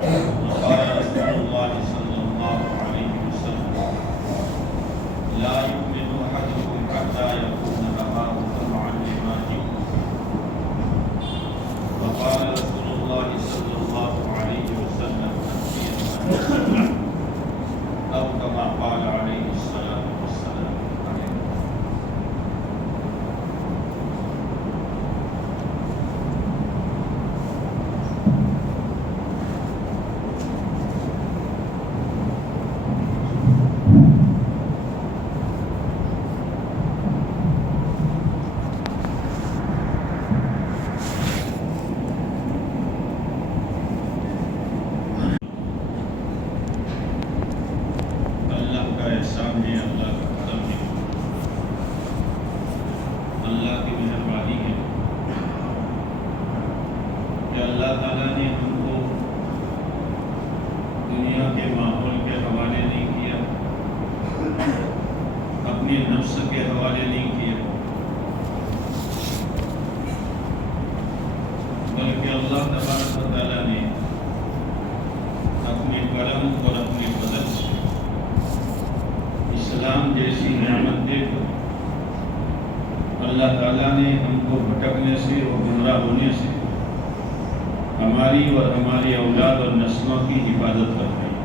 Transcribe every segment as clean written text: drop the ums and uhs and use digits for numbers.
وقال رسول الله صلى الله عليه وسلم لا يؤمن أحدكم حتى يكون هواه تبعا لما جئت. وقال رسول الله صلى الله عليه وسلم أو كما قال عليه الصلاة والسلام. اللہ کا احسان ہے، اللہ کا کرم ہے، اللہ کی مہربانی ہے کہ اللہ تعالیٰ نے ہم کو دنیا کے ماحول کے حوالے نہیں کیا، اپنے نفس کے حوالے نہیں کیا، بلکہ اللہ تبارک و تعالیٰ نے اپنے کرم اور اپنے فضل سے اسلام جیسی نعمت دے کر اللہ تعالیٰ نے ہم کو بھٹکنے سے اور گمراہ ہونے سے ہماری اور ہماری اولاد اور نسلوں کی حفاظت کر رہی ہے،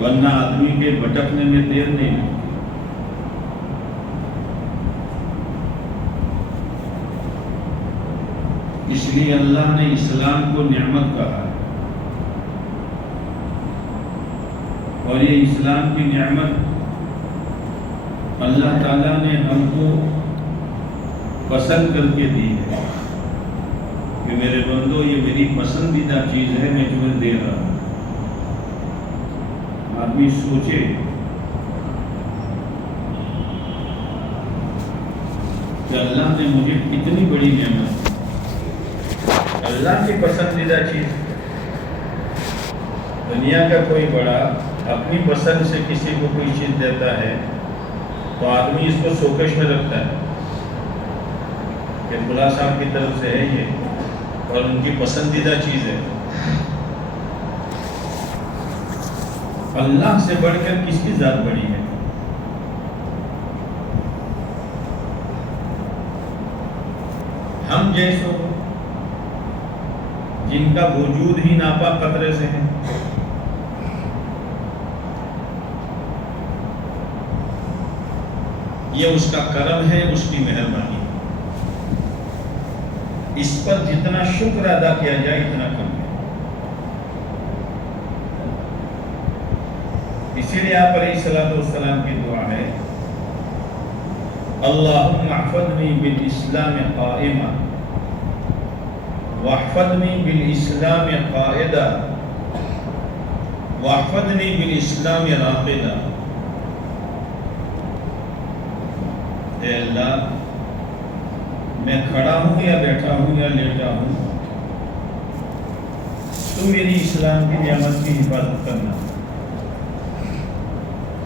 ورنہ آدمی کے بھٹکنے میں دیر نہیں لگتی۔ اس لیے اللہ نے اسلام کو نعمت کہا ہے، اور یہ اسلام کی نعمت اللہ تعالیٰ نے ہم کو پسند کر کے دی ہے کہ میرے بندو یہ میری پسندیدہ چیز ہے، میں تمہیں دے رہا ہوں۔ آدمی سوچے کہ اللہ نے مجھے کتنی بڑی نعمت دی، اللہ کی پسندیدہ چیز۔ دنیا کا کوئی بڑا اپنی پسند سے کسی کو کوئی چیز دیتا ہے تو آدمی اس کو شوکیش میں رکھتا ہے کہ فلاں صاحب کی طرف سے ہے یہ اور ان کی پسندیدہ چیز ہے۔ اللہ سے بڑھ کر کس کی ذات بڑی ہے؟ ہم جیسوں جن کا وجود ہی ناپاک قطرے سے ہے، یہ اس کا کرم ہے، اس کی مہربانی ہے۔ اس پر جتنا شکر ادا کیا جائے اتنا کم ہے۔ اسی لیے آپ علیہ الصلوۃ والسلام کی دعا ہے، اللہم احفظنی بالاسلام قائما واحفظنی بالاسلام قائدا واحفظنی بالاسلام راقدا۔ اے اللہ، میں کھڑا ہوں یا بیٹھا ہوں یا لیٹا ہوں، تو میری اسلام کی نعمت کی حفاظت کرنا۔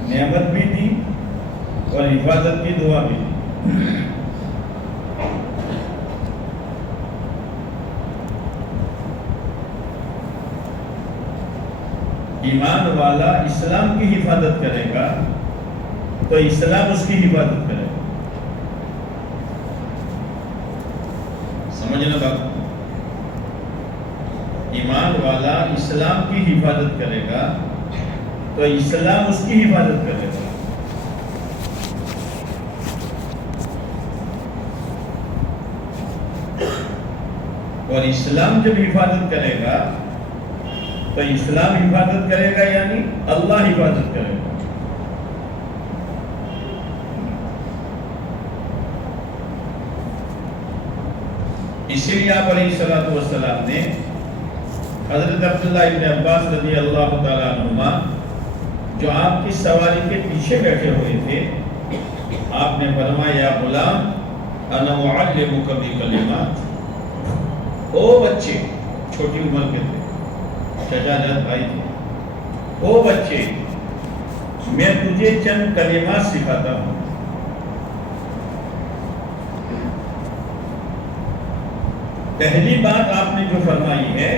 نعمت بھی دی اور حفاظت کی دعا بھی دی۔ ایمان والا اسلام کی حفاظت کرے گا تو اسلام اس کی حفاظت کرے گا۔ سمجھنا بات، ایمان والا اسلام کی حفاظت کرے گا تو اسلام اس کی حفاظت کرے گا۔ اور اسلام جب حفاظت کرے گا تو اسلام حفاظت کرے گا یعنی اللہ حفاظت کرے گا۔ اسی لیے آپ علیہ الصلوۃ والسلام نے حضرت عبداللہ ابن عباس رضی اللہ تعالیٰ عنہما جو آپ کی سواری کے پیچھے بیٹھے ہوئے تھے، آپ نے فرمایا، یا غلام انا اعلمک بکلمات، او بچے، چھوٹی عمر کے تھے، چچا جان بھائی تھے، او بچے، میں تجھے چند کلمات سکھاتا ہوں، پہلی بات آپ نے جو فرمائی ہے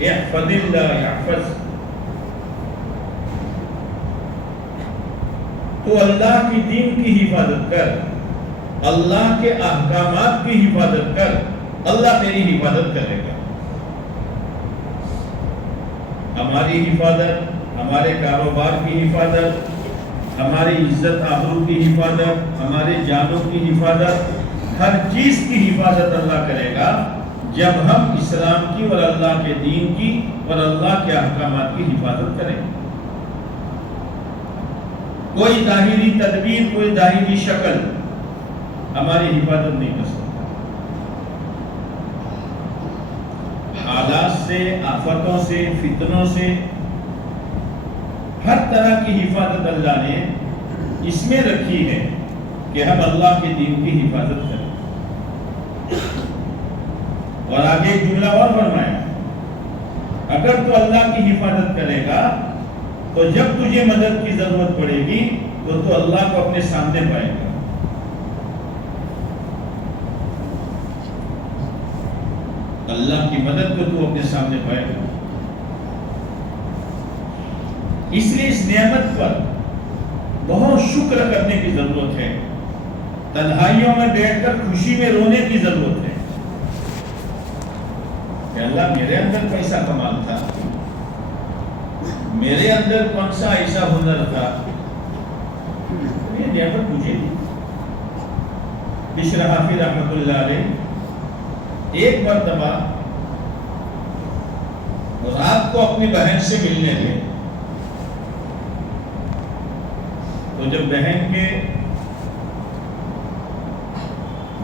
احفظ اللہ یحفظ، تو اللہ کی دین کی حفاظت کر، اللہ کے احکامات کی حفاظت کر، اللہ تیری حفاظت کرے گا۔ ہماری حفاظت، ہمارے کاروبار کی حفاظت، ہماری عزت آبرو کی حفاظت، ہمارے جانوں کی حفاظت، ہر چیز کی حفاظت اللہ کرے گا جب ہم اسلام کی اور اللہ کے دین کی اور اللہ کے احکامات کی حفاظت کریں۔ کوئی ظاہری تدبیر، کوئی ظاہری شکل ہماری حفاظت نہیں کر سکتا۔ حالات سے، آفتوں سے، فتنوں سے، ہر طرح کی حفاظت اللہ نے اس میں رکھی ہے کہ ہم اللہ کے دین کی حفاظت کریں۔ اور آگے ایک جملہ اور فرمایا، اگر تو اللہ کی حفاظت کرے گا تو جب تجھے مدد کی ضرورت پڑے گی تو اللہ کو اپنے سامنے پائے گا۔ اللہ کی مدد کو تو اپنے سامنے پائے گا۔ اس لیے اس نعمت پر بہت شکر کرنے کی ضرورت ہے، تنہائیوں میں بیٹھ کر خوشی میں رونے کی ضرورت ہے کہ اللہ میرے اندر کیسا کمال تھا، میرے اندر کون سا ایسا ہنر تھا، یہ نعمت مجھے دی۔ بشر حافظ رحمۃ اللہ علیہ ایک مرتبہ رات کو اپنی بہن سے ملنے گئے، تو جب بہن کے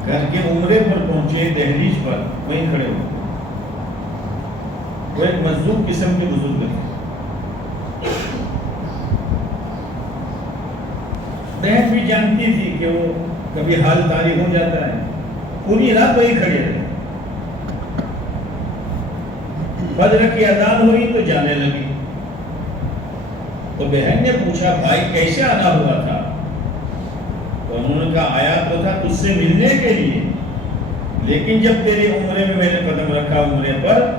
گھر کے عمرے پر پہنچے، دہلیز پر وہیں کھڑے ہوئے، وہ ایک مجذوب قسم کے بزرگ تھے۔ بہن بھی جانتی تھی کہ وہ کبھی حال طاری ہو جاتا ہے، پوری رات وہی کھڑے رہے۔ فجر کی اذان ہوئی تو جانے لگی، تو بہن نے پوچھا بھائی کیسے آنا ہوا تھا؟ تو انہوں نے کہا آیا تو تھا تجھ سے ملنے کے لیے، لیکن جب تیرے عمرے میں میں نے قدم رکھا عمرے پر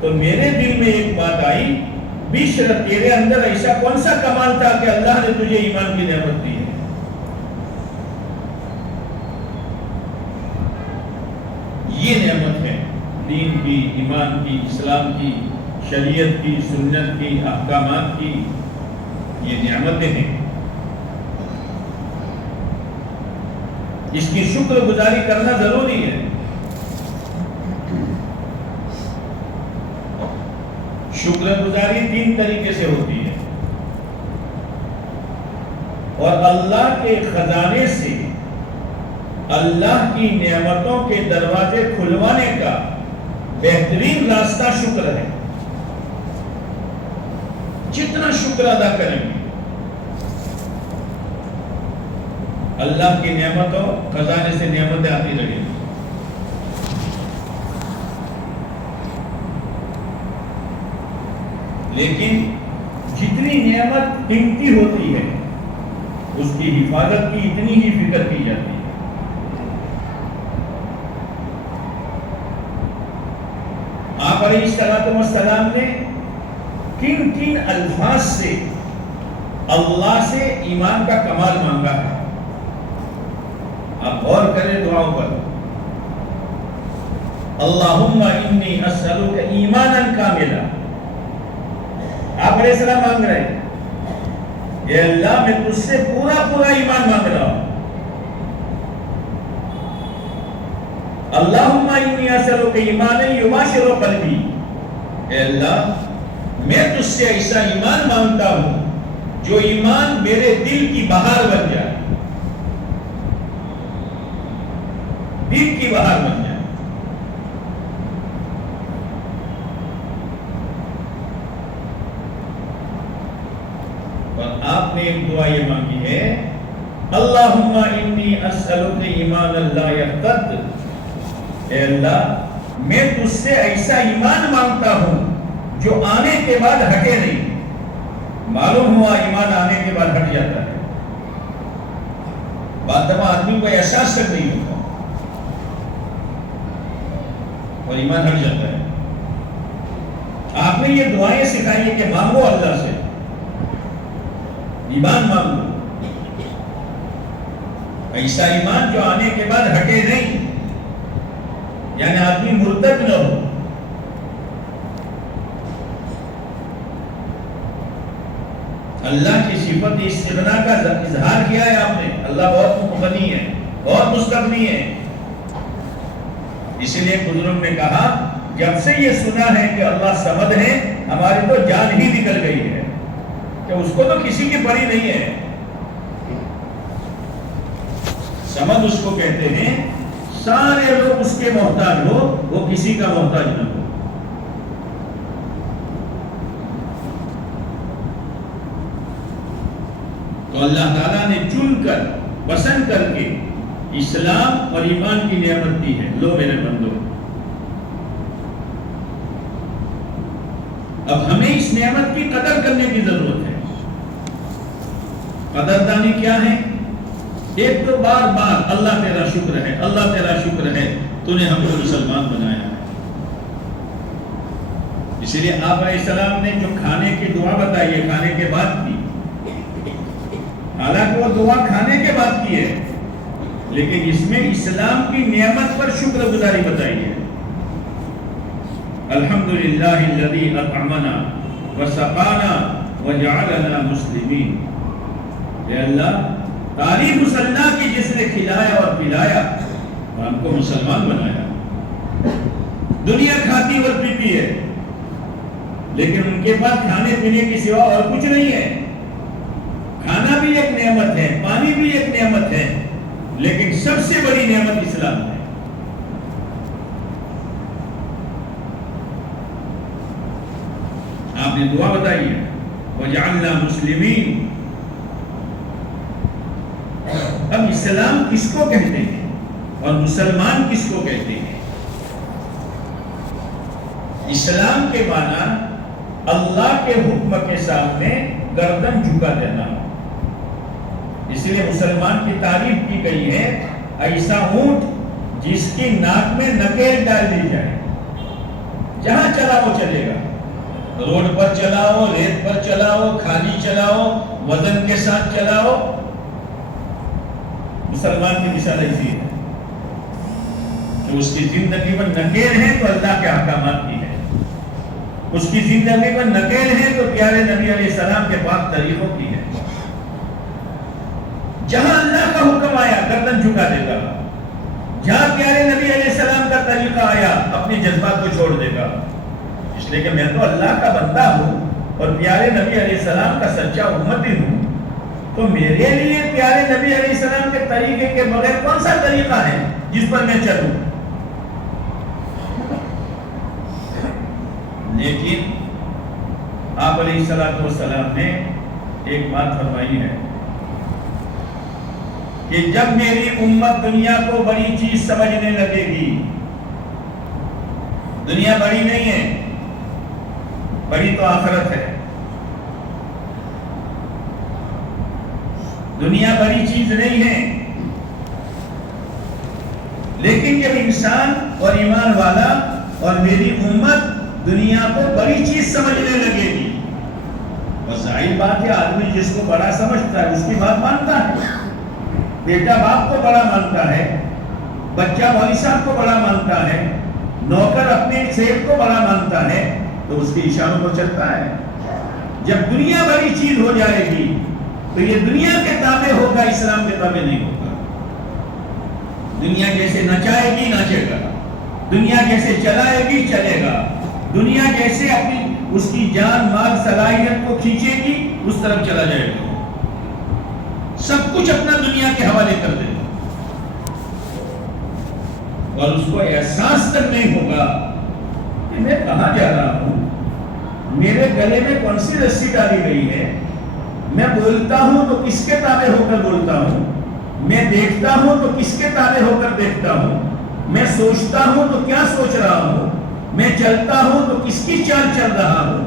تو میرے دل میں ایک بات آئی، بشر تیرے اندر ایسا کون سا کمال تھا کہ اللہ نے تجھے ایمان کی نعمت دی ہے؟ یہ نعمت ہے دین کی، ایمان کی، اسلام کی، شریعت کی، سنت کی، احکامات کی، یہ نعمتیں ہیں۔ اس کی شکر گزاری کرنا ضروری ہے۔ شکر گزاری تین طریقے سے ہوتی ہے، اور اللہ کے خزانے سے اللہ کی نعمتوں کے دروازے کھلوانے کا بہترین راستہ شکر ہے۔ جتنا شکر ادا کریں گے اللہ کی نعمتوں خزانے سے نعمتیں آتی رہیں گی۔ لیکن جتنی نعمت قیمتی ہوتی ہے اس کی حفاظت کی اتنی ہی فکر کی جاتی ہے۔ آپ علیہ السلام نے کن کن الفاظ سے اللہ سے ایمان کا کمال مانگا ہے؟ آپ غور کریں دعاؤں پر۔ اللہم انی اسألک ایمانا کاملا، آپ علیہ السلام مانگ رہے ہیں اے اللہ میں تجھ سے پورا پورا ایمان مانگ رہا ہوں۔ اللہم انی اسألک ایمانا یباشر قلبی، اے اللہ میں تجھ سے ایسا ایمان مانگتا ہوں جو ایمان میرے دل کی بہار بن جائے، دل کی بہار بن جائے۔ اور آپ نے ایک دعا یہ مانگی ہے، اللہم انی اسألک ایمانا لا یرتد، اے اللہ میں تجھ سے ایسا ایمان مانگتا ہوں جو آنے کے بعد ہٹے نہیں۔ معلوم ہوا ایمان آنے کے بعد ہٹ جاتا ہے، بعد دفعہ آدمی کو احساس تک نہیں ہوتا۔ اور ایمان ہٹ جاتا ہے. آپ نے یہ دعائیں سکھائی ہے کہ مانگو اللہ سے، ایمان مانگو. ایسا ایمان جو آنے کے بعد ہٹے نہیں، یعنی آدمی مرتد نہ ہو. اللہ کی صفت استغنا کا اظہار کیا ہے آپ نے. اللہ بہت غنی ہے، بہت مستغنی ہے. اسی لیے بزرگ نے کہا جب سے یہ سنا ہے کہ اللہ صمد ہے، ہماری تو جان ہی نکل گئی ہے کہ اس کو تو کسی کی پڑی نہیں ہے. صمد اس کو کہتے ہیں سارے لوگ اس کے محتاج ہو، وہ کسی کا محتاج نہ ہو. تو اللہ تعالیٰ نے چن کر پسند کر کے اسلام اور ایمان کی نعمت دی ہے. لو میرے بندو، اب ہمیں اس نعمت کی قدر کرنے کی ضرورت ہے. قدردانی کیا ہے؟ ایک تو بار بار اللہ تیرا شکر ہے، اللہ تیرا شکر ہے، تو نے ہم کو مسلمان بنایا ہے. اسی لیے آپ علیہ السلام نے جو کھانے کی دعا بتائی ہے کھانے کے بعد کی، حالانکہ وہ دعا کھانے کے بعد کی ہے، لیکن اس میں اسلام کی نعمت پر شکر گزاری بتائی ہے. الحمدللہ الذی اطعمنا وسقانا وجعلنا مسلمین. اے اللہ، تعریف اس اللہ کی جس نے کھلایا اور پلایا اور ہم کو مسلمان بنایا. دنیا کھاتی اور پیتی ہے، لیکن ان کے پاس کھانے پینے کی سوا اور کچھ نہیں ہے. کھانا بھی ایک نعمت ہے، پانی بھی ایک نعمت ہے، لیکن سب سے بڑی نعمت اسلام ہے. آپ نے دعا بتائی ہے وَجَعَلْنَا مُسْلِمِينَ. اب اسلام کس کو کہتے ہیں اور مسلمان کس کو کہتے ہیں؟ اسلام کے معنی اللہ کے حکم کے سامنے گردن جھکا دینا. اس لیے مسلمان کی تعریف کی گئی ہے ایسا اونٹ جس کی ناک میں نکیل ڈال دی جائے، جہاں چلا وہ چلے گا. روڈ پر چلاؤ، ریت پر چلاؤ، خالی چلاؤ، وزن کے ساتھ چلاؤ. مسلمان کی مثال ایسی ہے کہ اس کی زندگی میں نکیل ہے تو اللہ کے احکامات کی ہے، اس کی زندگی میں نکیل ہے تو پیارے نبی علیہ السلام کے پاک طریقوں کی ہے. جہاں اللہ کا حکم آیا گردن جھکا دے گا، جہاں پیارے نبی علیہ السلام کا طریقہ آیا اپنی جذبات کو چھوڑ دے گا. اس لیے کہ میں تو اللہ کا بندہ ہوں اور پیارے نبی علیہ السلام کا سچا امتی ہوں، تو میرے لیے پیارے نبی علیہ السلام کے طریقے کے بغیر کون سا طریقہ ہے جس پر میں چلوں؟ لیکن آپ علیہ السلام نے ایک بات فرمائی ہے کہ جب میری امت دنیا کو بڑی چیز سمجھنے لگے گی، دنیا بڑی نہیں ہے، بڑی تو آخرت ہے. دنیا بڑی چیز نہیں ہے، لیکن جب انسان اور ایمان والا اور میری امت دنیا کو بڑی چیز سمجھنے لگے گی، اور ظاہر بات ہے آدمی جس کو بڑا سمجھتا ہے اس کی بات مانتا ہے. بیٹا باپ کو بڑا مانتا ہے، بچہ والد صاحب کو بڑا مانتا ہے، نوکر اپنے سیب کو بڑا مانتا ہے، تو اس کے اشاروں پر چلتا ہے. جب دنیا بڑی چیز ہو جائے گی تو یہ دنیا کے تابع ہوگا، اسلام کے تابع نہیں ہوگا. دنیا جیسے نچائے گی ناچے گا، دنیا جیسے چلائے گی چلے گا، دنیا جیسے اپنی اس کی جان مال صلاحیت کو کھینچے گی اس طرف چلا جائے گا. سب کچھ اپنا دنیا کے حوالے کر دے گا، اور اس کو احساس تک نہیں ہوگا کہ میں کہاں جا رہا ہوں، میرے گلے میں کون سی رسی ڈالی گئی ہے، میں بولتا ہوں تو کس کے تابع ہو کر بولتا ہوں، میں دیکھتا ہوں تو کس کے تابع ہو کر دیکھتا ہوں، میں سوچتا ہوں تو کیا سوچ رہا ہوں، میں چلتا ہوں تو کس کی چال چل رہا ہوں.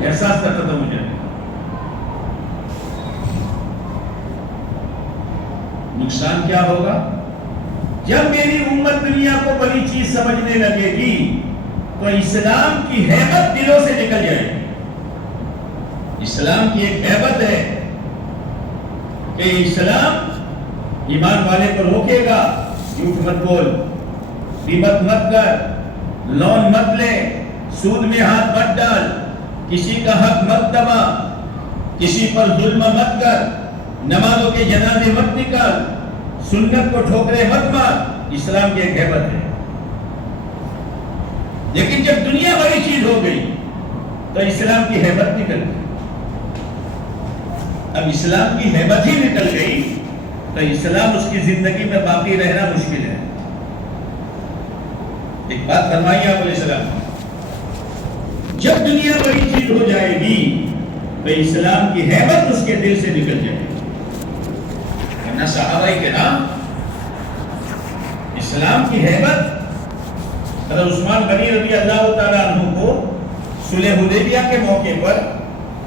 احساس تک ختم ہو جائے گا. نقصان کیا ہوگا؟ جب میری امت دنیا کو بڑی چیز سمجھنے لگے گی تو اسلام کی ہیبت دلوں سے نکل جائے گی. اسلام کی ایک ہیبت ہے کہ اسلام ایمان والے کو روکے گا. جھوٹ مت بول، غیبت مت کر، لون مت لے، سود میں ہاتھ مت ڈال، کسی کا حق مت دبا، کسی پر ظلم مت کر، نمازوں کے جنازے مت نکال، سنت کو ٹھوکرے مت مار. اسلام کی ایک ہیبت ہے. لیکن جب دنیا بڑی چیز ہو گئی تو اسلام کی ہیبت نکل گئی. اب اسلام کی ہیبت ہی نکل گئی تو اسلام اس کی زندگی میں باقی رہنا مشکل ہے. ایک بات فرمائیے آپ علیہ السلام، جب دنیا بڑی چیز ہو جائے گی تو اسلام کی ہیبت اس کے دل سے نکل جائے گی. ورنہ صحابہ کرام اسلام کی ہیبت، حضرت عثمان غنی رضی اللہ تعالیٰ عنہ کو صلح حدیبیہ کے موقع پر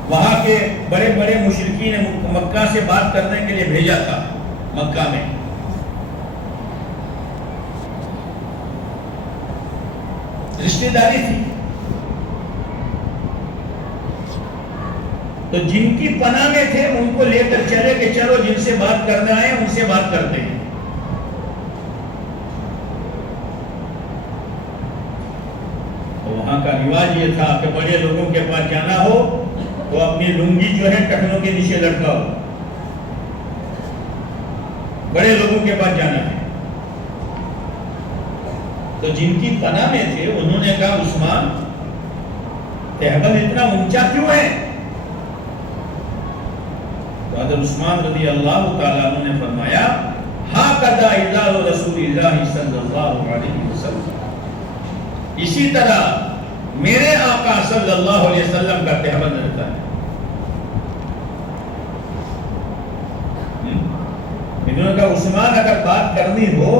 وہاں کے بڑے بڑے مشرکین مکہ سے بات کرنے کے لیے بھیجا تھا. مکہ میں رشتہ داری تھی، تو جن کی پناہ میں تھے ان کو لے کر چلے کہ چلو جن سے بات کرنا ہے ان سے بات کرتے ہیں. وہاں کا رواج یہ تھا کہ بڑے لوگوں کے پاس جانا ہو تو اپنی لنگی جو ہے ٹخنوں کے نیچے لٹکاؤ. بڑے لوگوں کے پاس جانا ہے. تو جن کی پناہ میں تھے انہوں نے کہا عثمان تہبند اتنا اونچا کیوں ہے؟ تو حضرت عثمان رضی اللہ تعالیٰ عنہ نے فرمایا ہَكَذَا إِذَا رسول اللہ صلی اللہ علیہ وسلم، اسی طرح میرے آقا صلی اللہ علیہ وسلم کا تہبند رہتا ہے. انہوں نے کہا عثمان اگر بات کرنی ہو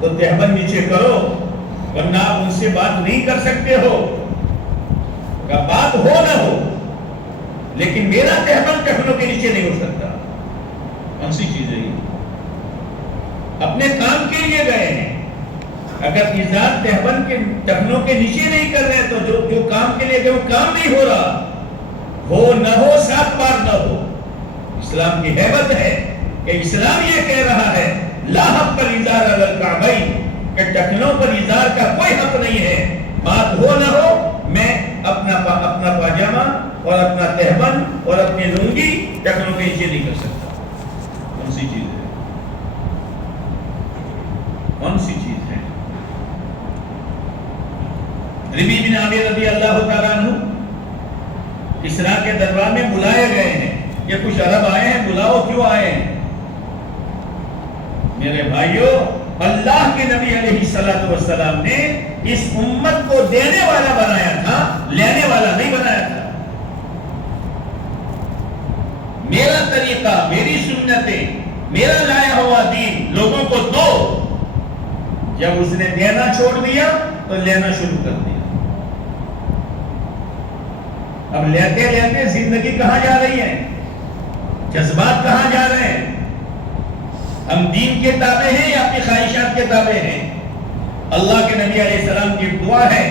تو تہبند نیچے کرو ورنہ آپ ان سے بات نہیں کر سکتے ہو. کہ بات ہو نہ ہو لیکن میرا تہبند ٹخنوں کے نیچے نہیں ہو سکتا. کون سی چیز ہے یہ؟ اپنے کام کے لیے گئے ہیں. اگر ازار تہبند کے ٹخنوں کے نیچے نہیں کر رہے تو جو کام کے لیے گئے وہ کام نہیں ہو رہا. ہو نہ ہو 7 بار نہ ہو. اسلام کی ہیبت ہے کہ اسلام یہ کہہ رہا ہے لا حق الازار علی الکعبین، کہ ٹخنوں پر ازار کا کوئی حق نہیں ہے. بات ہو نہ ہو میں اپنا پاجامہ اور اپنا تہبند اور اپنی لنگی ٹخنوں کے نیچے نہیں کر سکتا. کون سی چیز ہے؟ کون سی چیز ہے؟ ربیع بن عامر رضی اللہ تعالیٰ عنہ کسریٰ کے دربار میں بلائے گئے ہیں. یہ کچھ عرب آئے ہیں، بلاؤ کیوں آئے ہیں؟ میرے بھائیوں، اللہ کے نبی علیہ السلام نے اس امت کو دینے والا بنایا تھا، لینے والا نہیں بنایا تھا. میرا طریقہ، میری سنتیں، میرا لایا ہوا دین لوگوں کو دو. جب اس نے دینا چھوڑ دیا تو لینا شروع کر دیا. اب لیتے لیتے زندگی کہاں جا رہی ہے؟ جذبات کہاں جا رہے ہیں؟ ہم دین کے تابع ہیں یا اپنی خواہشات کے تابع ہیں؟ اللہ کے نبی علیہ السلام کی دعا ہے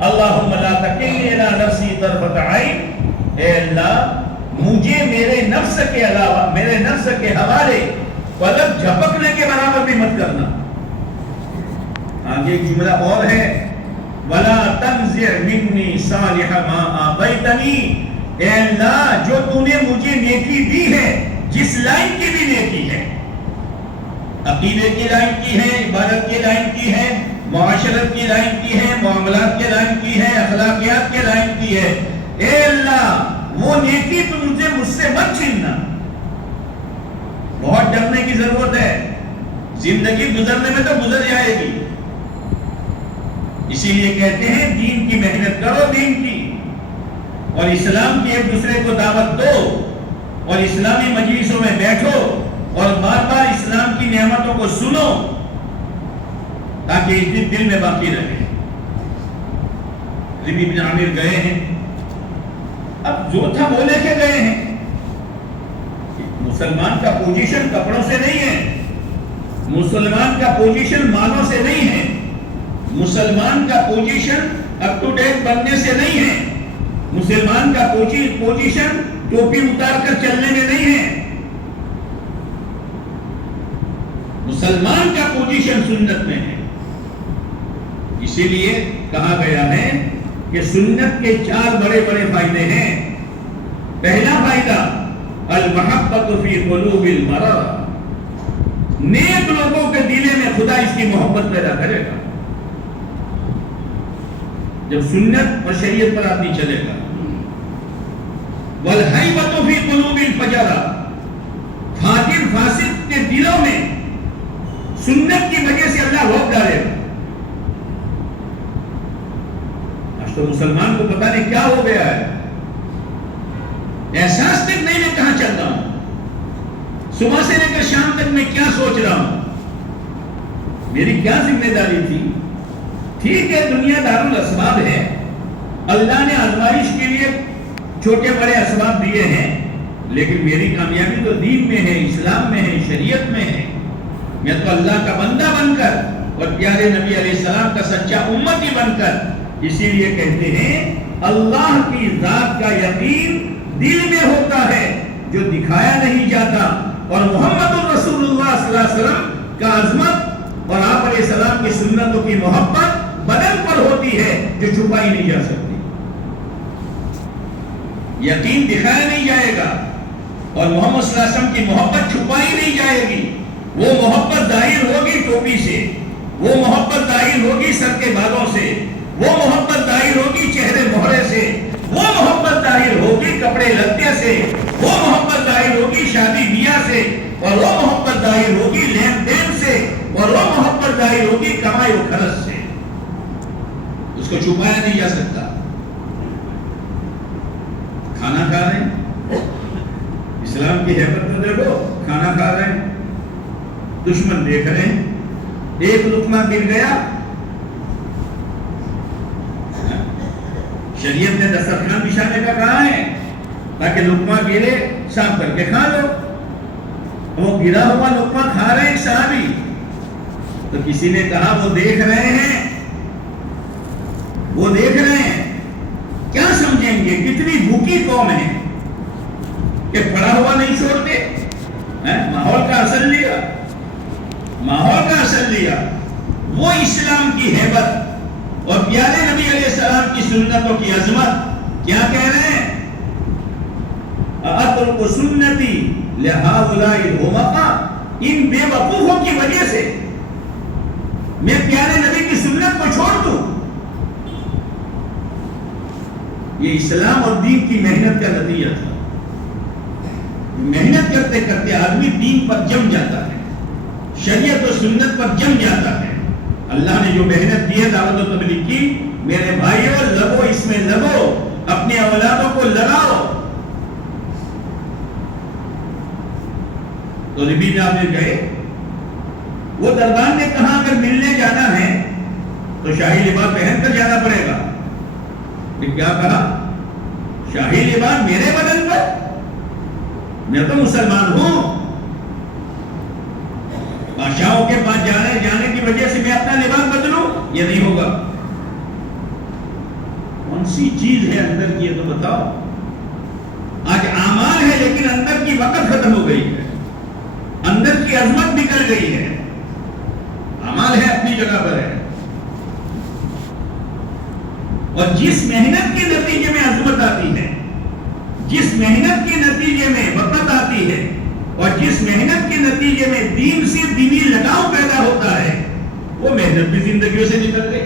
اللہم لا تکلنی الی نفسی طرفۃ عین، اے اللہ مجھے میرے نفس کے علاوہ، میرے نفس کے حوالے پلک جھپکنے کے برابر بھی مت کرنا. آگے ایک جملہ اور ہے وَلَا تَنزِعْ مِنِّي صَالِحَ مَا آتَيْتَنِي، اے اللہ جو تو نے مجھے نیکی دی ہے، جس لائن کی بھی نیکی ہے، عقیدے کی لائن کی ہے، عبادت کی لائن کی ہے، معاشرت کی لائن کی ہے، معاملات کی لائن کی ہے، اخلاقیات کی لائن کی ہے، اے اللہ وہ نیکی تو مجھ سے مت چھیننا. بہت ڈرنے کی ضرورت ہے. زندگی گزرنے میں تو گزر جائے گی. اسی لیے کہتے ہیں دین کی محنت کرو، دین کی، اور اسلام کی ایک دوسرے کو دعوت دو اور اسلامی مجلسوں میں بیٹھو اور بار بار اسلام کی نعمتوں کو سنو تاکہ اس دل میں باقی رہے. ربیع بن عامر گئے ہیں، اب جو تھا وہ لے کے گئے ہیں. مسلمان کا پوزیشن کپڑوں سے نہیں ہے، مسلمان کا پوزیشن مالوں سے نہیں ہے، مسلمان کا پوزیشن اپ ٹو ڈیٹ بننے سے نہیں ہے، مسلمان کا پوزیشن ٹوپی اتار کر چلنے میں نہیں ہے، مسلمان کا پوزیشن سنت میں ہے۔ اسی لیے کہا گیا ہے کہ سنت کے 4 بڑے بڑے فائدے ہیں۔ پہلا فائدہ المحبت فی قلوب المرء، نیک لوگوں کے دلے میں خدا اس کی محبت پیدا کرے گا جب سنت اور شریعت پر آدمی چلے گا۔ والحیبۃ فی قلوب الفجرہ، فاجر فاسق کے دلوں میں سنت کی وجہ سے اللہ روک ڈالے گا۔ آج تو مسلمان کو پتہ نہیں کیا ہو گیا ہے، احساس تک نہیں میں کہاں چل رہا ہوں، صبح سے لے کر شام تک میں کیا سوچ رہا ہوں، میری کیا ذمہ داری تھی۔ ٹھیک ہے دنیا دارالاسباب ہے، اللہ نے آزمائش کے لیے چھوٹے بڑے اسباب دیے ہیں، لیکن میری کامیابی تو دین میں ہے، اسلام میں ہے، شریعت میں ہے۔ میں تو اللہ کا بندہ بن کر اور پیارے نبی علیہ السلام کا سچا امتی بن کر، اسی لیے کہتے ہیں اللہ کی ذات کا یقین دل میں ہوتا ہے جو دکھایا نہیں جاتا، اور محمد رسول اللہ صلی اللہ علیہ وسلم کا عظمت اور آپ علیہ السلام کی سنتوں کی محبت بدن پر ہوتی ہے جو چھپائی نہیں جا سکتی۔ یقین دکھایا نہیں جائے گا اور محمد صلی اللہ علیہ وسلم کی محبت چھپائی نہیں جائے گی۔ وہ محبت ظاہر ہوگی ٹوپی سے، وہ محبت ظاہر ہوگی سر کے بالوں سے، وہ محبت ظاہر ہوگی چہرے مہرے سے، وہ محبت ظاہر ہوگی کپڑے لتے سے، وہ محبت ظاہر ہوگی شادی بیاہ سے، اور وہ محبت ظاہر ہوگی لین دین سے، اور وہ محبت ظاہر ہوگی کمائی و خرچ سے۔ اس کو چھپایا نہیں جا سکتا۔ کھانا کھا رہے ہیں، اسلام کی حیبت تو دیکھو، کھانا کھا رہے ہیں، دشمن دیکھ رہے ہیں، ایک لقمہ گر گیا، شریعت نے دسترخوان بچھانے کا کہا ہے تاکہ لقمہ گرے صاف کر کے کھا لو۔ وہ گرا ہوا لقمہ کھا رہے ہیں صحابی، تو کسی نے کہا وہ دیکھ رہے ہیں، وہ دیکھ رہے ہیں، کیا سمجھیں گے کتنی بھوکی قوم ہے کہ پڑا ہوا نہیں چھوڑتے۔ ماحول کا اثر لیا، ماحول کا اثر لیا۔ وہ اسلام کی ہیبت اور پیارے نبی علیہ السلام کی سنتوں کی عظمت کیا کہہ رہے ہیں؟ اترک سنتی لہؤلاء الحمقاء، ان بے وقوفوں کی وجہ سے میں پیارے نبی کی سنت کو چھوڑ دوں۔ یہ اسلام اور دین کی محنت کا نتیجہ تھا۔ محنت کرتے کرتے آدمی دین پر جم جاتا ہے، شریعت و سنت پر جم جاتا ہے۔ اللہ نے جو محنت دی ہے دعوت و تبلیغ کی، میرے بھائیوں لگو، اس میں لگو، اپنے اولادوں کو لگاؤ۔ تو نبی جناب گئے، وہ دربار نے کہا اگر ملنے جانا ہے تو شاہی لباس پہن کر جانا پڑے گا۔ کیا کہا؟ شاہی لباس میرے بدن پر؟ میں تو مسلمان ہوں، بادشاہوں کے پاس جانے کی وجہ سے میں اپنا لباس بدلوں؟ یہ نہیں ہوگا۔ کون سی چیز ہے اندر کی، یہ تو بتاؤ۔ آج اعمال ہے لیکن اندر کی وقت ختم ہو گئی ہے، اندر کی عظمت نکل گئی ہے۔ اعمال ہے اپنی جگہ پر ہے، اور جس محنت کے نتیجے میں عظمت آتی ہے، جس محنت کے نتیجے میں وقت آتی ہے، اور جس محنت کے نتیجے میں دین سے دینی لگاؤ پیدا ہوتا ہے، وہ محنت بھی زندگیوں سے نکل گئی۔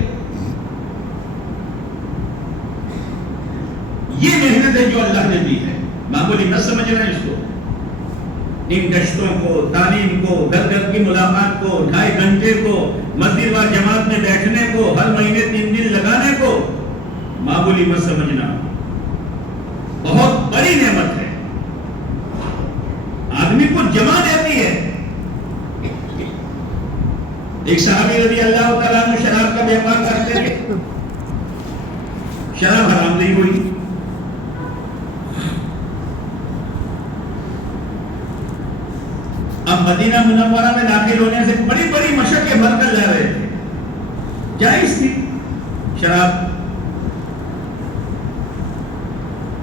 یہ محنت ہے جو اللہ نے دی ہے، معمولی مت سمجھنا اس کو۔ ان گشتوں کو، تعلیم کو، گھر گھر کی ملاقات کو، 2.5 گھنٹے کو، مسجد و جماعت میں بیٹھنے کو، ہر مہینے 3 دن لگانے کو معمولی مت سمجھنا، بہت بڑی نعمت ہے، آدمی کو جما دیتی ہے۔ ایک صحابی رضی اللہ تعالیٰ عنہ شراب کا بیپار کرتے تھے، شراب حرام نہیں ہوئی، اب مدینہ منورہ میں داخل ہونے سے بڑی بڑی مشقیں بھر کر جا رہے تھے، جائز تھی شراب۔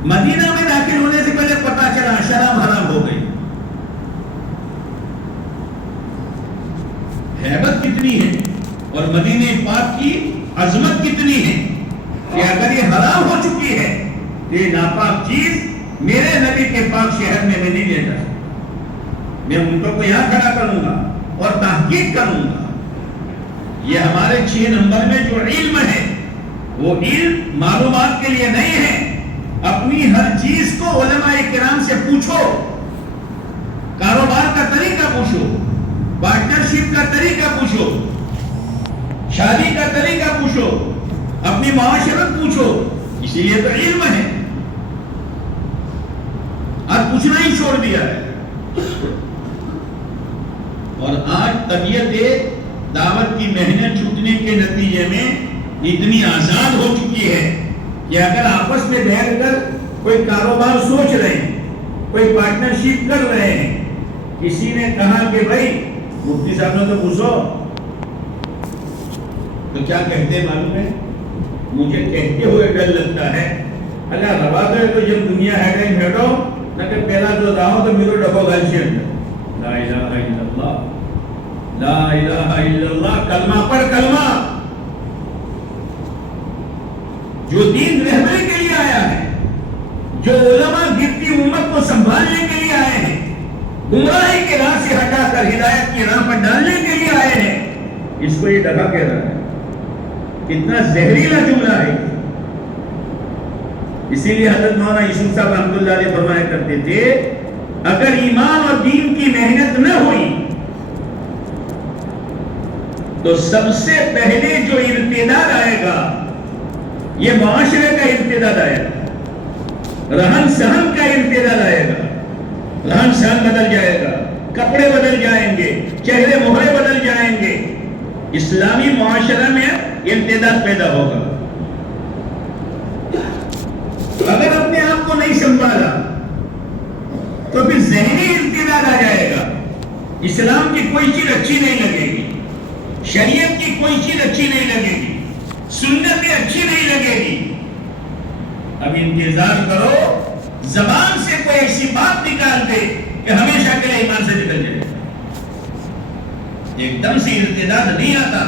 مدینہ میں داخل ہونے سے پہلے پتا چلا شراب حرام ہو گئی۔ ہیبت کتنی ہے اور مدینہ پاک کی عظمت کتنی ہے کہ اگر یہ حرام ہو چکی ہے تو یہ ناپاک چیز میرے نبی کے پاک شہر میں نہیں لے جا سکتا، میں ان کو یہاں کھڑا کروں گا اور تحقیق کروں گا۔ یہ ہمارے 6 نمبر میں جو علم ہے وہ علم معلومات کے لیے نہیں ہے، اپنی ہر چیز کو علماء کرام سے پوچھو، کاروبار کا طریقہ پوچھو، پارٹنرشپ کا طریقہ پوچھو، شادی کا طریقہ پوچھو، اپنی معاشرت پوچھو، اسی لیے تو علم ہے۔ آج پوچھنا ہی چھوڑ دیا ہے، اور آج طبیعت دعوت کی محنت چھوٹنے کے نتیجے میں اتنی آزاد ہو چکی ہے کہ اگر آپس میں بیٹھ کر کوئی کاروبار سوچ رہے ہیں، کوئی پارٹنرشپ کر رہے ہیں، کسی نے کہا کہ بھائی مفتی صاحب نے تو پوچھو، تو کیا کہتے ہیں معلوم ہے؟ مجھے کہتے ہوئے ڈر لگتا ہے اللہ روا دے تو جب دنیا ہے ہیڈو نہ کہ پہلا جو داؤ تو میرے ڈبو گلشن لا الہ الا اللہ، لا الہ الا اللہ، کلمہ پر کلمہ، جو دین رہبری کے لیے آیا ہے، جو علماء گرتی امت کو سنبھالنے کے لیے آئے ہیں، گمراہی کے راہ سے ہٹا کر ہدایت کی راہ پر ڈالنے کے لیے آئے ہیں، اس کو یہ ڈگا کہہ رہا ہے۔ کتنا زہریلا جملہ ہے۔ اسی لیے حضرت مولانا یوسف صاحب رحمۃ اللہ علیہ فرمایا کرتے تھے اگر ایمان اور دین کی محنت نہ ہوئی تو سب سے پہلے جو ارتداد آئے گا یہ معاشرے کا ارتداد آئے گا، رہن سہن کا ارتداد آئے گا، رہن سہن بدل جائے گا، کپڑے بدل جائیں گے، چہرے مہرے بدل جائیں گے، اسلامی معاشرہ میں ارتداد پیدا ہوگا۔ اگر اپنے آپ کو نہیں سنبھالا تو پھر ذہنی ارتداد آ جائے گا، اسلام کی کوئی چیز اچھی نہیں لگے گی، شریعت کی کوئی چیز اچھی نہیں لگے گی، سنت اچھی نہیں لگے گی۔ اب انتظار کرو زبان سے کوئی ایسی بات نکال دے کہ ہمیشہ کے لیے ایمان سے نکل جائے، ایک دم سے ارتداد نہیں آتا،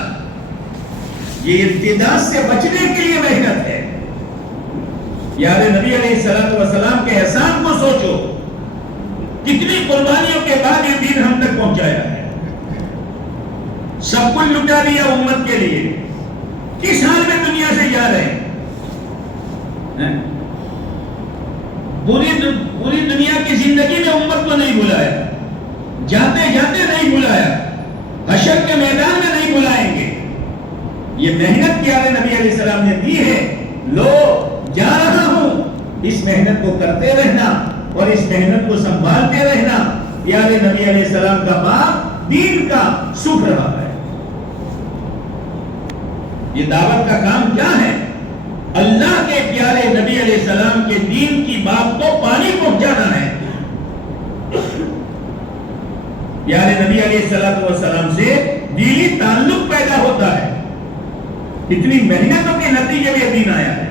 یہ ارتداد سے بچنے کے لیے محنت ہے۔ یاد نبی علیہ السلام کے احسان کو سوچو، کتنی قربانیوں کے بعد یہ دین ہم تک پہنچایا ہے، سب کچھ لٹا دیا امت کے لیے، کس حال میں دنیا سے جا رہے ہیں؟ پوری دنیا کی زندگی میں امت کو نہیں بلایا، جاتے جاتے نہیں بلایا، حشر کے میدان میں نہیں بلائیں گے۔ یہ محنت کیا نبی علیہ السلام نے دی ہے، لو جا رہا ہوں، اس محنت کو کرتے رہنا اور اس محنت کو سنبھالتے رہنا۔ پیارے نبی علیہ السلام کا باپ دین کا سکھ رہا ہے۔ یہ دعوت کا کام کیا ہے؟ اللہ کے پیارے نبی علیہ السلام کے دین کی بات کو پانی پہنچانا ہے۔ پیارے نبی علیہ السلام سے دینی تعلق پیدا ہوتا ہے، اتنی محنتوں کے نتیجے میں دین آیا ہے،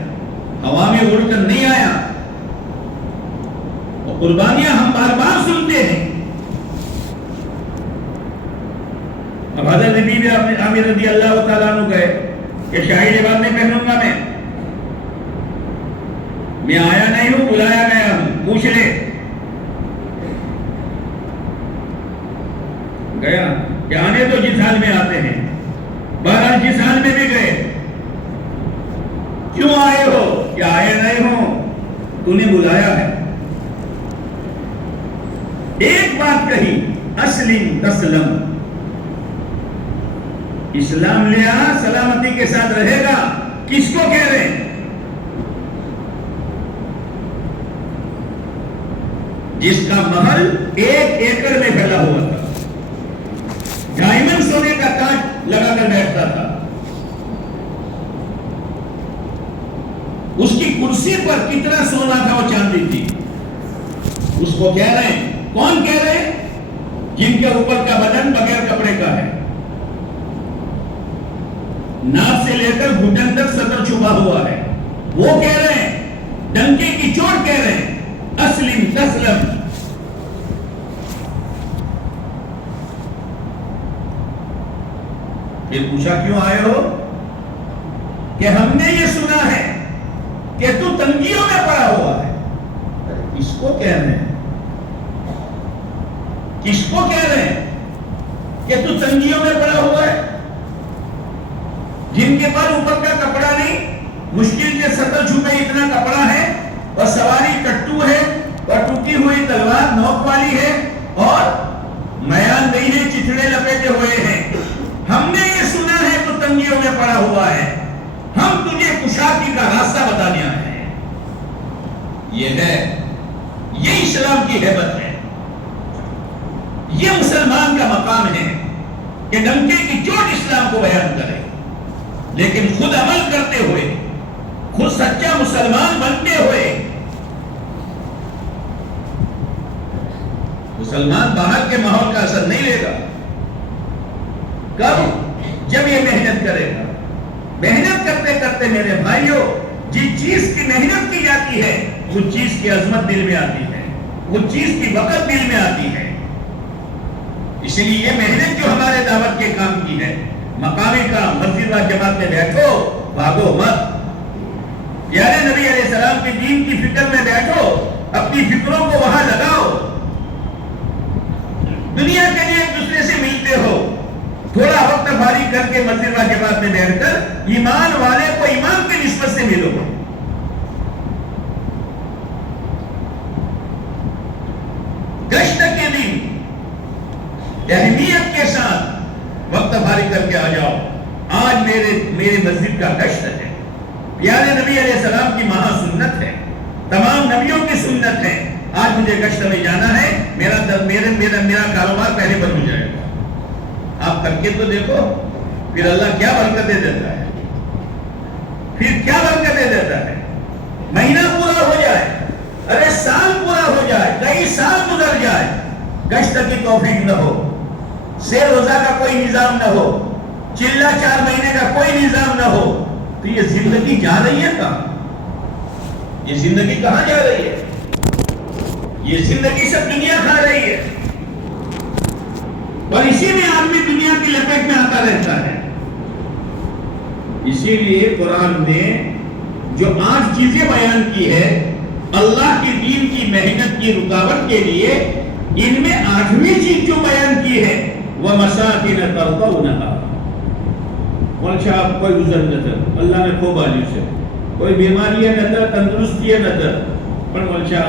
ہوا میں اڑ کر نہیں آیا، اور قربانیاں ہم بار بار سنتے ہیں۔ اب حضرت نبی عامر رضی اللہ تعالیٰ عنہ گئے کہ شاہی لباس نہیں پہنوں گا، میں آیا نہیں ہوں، بلایا گیا ہوں، پوچھ لے۔ گیا کہ آنے تو جس حال میں آتے ہیں، بہرحال جس حال میں بھی گئے، کیوں آئے ہو؟ کہ آئے نہیں ہوں، تو نے بلایا ہے۔ ایک بات کہی، اسلم تسلم، اسلام لے آ، سلامتی کے ساتھ رہے گا۔ کس کو کہہ رہے ہیں؟ جس کا محل 1 ایکڑ میں پھیلا ہوا تھا، ڈائمنڈ سونے کا تاج لگا کر بیٹھتا تھا، اس کی کرسی پر کتنا سونا تھا وہ چاندی تھی۔ اس کو کہہ رہے ہیں، کون کہہ رہے ہیں؟ جن کے اوپر کا بدن بغیر کپڑے کا ہے، ناک سے لے کر گھٹن تک سطر چھپا ہوا ہے، وہ کہہ رہے ہیں، ڈنکے کی چوٹ کہہ رہے ہیں، اسلم تسلم۔ پھر پوچھا کیوں آئے ہو؟ کہ ہم نے یہ سنا ہے کہ تو تنگیوں میں پڑا ہوا ہے۔ کس کو کہہ رہے ہیں؟ کس کو کہہ رہے ہیں کہ تو تنگیوں میں پڑا ہوا ہے؟ جن کے پاس اوپر کا کپڑا نہیں، مشکل کے سطر چھپے اتنا کپڑا ہے، اور سواری کٹو ہے، اور ٹوٹی ہوئی تلوار نوک والی ہے، اور میان نہیں ہے، چتڑے لپیٹے ہوئے ہیں۔ ہم نے یہ سنا ہے تو تنگیوں میں پڑا ہوا ہے، ہم تجھے کشادگی کا راستہ بتانے آئے ہیں۔ یہ اسلام کی ہیبت ہے، یہ مسلمان کا مقام ہے کہ ڈنکے کی چوٹ اسلام کو بیان کرے، لیکن خود عمل کرتے ہوئے، خود سچا مسلمان بنتے ہوئے۔ مسلمان باہر کے ماحول کا اثر نہیں لے گا، کب؟ جب یہ محنت کرے گا۔ محنت کرتے کرتے میرے بھائیوں، جس چیز کی محنت کی جاتی ہے وہ چیز کی عظمت دل میں آتی ہے، وہ چیز کی وقت دل میں آتی ہے۔ اسی لیے یہ محنت جو ہمارے دعوت کے کام کی ہے، مقامی کام، مسجد و جماعت میں بیٹھو، بھاگو مت۔ پیارے نبی علیہ السلام کے دین کی فکر میں بیٹھو، اپنی فکروں کو وہاں لگاؤ۔ دنیا کے لیے ایک دوسرے سے ملتے ہو، تھوڑا وقت فارغ کر کے مسجد و جماعت میں بیٹھ کر ایمان والے کو ایمان کی نسبت سے ملو۔ گشت کے دن اہمیت کے ساتھ وقت فارغ کر کے آ جاؤ، آج میرے مسجد کا گشت ہے۔ پیارے نبی علیہ السلام کی مہا سنت ہے، تمام نبیوں کی سنت ہے۔ آج مجھے گشت میں جانا ہے، میرا کاروبار پہلے بند ہو جائے گا۔ آپ کر کے تو دیکھو، پھر اللہ کیا برکتیں دیتا ہے، پھر کیا برکتیں دیتا ہے۔ مہینہ پورا ہو جائے، ارے سال پورا ہو جائے، کئی سال گزر جائے، گشت کی توفیق نہ ہو، سے روزہ کا کوئی نظام نہ ہو، چلہ 4 مہینے کا کوئی نظام نہ ہو، تو یہ زندگی جا رہی ہے کہاں؟ یہ زندگی کہاں جا رہی ہے؟ یہ زندگی سب دنیا کھا رہی ہے، اور اسی میں آدمی دنیا کی لپیٹ میں آتا رہتا ہے۔ اسی لیے قرآن نے جو 8 چیزیں بیان کی ہے اللہ کی دین کی محنت کی رکاوٹ کے لیے، ان میں 8ویں چیز جو بیان کی ہے وہ مساکن ترضونها۔ مولشا کوئی گزر نظر، اللہ نے خوب آلی سے کوئی بیماری ہے نظر، تندرستی ہے نظر، پر مولشا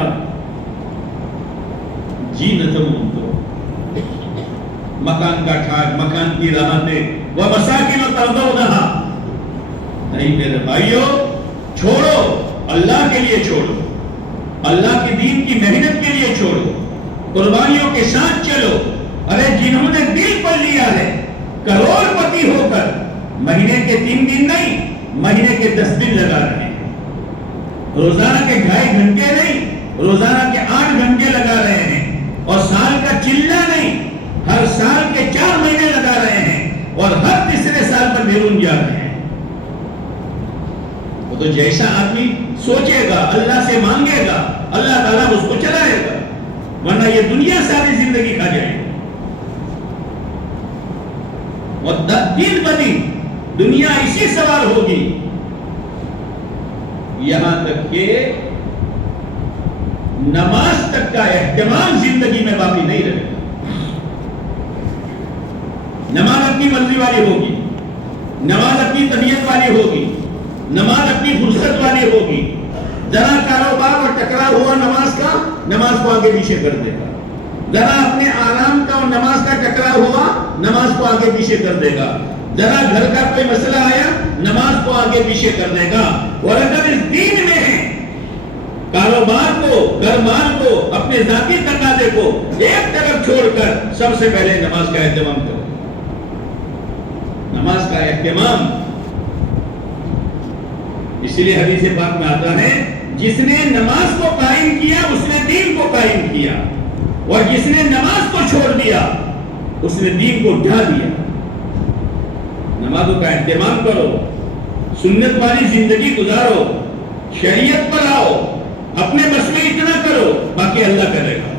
جی نظر تو مکان کا ٹھاک، مکان کی راحتیں، وہ مساکن ترضونها۔ نہیں میرے بھائیوں، چھوڑو، اللہ کے لیے چھوڑو، اللہ کے دین کی محنت کے لیے چھوڑو، قربانیوں کے ساتھ چلو۔ ارے جنہوں نے دل پر لیا ہے، کروڑ پتی ہو کر مہینے کے 3 دن نہیں، مہینے کے 10 دن لگا رہے ہیں، روزانہ کے 2.5 گھنٹے نہیں، روزانہ کے 8 گھنٹے لگا رہے ہیں، اور سال کا چلہ نہیں، ہر سال کے 4 مہینے لگا رہے ہیں، اور ہر تیسرے سال پر بیرون جا رہے ہیں۔ وہ تو جیسا آدمی سوچے گا، اللہ سے مانگے گا، اللہ تعالیٰ اس کو چلائے گا، ورنہ یہ دنیا ساری زندگی کھا جائے گی۔ اور دن بدن دنیا اسی سوال ہوگی، یہاں تک کہ نماز تک کا اہتمام زندگی میں باقی نہیں رہے گا۔ نماز اپنی مرضی والی ہوگی، نماز اپنی طبیعت والی ہوگی، نماز اپنی فرصت والی ہوگی۔ ذرا کاروبار اور ٹکرا ہوا نماز کا، نماز کو آگے پیچھے کر دے گا۔ ذرا اپنے آرام کا اور نماز کا ٹکرا ہوا، نماز کو آگے پیچھے کر دے گا۔ ذرا گھر کا کوئی مسئلہ آیا، نماز کو آگے پیچھے کر دے گا۔ اور اگر اس دین میں ہے، کاروبار کو، گھر-بار کو، اپنے ذاتی تقاضے کو ایک طرف چھوڑ کر سب سے پہلے نماز کا اہتمام کرو، نماز کا اہتمام۔ اسی لیے حدیث پاک میں آتا ہے، جس نے نماز کو قائم کیا اس نے دین کو قائم کیا۔ اور جس نے نماز کو چھوڑ دیا اس نے دین کو ڈھا دیا. نمازوں کا اہتمام کرو، سنت والی زندگی گزارو، شریعت پر آؤ، اپنے بس میں اتنا کرو، باقی اللہ کرے گا،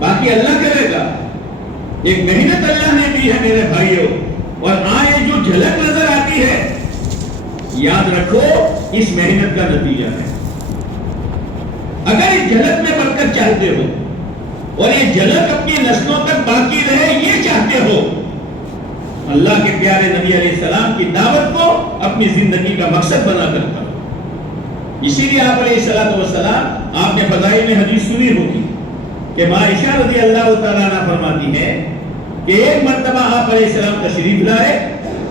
باقی اللہ کرے گا. ایک محنت اللہ نے دی ہے میرے بھائیوں، اور آئے جو جھلک نظر آتی ہے یاد رکھو اس محنت کا نتیجہ ہے. اگر اس جھلک میں برکت چاہتے ہو اور یہ جھلک اپنی نسلوں تک باقی رہے یہ چاہتے ہو، اللہ کے پیارے نبی علیہ السلام کی دعوت کو اپنی زندگی کا مقصد بنا کر کرو. اسی لیے آپ علیہ السلام، آپ نے فضائل میں حدیث سنی ہوگی کہ عائشہ رضی اللہ تعالیٰ عنہ فرماتی ہے کہ ایک مرتبہ آپ علیہ السلام تشریف لائے،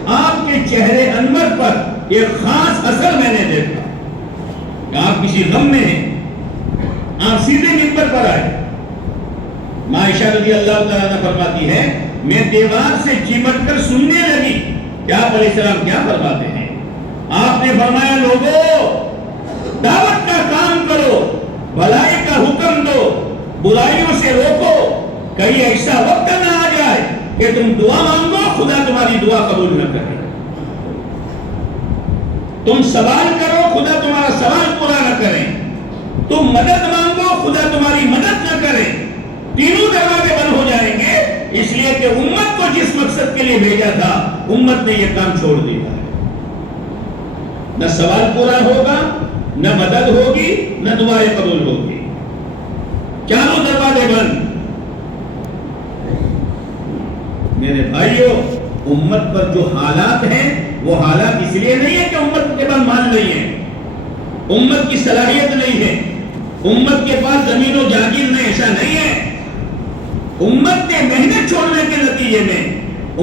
آپ کے چہرے انور پر ایک خاص اثر میں نے دیکھا کہ آپ کسی غم میں ہیں. آپ سیدھے منبر پر آئے. عائشہ رضی اللہ تعالیٰ عنہ فرماتی ہے میں دیوار سے چمٹ کر سننے لگی کہ آپ علیہ السلام کیا فرماتے ہیں. آپ نے فرمایا لوگوں دعوت کا کام کرو، بھلائی کا حکم دو، برائیوں سے روکو، کہیں ایسا وقت نہ آ جائے کہ تم دعا مانگو خدا تمہاری دعا قبول نہ کرے، تم سوال کرو خدا تمہارا سوال پورا نہ کرے، تم مدد مانگو خدا تمہاری مدد نہ کرے. تینوں دروازے بند ہو جائیں گے، اس لیے کہ امت کو جس مقصد کے لیے بھیجا تھا امت نے یہ کام چھوڑ دیا ہے. نہ سوال پورا ہوگا، نہ مدد ہوگی، نہ دعائیں قبول ہوگی. چاروں دروازے بند. میرے بھائیوں امت پر جو حالات ہیں وہ حالات اس لیے نہیں ہے کہ امت کے پاس مال نہیں ہے، امت کی صلاحیت نہیں ہے، امت کے پاس زمین و جاگیر نہیں، ایسا نہیں ہے. امت نے محنت چھوڑنے کے نتیجے میں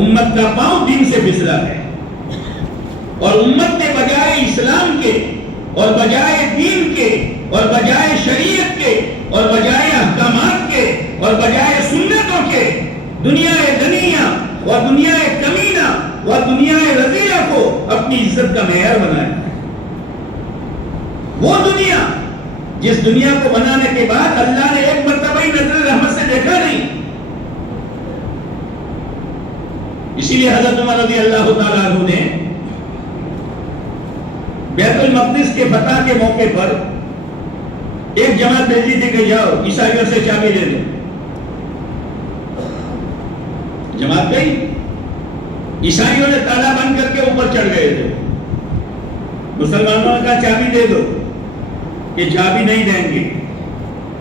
امت کا پاؤں دین سے پھسلا ہے، اور امت نے بجائے اسلام کے اور بجائے دین کے اور بجائے شریعت کے اور بجائے احکامات کے اور بجائے سنتوں کے دنیا دنیا اور دنیا کمینہ اور دنیا رضیہ کو اپنی عزت کا معیار بنایا. وہ دنیا جس دنیا کو بنانے کے بعد اللہ نے ایک مرتبہ ہی نظر رحمت سے دیکھا نہیں. اسی لیے حضرت عمر رضی اللہ تعالیٰ عنہ نے بیت المقدس کے فتح کے موقع پر ایک جماعت بھیجی تھی کہ جاؤ عیسائیوں سے چابی لے لو. جماعت گئی، عیسائیوں نے تالا بند کر کے اوپر چڑھ گئے تھے. مسلمانوں نے کہا چابی دے دو، کہ چابی نہیں دیں گے،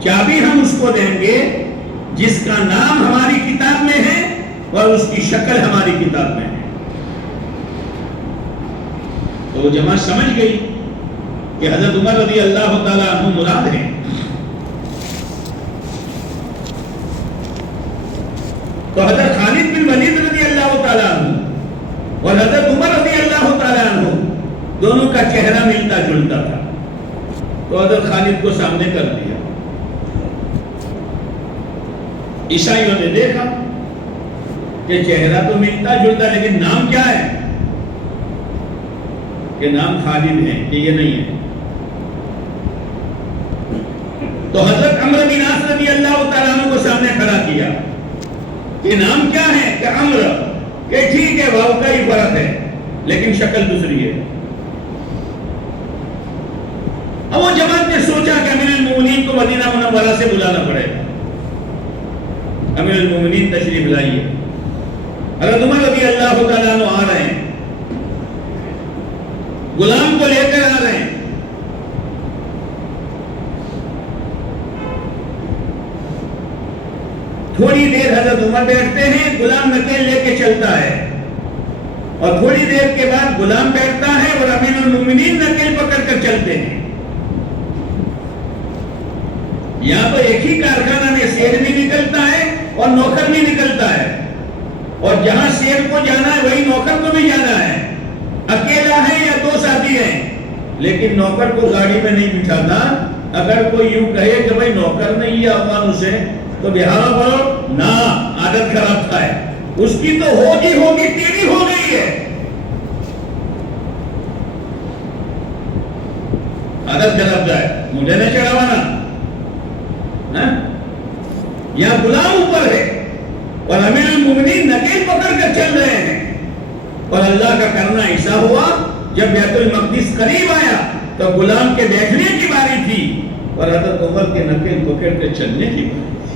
چابی ہم اس کو دیں گے جس کا نام ہماری کتاب میں ہے اور اس کی شکل ہماری کتاب میں ہے. تو وہ جماعت سمجھ گئی کہ حضرت عمر رضی اللہ تعالیٰ عنہ مراد ہیں. تو حضرت خالد بن ولید رضی اللہ تعالیٰ عنہ اور حضرت عمر رضی اللہ تعالیٰ عنہ دونوں کا چہرہ ملتا جلتا تھا. تو حضرت خالد کو سامنے کر دیا. عیسائیوں نے دیکھا کہ چہرہ تو ملتا جلتا لیکن نام کیا ہے، کہ نام خالد ہے، کہ یہ نہیں ہے. تو حضرت عمرو بن عاص رضی اللہ تعالیٰ عنہ کو سامنے کھڑا کیا کہ نام کیا ہے، کہ عمرو، کہ ٹھیک ہے واو کا ہی فرق ہے لیکن شکل دوسری ہے. اب وہ جماعت نے سوچا کہ امیر المومنین کو مدینہ منورہ سے بلانا پڑے گا. امیر المومنین تشریف لائیے. حضرت عمر رضی اللہ تعالیٰ عنہ آ رہے ہیں، غلام کو لے کر آ رہے ہیں. تھوڑی دیر حضرت عمر بیٹھتے ہیں، غلام نکیل لے کے چلتا ہے، اور تھوڑی دیر کے بعد غلام بیٹھتا ہے اور امیر المومنین نکیل پکڑ کر چلتے ہیں. یہاں تو ایک ہی کارخانہ میں سیٹ بھی نکلتا ہے اور نوکر بھی نکلتا ہے، اور جہاں سیٹ کو جانا ہے وہی نوکر کو بھی جانا ہے. اکیلا ہے یا دو ساتھی ہیں، لیکن نوکر کو گاڑی میں نہیں بٹھاتا. اگر کوئی یوں کہے کہ بھائی نوکر نہیں ہے افغان سے تو بہارا پڑو نہ، عادت خراب تھا ہے. اس کی تو ہوگی تیری ہو گئی ہے. عادت خراب جائے مجھے نہیں چڑھاوانا. یا غلام اوپر ہے اور امیر المومنین نکیل پکڑ کر چل رہے ہیں. اور اللہ کا کرنا ایسا ہوا جب بیت المقدس قریب آیا تو غلام کے بیٹھنے کی باری تھی اور حضرت عمر کے نکیل پکڑ کے چلنے کی باری تھی.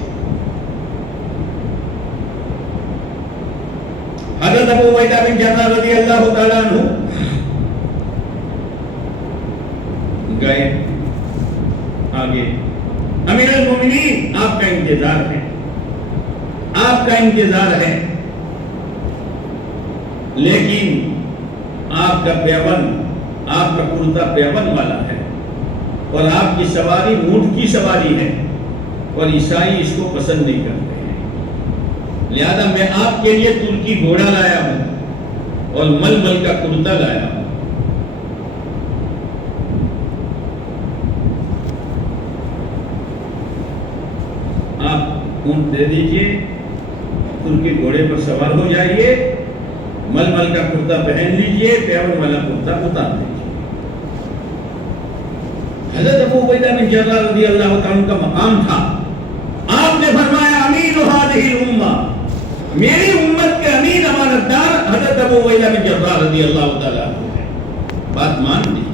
حضرت ابو عبیدہ بن جراح رضی اللہ تعالیٰ عنہ گئے آگے. امیر المومنین آپ کا انتظار ہے، آپ کا انتظار ہے، لیکن آپ کا پیون، آپ کا کرتا پیون والا ہے اور آپ کی سواری اونٹ کی سواری ہے اور عیسائی اس کو پسند نہیں کرتے ہیں، لہذا میں آپ کے لیے ترکی گھوڑا لایا ہوں اور ململ کا کرتا لایا ہوں. آپ اونٹ دے دیجئے، ترکی گھوڑے پر سوار ہو جائیے، ململ کا کرتا پہن لیجئے، پیون والا کرتا اتار دیجئے. حضرت ابو عبیدہ بن جراح رضی اللہ عنہ کا مقام تھا. آپ نے فرمایا امین هذه الامہ، میری امت کے امین امانتدار حضرت ابو عبیدہ بن جراح رضی اللہ تعالیٰ عنہ ہے. بات مان لی.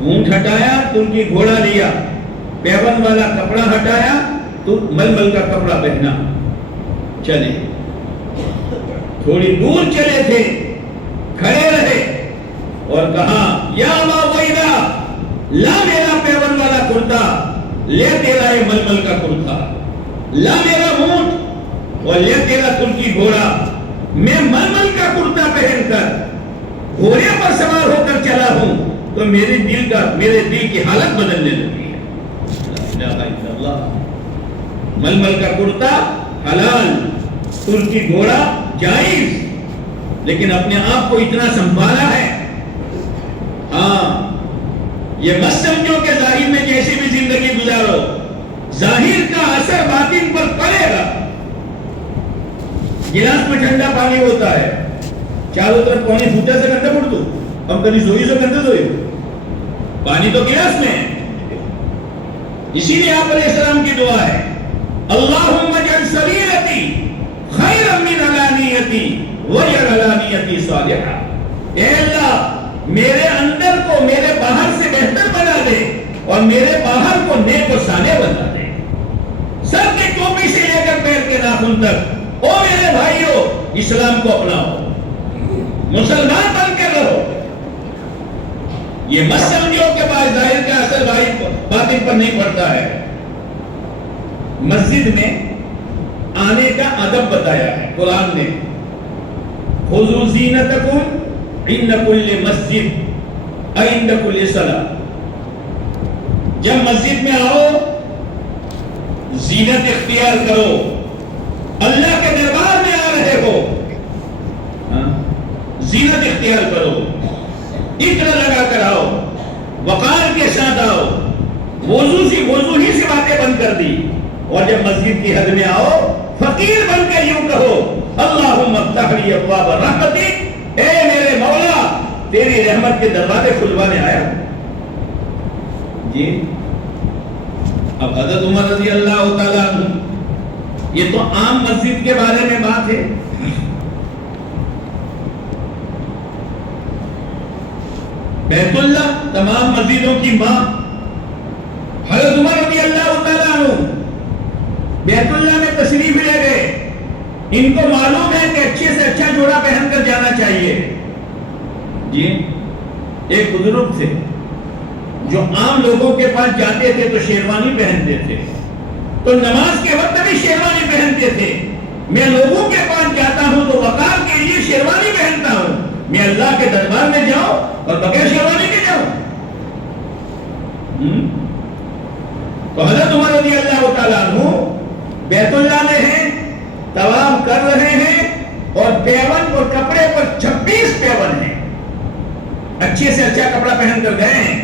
اونٹ ہٹایا، ترکی گھوڑا لیا، پیون والا کپڑا ہٹایا تو ململ کا کپڑا پہنا، چلے. تھوڑی دور چلے تھے، کھڑے رہے اور کہا یا ابا عبیدہ لا میرا پیون والا کرتا، لے تیرا یہ ململ کا کرتا، لا میرا اونٹ اور لے تیرا ترکی گھوڑا. میں ململ کا کرتا پہن کر گھوڑے پر سوار ہو کر چلا ہوں تو میرے دل کی حالت بدلنے لگی ہے. لا الہ الا اللہ. ململ کا کرتا حلال، ترکی گھوڑا جائز، لیکن اپنے آپ کو اتنا سنبھالا ہے. ہاں، یہ مت سمجھو کہ ظاہر میں جیسی بھی زندگی گزارو، ظاہر کا اثر باطن پر پڑے گا. گلاس میں ٹھنڈا پانی ہوتا ہے، چاروں طرف پانی پھوٹا سے گندہ پڑ دو، ہم کبھی سوئی سے گندہ سوئی، پانی تو گلاس میں ہے. اسی لیے آپ علیہ السلام کی دعا ہے اللہم اجعل سریرتی خیرا من علانیتی وجعل علانیتی صالحا. اے اللہ میرے اندر کو میرے باہر سے بہتر بنا دے اور میرے باہر کو نیک و صالح بنا دے. سر کی ٹوپی سے لے کر پیر کے ناخن تک، او میرے بھائیو اسلام کو اپناؤ، مسلمان بن کر رہو. یہ مت سمجھو کہ ظاہر کا اثر باطن پر نہیں پڑتا ہے. مسجد میں آنے کا ادب بتایا ہے قرآن نے. خذوا زینتکم عند کل مسجد عند کل صلاۃ. جب مسجد میں آؤ زینت اختیار کرو. اللہ کے دربار میں آ رہے ہو، زینت اختیار کرو، عطر لگا کر آؤ، وقار کے ساتھ آؤ. وضو ہی سے باتیں بند کر دی. اور جب مسجد کی حد میں آؤ فقیر بن کر یوں کہو اللہم افتح لی ابواب رحمتک، اے میرے مولا تیری رحمت کے دروازے کھلوانے آیا. جی اب حضرت عمر رضی اللہ تعالیٰ عنہ، یہ تو عام مسجد کے بارے میں بات ہے. بیت اللہ تمام مسجدوں کی ماں. حضرت عمر رضی اللہ تعالیٰ عنہ بیت اللہ میں تشریف لے گئے. ان کو معلوم ہے کہ اچھے سے اچھا جوڑا پہن کر جانا چاہیے. جی ایک بزرگ تھے جو عام لوگوں کے پاس جاتے تھے تو شیروانی پہنتے تھے، تو نماز کے وقت بھی شیروانی پہنتے تھے. میں لوگوں کے پاس جاتا ہوں تو وقار کے لیے شیروانی پہنتا ہوں. میں اللہ کے دربار میں جاؤں اور بغیر شیروانی کے جاؤں. تو حضرت عمر رضی اللہ تعالیٰ عنہ بیت اللہ میں ہیں، طواف کر رہے ہیں اور پیون اور کپڑے پر 26 پیون ہیں. اچھے سے اچھا کپڑا پہن کر گئے ہیں.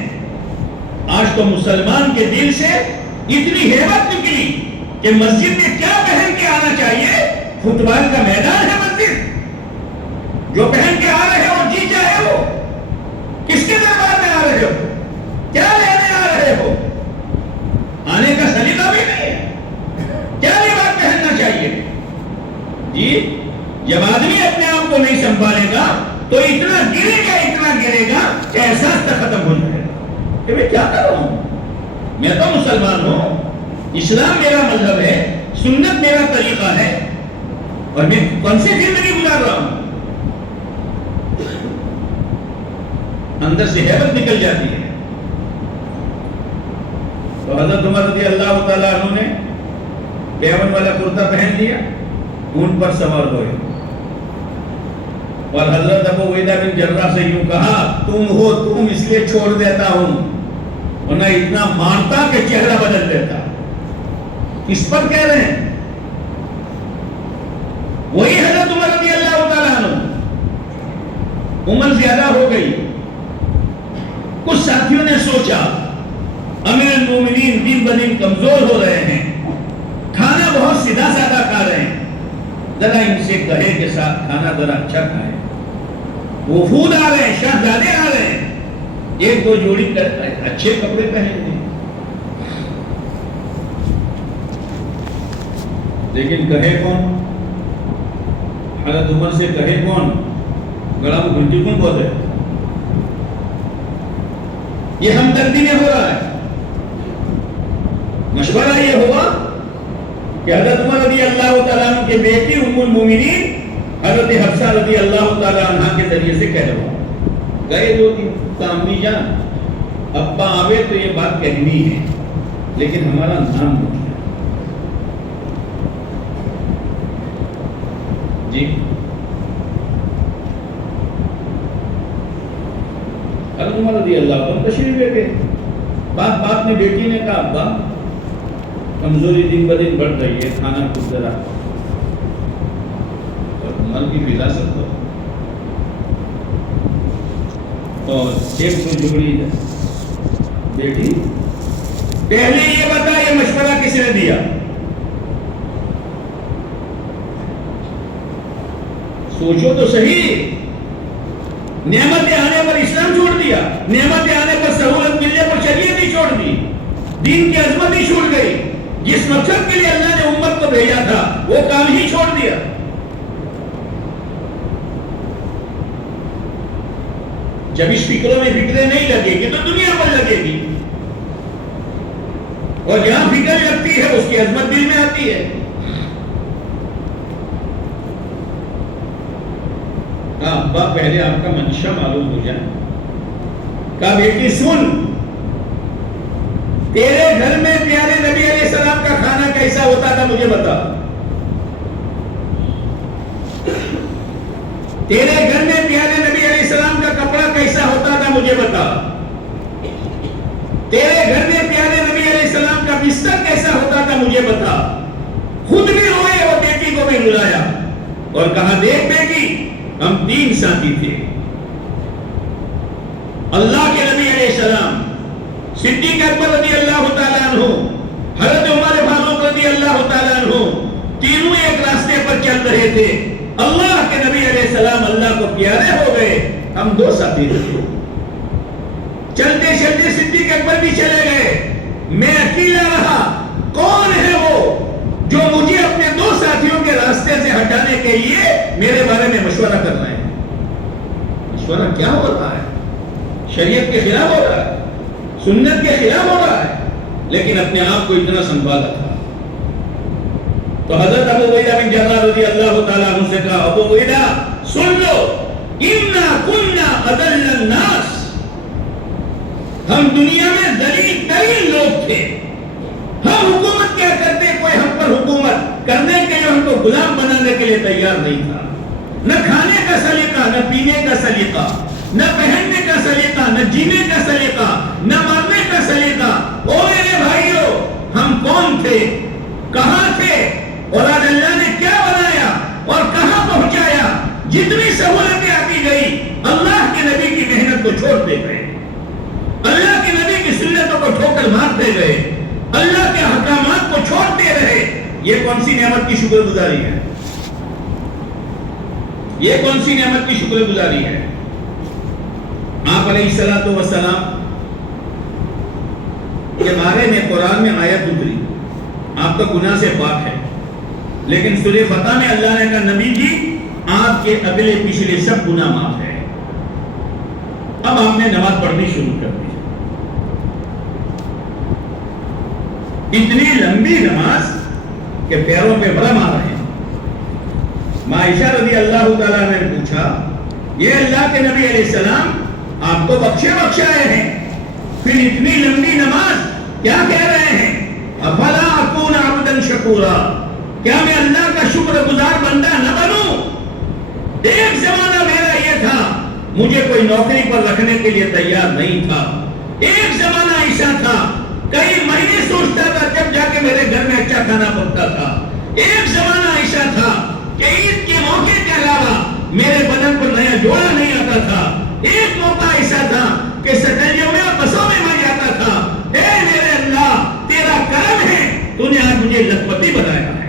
آج تو مسلمان کے دل سے اتنی ہیبت نکلی کہ مسجد میں کیا پہن کے آنا چاہیے. فٹ بال کا میدان ہے مسجد، جو پہن کے آ رہے ہو جی چاہے ہو. کس کے دربار میں آ رہے ہو؟ کیا لینے آ رہے ہو؟ آنے کا سلیقہ بھی نہیں ہے. کیا جب آدمی اپنے آپ کو نہیں سنبھالے گا تو اتنا گرے گا کہ احساس تک ختم ہو جائے گا کہ میں کیا کر رہا ہوں. میں تو مسلمان ہوں, اسلام میرا مذہب ہے, سنت میرا طریقہ ہے, اور میں کون سی زندگی گزار رہا ہوں. اندر سے ہیبت نکل جاتی ہے. تو حضرت عمر رضی اللہ تعالیٰ عنہ نے 52 والا کرتا پہن لیا, اونٹ پر سوار ہوئے, اور حضرت ابو عبیدہ بن جراح سے یوں کہا, تم ہو تم اس لیے چھوڑ دیتا ہوں, ورنہ اتنا مارتا کہ چہرہ بدل دیتا. کس پر کہہ رہے ہیں؟ وہی حضرت عمر رضی اللہ تعالیٰ عنہ. عمر زیادہ ہو گئی. کچھ ساتھیوں نے سوچا امیر المومنین دن بدن کمزور ہو رہے ہیں, کھانا بہت سیدھا سادہ کھا رہے ہیں, ذرا ان سے کہے کے ساتھ کھانا ذرا اچھا کھائیں. وفود آ رہے ہیں, شہزادے آ رہے ہیں, ایک دو جوڑی اچھے کپڑے پہن لیں. لیکن کہے کون؟ حضرت عمر سے کہے کون؟ گلا میں گھنٹی کون بہت ہے. یہ ہمدردی میں ہو رہا ہے. مشورہ یہ ہوا کہ حضرت عمر رضی اللہ تعالیٰ عنہ کے بیٹی ام المومنین حضرت حفصہ رضی اللہ تعالیٰ عنہ کے ذریعے سے کہلوا. گئے دو دن کا امی جان, ابا آوے تو یہ بات کہنی ہے, لیکن ہمارا نام مت لیا. جی حضرت عمر رضی اللہ عنہ تشریف لے گئے. بات میں بیٹی نے کہا, ابا کمزوری دن بدن بڑھ رہی ہے, کھانا کچھ ذرا. اور عمر کی وراثت ہو اور ایک تو جھگڑی بیٹی. پہلے یہ بتا, یہ مشورہ کس نے دیا؟ سوچو تو صحیح. نعمتیں آنے پر اسلام چھوڑ دیا, نعمتیں آنے پر سہولت ملنے پر شریعت ہی چھوڑ دی, دین کی عظمت ہی چھوٹ گئی. جس مقصد کے لیے اللہ نے امت کو بھیجا تھا وہ کام ہی چھوڑ دیا. جب اس فکروں میں فکریں نہیں لگے گی تو دنیا پر لگے گی, اور جہاں فکر لگتی ہے اس کی عظمت دل میں آتی ہے. ابا پہلے آپ کا منشا معلوم ہو جائے. کہا بیٹی سن, تیرے گھر میں پیارے نبی علیہ السلام کا کھانا کیسا ہوتا تھا مجھے بتا. تیرے گھر میں پیارے نبی علیہ السلام کا کپڑا کیسا ہوتا تھا مجھے بتا. تیرے گھر میں پیارے نبی علیہ السلام کا بستر کیسا ہوتا تھا مجھے بتا. خود بھی روئے اور بیٹی کو بھی رلایا اور کہا, دیکھ بیٹی, ہم 3 ساتھی تھے. اللہ کے نبی علیہ السلام, صدیق اکبر رضی اللہ تعالیٰ عنہ, حضرت عمر فاروق رضی اللہ تعالیٰ عنہ, تینوں ایک راستے پر چل رہے تھے. اللہ کے نبی علیہ السلام اللہ کو پیارے ہو گئے, ہم 2 ساتھی تھے. چلتے چلتے صدیق اکبر بھی چلے گئے, میں اکیلا رہا. کون ہے وہ جو مجھے اپنے 2 ساتھیوں کے راستے سے ہٹانے کے لیے میرے بارے میں مشورہ کر رہے ہیں؟ مشورہ کیا ہو رہا ہے؟ شریعت کے خلاف ہو رہا ہے, سنت کے خلاف ہو رہا ہے, لیکن اپنے آپ کو اتنا سنبھالا تھا. تو حضرت ابو عبیدہ بن جراح رضی اللہ تعالیٰ عنہ سے کہا, ابو عبیدہ سن لو, انا کنا اضل الناس, ہم دنیا میں ذلیل ترین لوگ تھے. ہم حکومت کیا کرتے, کوئی ہم پر حکومت کرنے کے لیے, ہم کو غلام بنانے کے لیے تیار نہیں تھا. نہ کھانے کا سلیقہ, نہ پینے کا سلیقہ, نہ پہننے کا سلیقہ, نہ جینے کا سلیقہ, نہ مرنے کا سلیقہ. او میرے بھائیو, ہم کون تھے, کہاں تھے, اور آج اللہ نے کیا بنایا اور کہاں پہنچایا. جتنی سہولتیں آتی گئی, اللہ کے نبی کی محنت کو چھوڑتے گئے, اللہ کے نبی کی سنتوں کو ٹھوکر مارتے گئے, اللہ کے احکامات کو چھوڑتے رہے. یہ کون سی نعمت کی شکر گزاری ہے؟ یہ کون سی نعمت کی شکر گزاری ہے؟ آپ علیہ الصلوۃ والسلام کے بارے میں قرآن میں آیت اتری, آپ کا گناہ سے پاک ہے, لیکن سورہ فتح میں اللہ نے کہا, نبی جی آپ کے اگلے پچھلے سب گناہ معاف ہے۔ اب آپ نے نماز پڑھنی شروع کر دی، اتنی لمبی نماز کہ پیروں پہ بڑا مار رہے ہیں۔ عائشہ رضی اللہ تعالیٰ نے پوچھا، یہ اللہ کے نبی علیہ السلام آپ کو بخشائے ہیں، پھر اتنی لمبی نماز کیا کہہ رہے ہیں؟ افلا اکون عبدا شکورا، کیا میں اللہ کا شکر گزار بندہ نہ بنوں؟ ایک زمانہ میرا یہ تھا، مجھے کوئی نوکری پر رکھنے کے لیے تیار نہیں تھا، ایک زمانہ ایسا تھا کئی مہینے سوچتا تھا جب جا کے میرے گھر میں اچھا کھانا پکتا تھا، ایک زمانہ ایسا تھا کہ عید کے موقع کے علاوہ میرے بدن پر نیا جوڑا نہیں آتا تھا، ایک موقع ایسا تھا کہ سٹیجوں میں اور بسوں میں مر جاتا تھا۔ اے میرے اللہ، تیرا کرم ہے، تو نے آج مجھے لکھپتی بنایا ہے،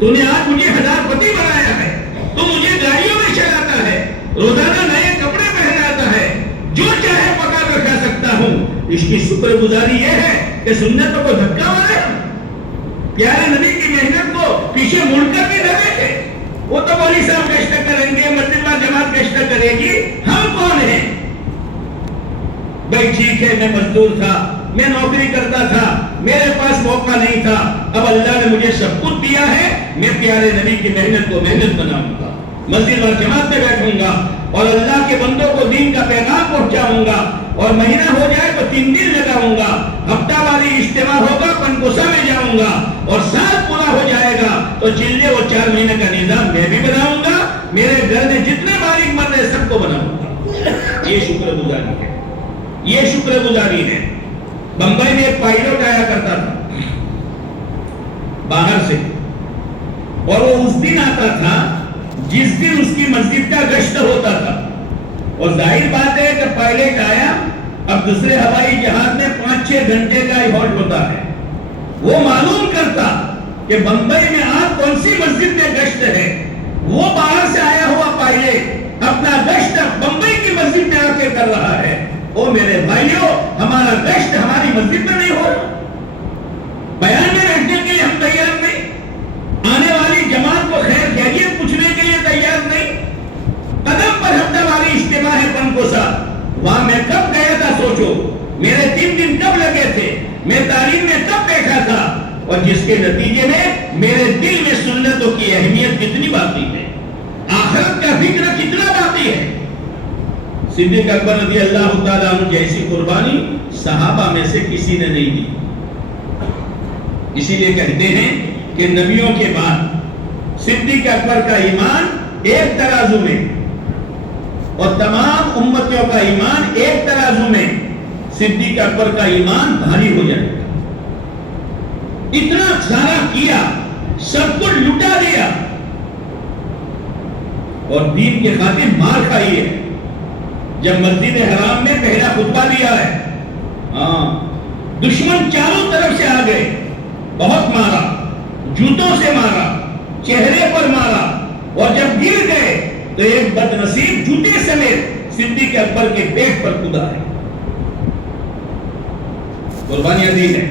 تو نے آج مجھے ہزار پتی بنایا ہے، تو مجھے گاڑیوں میں چلاتا ہے، روزانہ نئے کپڑے پہناتا ہے، جو چاہے پکا کر کھا سکتا ہوں۔ اس کی شکر گزاری یہ ہے کہ سنتوں کو دھکا مارے، پیارے نبی کی محنت کو پیچھے مڑ کر بھی نہ دیکھے۔ وہ تو مولوی صاحب گشت کریں گے، مسجد میں جماعت گشت کرے گی، ہم کون ہیں؟ بھائی ٹھیک ہے، میں مزدور تھا، میں نوکری کرتا تھا، میرے پاس موقع نہیں تھا، اب اللہ نے مجھے سب کچھ دیا ہے، میں پیارے نبی کی محنت کو محنت بناؤں گا، مسجد اور جماعت میں بیٹھوں گا اور اللہ کے بندوں کو دین کا پیغام پہنچاؤں گا، اور مہینہ ہو جائے تو 3 دن لگاؤں گا، ہفتہ والی اجتماع ہوگا پنکوسا میں جاؤں گا، اور سال پورا ہو جائے گا تو چلے وہ 4 مہینے کا نظام میں بھی بناؤں گا، میرے گھر میں جتنے باریک مرد ہیں سب کو بناؤں گا۔ یہ شکر گزاری ہے، یہ شکر گزاری ہے۔ بمبئی میں ایک پائلٹ آیا کرتا تھا باہر سے، اور وہ اس دن آتا تھا جس دن اس کی مسجد کا گشت ہوتا تھا، اور ظاہر بات ہے کہ پائلٹ آیا، اب دوسرے ہوائی جہاز میں 5-6 گھنٹے کا ہالٹ ہوتا ہے، وہ معلوم کرتا کہ بمبئی میں آج کون سی مسجد میں گشت ہے، وہ باہر سے آیا ہوا پائلٹ اپنا گشت بمبئی کی مسجد میں آ کے کر رہا ہے۔ او میرے بھائیوں، ہمارا گشت ہماری مسجد میں نہیں ہو رہا، بیان میں بیٹھنے کے لیے ہم تیار نہیں، آنے والی جماعت کو خیر خیریت پوچھنے کے لیے تیار نہیں، قدم پر ہفتہ والی اجتماع ہے پنکوسا، وہاں میں کب گیا تھا سوچو، میرے 3 دن کب لگے تھے، میں تعلیم میں کب بیٹھا تھا، اور جس کے نتیجے میں میرے دل میں سنتوں کی اہمیت کتنی باقی ہے، آخرت کا فکر کتنا باقی ہے۔ صدیق اکبر رضی اللہ تعالیٰ عنہ جیسی قربانی صحابہ میں سے کسی نے نہیں دی، اسی لیے کہتے ہیں کہ نبیوں کے بعد صدیق اکبر کا ایمان ایک ترازو میں اور تمام امتیوں کا ایمان ایک ترازو میں، صدیق اکبر کا ایمان بھاری ہو جائے گا۔ اتنا سارا کیا، سب کچھ لٹا دیا، اور دین کے خاطر مار کھائی ہے۔ جب مسجد حرام میں پہلا خطبہ دیا ہے، دشمن چاروں طرف سے آ گئے، بہت مارا، جوتوں سے مارا، چہرے پر مارا، اور جب گر گئے تو ایک بد نصیب جوتے سمیت صدیق اکبر کے پیٹ پر کدا ہے، قربانی عظیم ہے،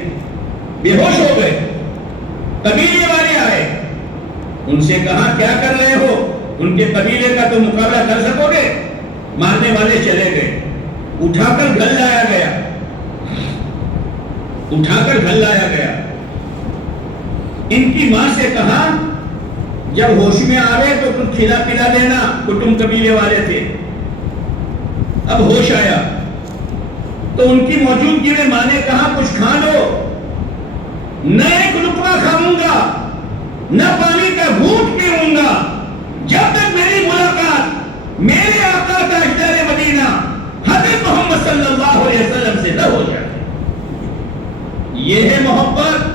بے ہوش ہو گئے۔ قبیلے والے آئے، ان سے کہا کیا کر رہے ہو، ان کے قبیلے کا تو مقابلہ کر سکو گے؟ مارنے والے چلے گئے، اٹھا کر گھر لایا گیا، اٹھا کر گھر لایا گیا۔ ان کی ماں سے کہا جب ہوش میں آوے تو کچھ کھلا پلا دینا، کٹم قبیلے والے تھے۔ اب ہوش آیا تو ان کی موجودگی میں ماں نے کہا کچھ کھا لو، نہ ایک لقمہ کھاؤں گا، نہ پانی کا گھونٹ پیوں گا، جب تک میری ملاقات میرے آقا تاجدار مدینہ حضرت محمد صلی اللہ علیہ وسلم سے نہ ہو جائے۔ یہ ہے محبت۔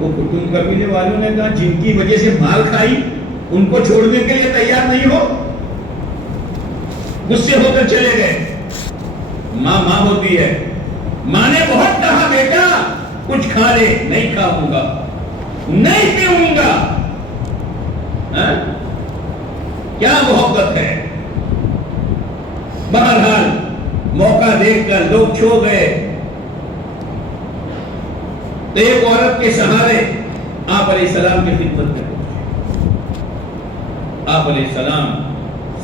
وہ کٹم قبیلے والوں نے کہا جن کی وجہ سے مال کھائی ان کو چھوڑنے کے لیے تیار نہیں ہو، غصے ہو کر چلے گئے۔ ماں ہوتی ہے، ماں نے بہت کہا بیٹا کچھ کھا لے، نہیں کھاؤں گا، نہیں پیوں گا۔ کیا محبت ہے۔ بہرحال موقع دیکھ کر لوگ چھو گئے، تو ایک عورت کے سہارے آپ علیہ السلام کی خدمت میں پہنچے۔ آپ علیہ السلام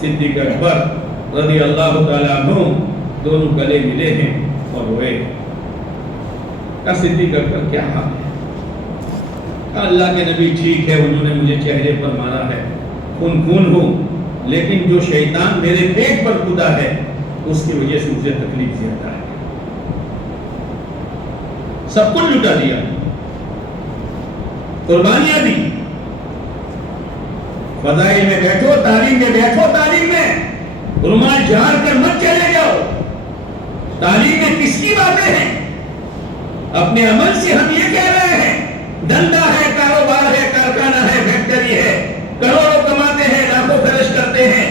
صدیق اکبر رضی اللہ تعالیٰ عنہ دونوں گلے ملے ہیں اور روئے. کہا صدیق اکبر کیا حال ہے؟ کہا اللہ کے نبی ٹھیک ہے، انہوں نے مجھے چہرے پر مارا ہے، خون ہوں، لیکن جو شیطان میرے پیٹ پر کدا ہے اس کی وجہ سے مجھے تکلیف زیادہ ہے. سب کچھ لٹا دیا، قربانیاں دی، فضائل میں بیٹھو، تعلیم میں بیٹھو، تعلیم میں رومال جھاڑ کر مت چلے جاؤ. تعلیم میں کس کی باتیں ہیں؟ اپنے عمل سے ہم یہ کہہ رہے ہیں دھندا ہے، کاروبار ہے، کارخانہ ہے، فیکٹری ہے، کروڑوں کماتے ہیں، لاکھوں خرچ کرتے ہیں.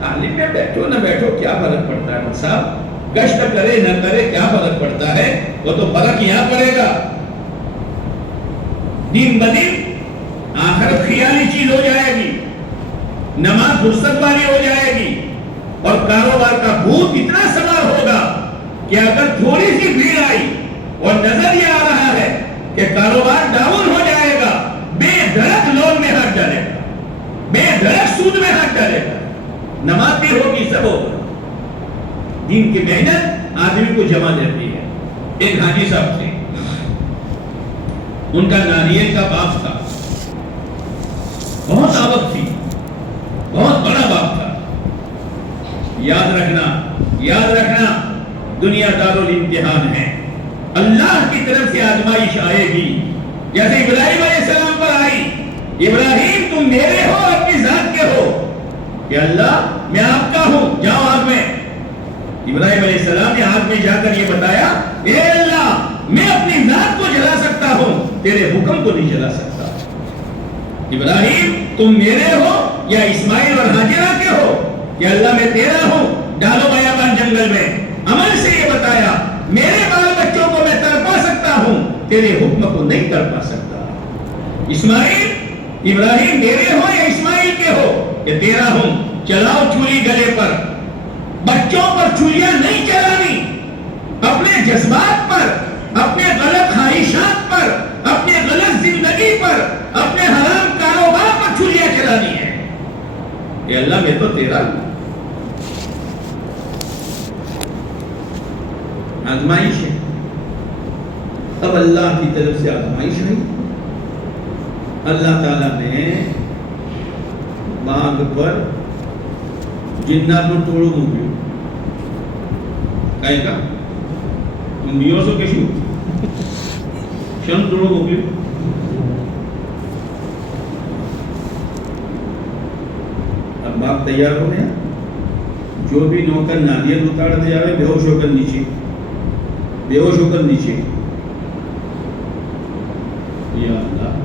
تعلیم میں بیٹھو نہ بیٹھو کیا فرق پڑتا ہے صاحب؟ گشت کرے نہ کرے کیا فرق پڑتا ہے؟ وہ تو فرق یہاں پڑے گا. دن بدن آخرت خیالی چیز ہو جائے گی، نماز فرصت والی ہو جائے گی، اور کاروبار کا بھوت اتنا سوار ہوگا کہ اگر تھوڑی سی بھیڑ آئی اور نظر یہ آ رہا ہے کہ کاروبار ڈاؤن ہو جائے گا، بے دھڑک لون میں ہاتھ ڈالے گا، بے دھڑک سود میں ہاتھ ڈالے گا. نماز بھی ہوگی، سب ہوگا. دین کی محنت آدمی کو جمع دیتی ہے. ایک حاجی صاحب تھے، ان کا ناریل کا باغ تھا، بہت آمد تھی، بہت بڑا باغ تھا. یاد رکھنا دنیا دارالامتحان ہے. اللہ کی طرف سے آزمائش آئے گی، جیسے ابراہیم علیہ السلام پر آئی. ابراہیم تم میرے ہو، اپنی ذات کے ہو؟ کہ اللہ میں آپ کا ہوں، جاؤ آگ میں. ابراہیم علیہ السلام نے آگ میں جا کر یہ بتایا، اے اللہ میں اپنی ذات کو جلا سکتا ہوں، تیرے حکم کو نہیں جلا سکتا. ابراہیم تم میرے ہو یا اسماعیل اور ہاجرہ کے ہو؟ کہ اللہ میں تیرا ہوں، ڈالو بیابان جنگل میں. عمل سے یہ بتایا میرے بال بچوں کو میں تڑپا سکتا ہوں، تیرے حکم کو نہیں تڑپا سکتا. اسماعیل ابراہیم میرے ہو یا اسماعیل کے ہو؟ کہ تیرا ہوں، چلاؤ چھری گلے پر. بچوں پر چھریاں نہیں چلانی، اپنے جذبات پر، اپنے غلط خواہشات پر، اپنے غلط زندگی پر، اپنے حرام کاروبار پر چھریاں چلانی ہے. کہ اللہ میں تو تیرا ہوں. آزمائش ہے. اب اللہ کی طرف سے آزمائش نہیں. اللہ تعالیٰ نے باغ پر جنات توڑو موکلو. کہے گا تم بیو سو کشو شن توڑو موکلو. اب باغ تیار ہو گیا. جو بھی نوکر ناریل اتار دے جاوے بے ہوش ہو کر نیچے، بے ہوش ہو کر نیچے. یا اللہ،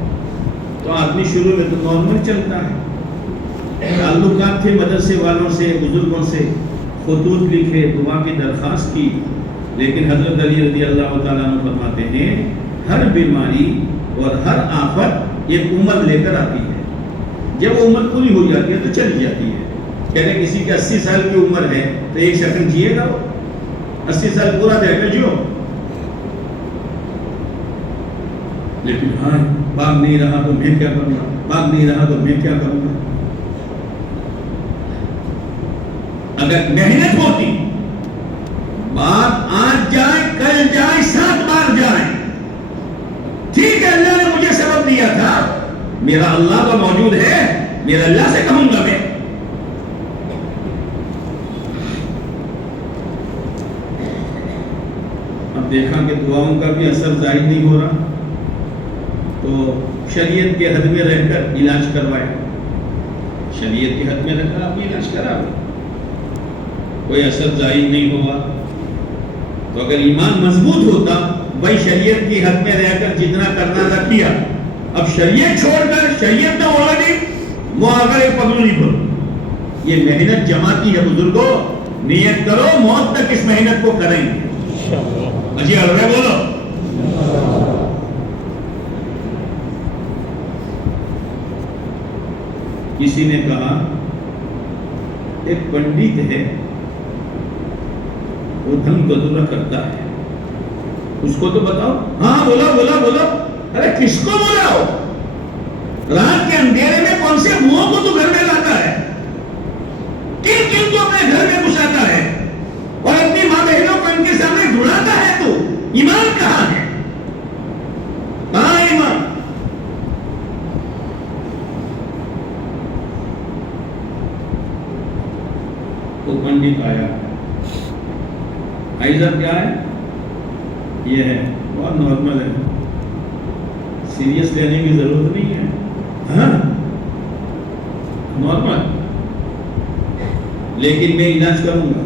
تو آدمی شروع میں تو نارمل چلتا ہے. تعلقات تھے مدرسے والوں سے، بزرگوں سے، خطوط لکھے، دعا کی درخواست کی. لیکن حضرت علی رضی اللہ تعالیٰ عنہ فرماتے ہیں ہر بیماری اور ہر آفت ایک عمر لے کر آتی ہے. جب وہ عمر پوری ہو جاتی ہے تو چلی جاتی ہے. کہتے ہیں کسی کی 80 سال کی عمر ہے تو ایک سیکنڈ جیے گا، وہ 80 سال پورا دے گا جیو. لیکن ہاں باغ نہیں رہا تو میں کیا کروں گا، باغ نہیں رہا تو میں کیا کروں گا. اگر محنت ہوتی، باغ آج جائے کل جائے 7 بار جائے، ٹھیک ہے اللہ نے مجھے سبب دیا تھا، میرا اللہ تو موجود ہے، میرا اللہ سے کہوں گا میں. اب دیکھا کہ دعاؤں کا بھی اثر ظاہر نہیں ہو رہا تو شریعت کے حد میں رہ کر علاج کروائے. شریعت کے حد میں رہ کر آپ علاج کراؤ، کوئی اثر ظاہر نہیں ہوا تو اگر ایمان مضبوط ہوتا بھائی شریعت کی حد میں رہ کر جتنا کرنا تھا کیا. اب شریعت چھوڑ کر شریعت نہ ہوگا نہیں وہ آگر ایک پگلو نہیں بھرو. یہ محنت جماعتی ہے بزرگوں، نیت کرو موت تک اس محنت کو کریں گے. اجی عربے بولو. کسی نے کہا ایک پنڈت ہے وہ دھم گدورا کرتا ہے، اس کو تو بتاؤ. ہاں بولا. ارے کس کو بولا ہو؟ رات کے اندھیرے میں کون سے منہوں کو تو گھر میں لاتا ہے؟ کن کن کو اپنے گھر میں گھساتا ہے اور اپنی ماں بہنوں کو ان کے سامنے ڈھلاتا ہے؟ تو ایمان کہاں ہے؟ کہاں ایمان؟ تو پنڈت آیا، آئی صاحب کیا ہے؟ یہ ہے، بہت نارمل ہے، سیریس لینے کی ضرورت نہیں ہے، ہاں نارمل، لیکن میں علاج کروں گا،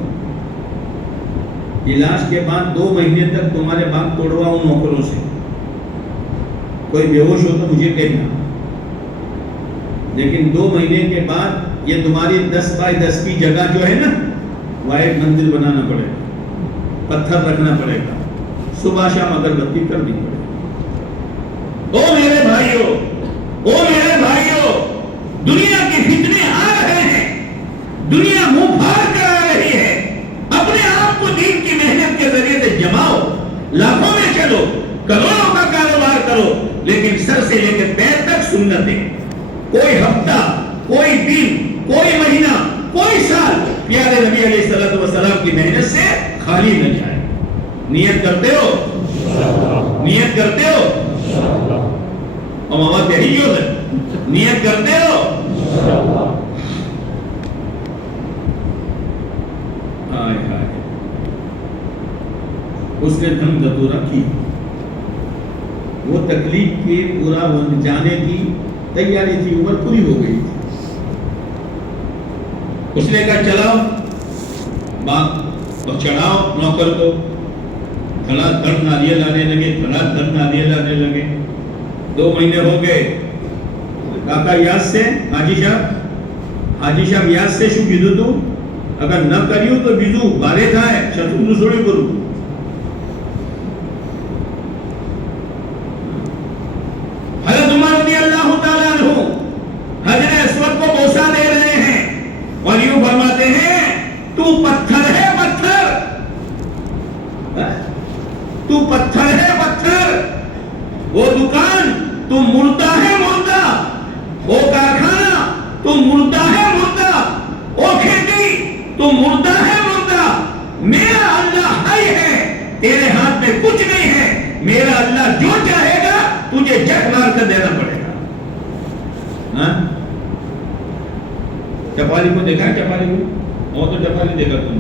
علاج کے بعد 2 مہینے تک تمہارے بات توڑواؤں نوکروں سے، کوئی بے ہوش ہو تو مجھے کہنا، لیکن 2 مہینے کے بعد یہ تمہاری 10 بائی 10 کی جگہ جو ہے نا، وہ ایک مندر بنانا پڑے گا، پتھر رکھنا پڑے گا، صبح شام اگربتی کرنی پڑے گی۔ او میرے بھائیو، او میرے بھائیو، دنیا کے فتنے آ رہے ہیں، دنیا منہ پھاڑ کر آ رہی ہے، اپنے آپ کو دین کی محنت کے ذریعے سے جماؤ، لاکھوں میں چلو، کروڑوں کا کاروبار کرو، لیکن سر سے لے کے پیر تک سنتیں، کوئی ہفتہ، کوئی دن، کوئی مہینہ، کوئی سال پیارے نبی علیہ السلام کی محنت سے خالی نہ جائے۔ نیت کرتے ہو؟ نیت کرتے ہو؟ اور مواد یہی جو ہے، نیت کرتے ہو؟ آئے آئے اس نے دھم دتورا کی، وہ تکلیف کے پورا جانے کی تیاری تھی، عمر پوری ہو گئی تھی۔ اس نے کہا چلاؤ باغ اور چڑھاؤ نوکر کو، دھڑا دھڑ ناریل آنے لگے، دھڑا دھڑ ناریل آنے لگے۔ 2 مہینے ہو گئے، کاکا یاد سے حاجی صاحب یاد سے شو کیدو تو اگر نہ کریو تو بیزو بارے تھا ہے شتو نسوڑی کرو۔ حضرت عمر رضی اللہ تعالیٰ عنہ حجر اسود کو بوسہ دے رہے ہیں اور یوں فرماتے ہیں تو پتھر ہے پتھر، تو پتھر ہے پتھر، وہ دکان تو مردہ ہے مردہ، وہ کارخانہ تو مردہ ہے مردہ، وہ کھیتی تو مردہ ہے مردہ، میرا اللہ حی ہے، تیرے ہاتھ میں کچھ نہیں ہے، میرا اللہ جو چاہے گا تجھے جٹ مار کر دینا پڑے گا۔ چپالی کو دیکھا ہے؟ چپالی کو اور تو چپالی دیکھا تم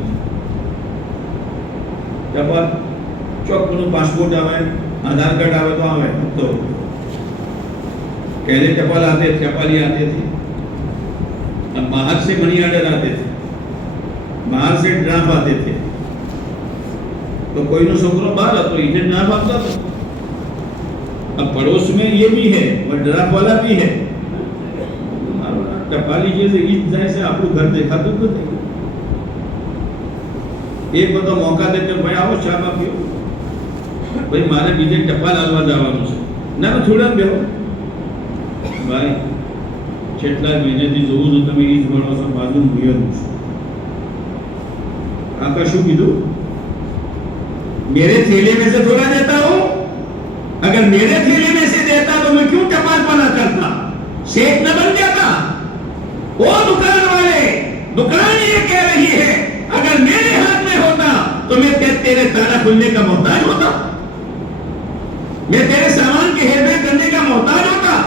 چپال چوک کو پاسپورٹ آوے، آدھار کارڈ آوے تو آوے تو پہلے چپال آتے، چپالی آتے تھے، اب باہر سے منی آرڈر آتے تھے، باہر سے ڈراف آتے تھے، تو کوئی نو سوکروں باہر تو ادھر ڈراف آتا تھا، اب پڑوس میں یہ بھی ہے اور ڈراف والا بھی ہے، چپالی جیسے عید جائے سے آپ کو گھر دیکھا تو بتائیے، ایک بتا موقع دے کر بھائی آؤ شاہ باپ کیوں بھائی مارے بیجے چپال آلوا جاوانوں سے نہ تو چھوڑا بھی ہو بھائی چھٹلا مہینے دی ضرور ہوتا میں عید بڑھا سا معلوم ہوئی ہوں آقا شو کی دو میرے تھیلے میں سے تھوڑا دیتا ہوں، اگر میرے تھیلے میں سے دیتا تو میں کیوں چپال پنا کرتا، شیخ نہ بن جاتا۔ وہ دکان والے، دکان یہ کہہ رہی ہے اگر میرے ہاتھ میں ہوتا تو میں تیرے تالا کھلنے کا محتاج ہوتا، میں تیرے سامان کی ہیر پھیر کرنے کا محتاج ہوتا،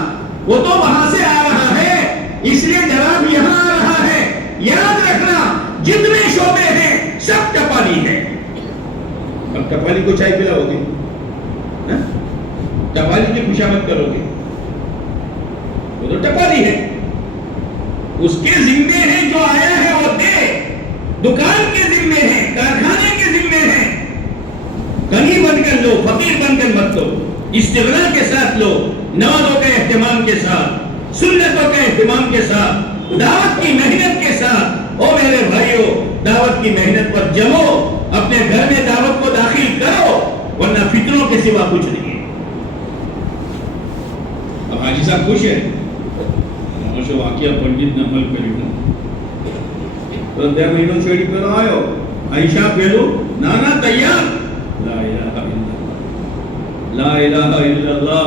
وہ تو وہاں سے آ رہا ہے اس لیے جناب یہاں آ رہا ہے۔ یاد رکھنا جتنے شعبے ہیں سب چپالی ہے۔ اب چپالی کو چائے پلاؤ گے، چپالی کی خوشامد کرو گے، وہ تو چپالی ہے، اس کے ذمے ہیں جو آیا ہے وہ دے، دکان کے ذمے ہیں، کارخانے کے ذمے ہیں، غنی بن کر لو، فقیر بن کر مت لو، استغنا کے ساتھ لو، نمازوں کے اہتمام کے ساتھ، سنتوں کے اہتمام کے ساتھ، دعوت کی محنت کے ساتھ۔ او میرے بھائیو، دعوت کی محنت پر جمو، اپنے گھر میں دعوت کو داخل کرو، ورنہ فتنوں کے سوا کچھ نہیں ہے۔ اب حاجی صاحب خوش ہے جو واقعہ پنڈت نے عمل کری ہوں تو 10 مہینوں چھوڑی پر آئے عائشہ پہلو نانا تیار لا الہ الا اللہ لا الہ الا اللہ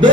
2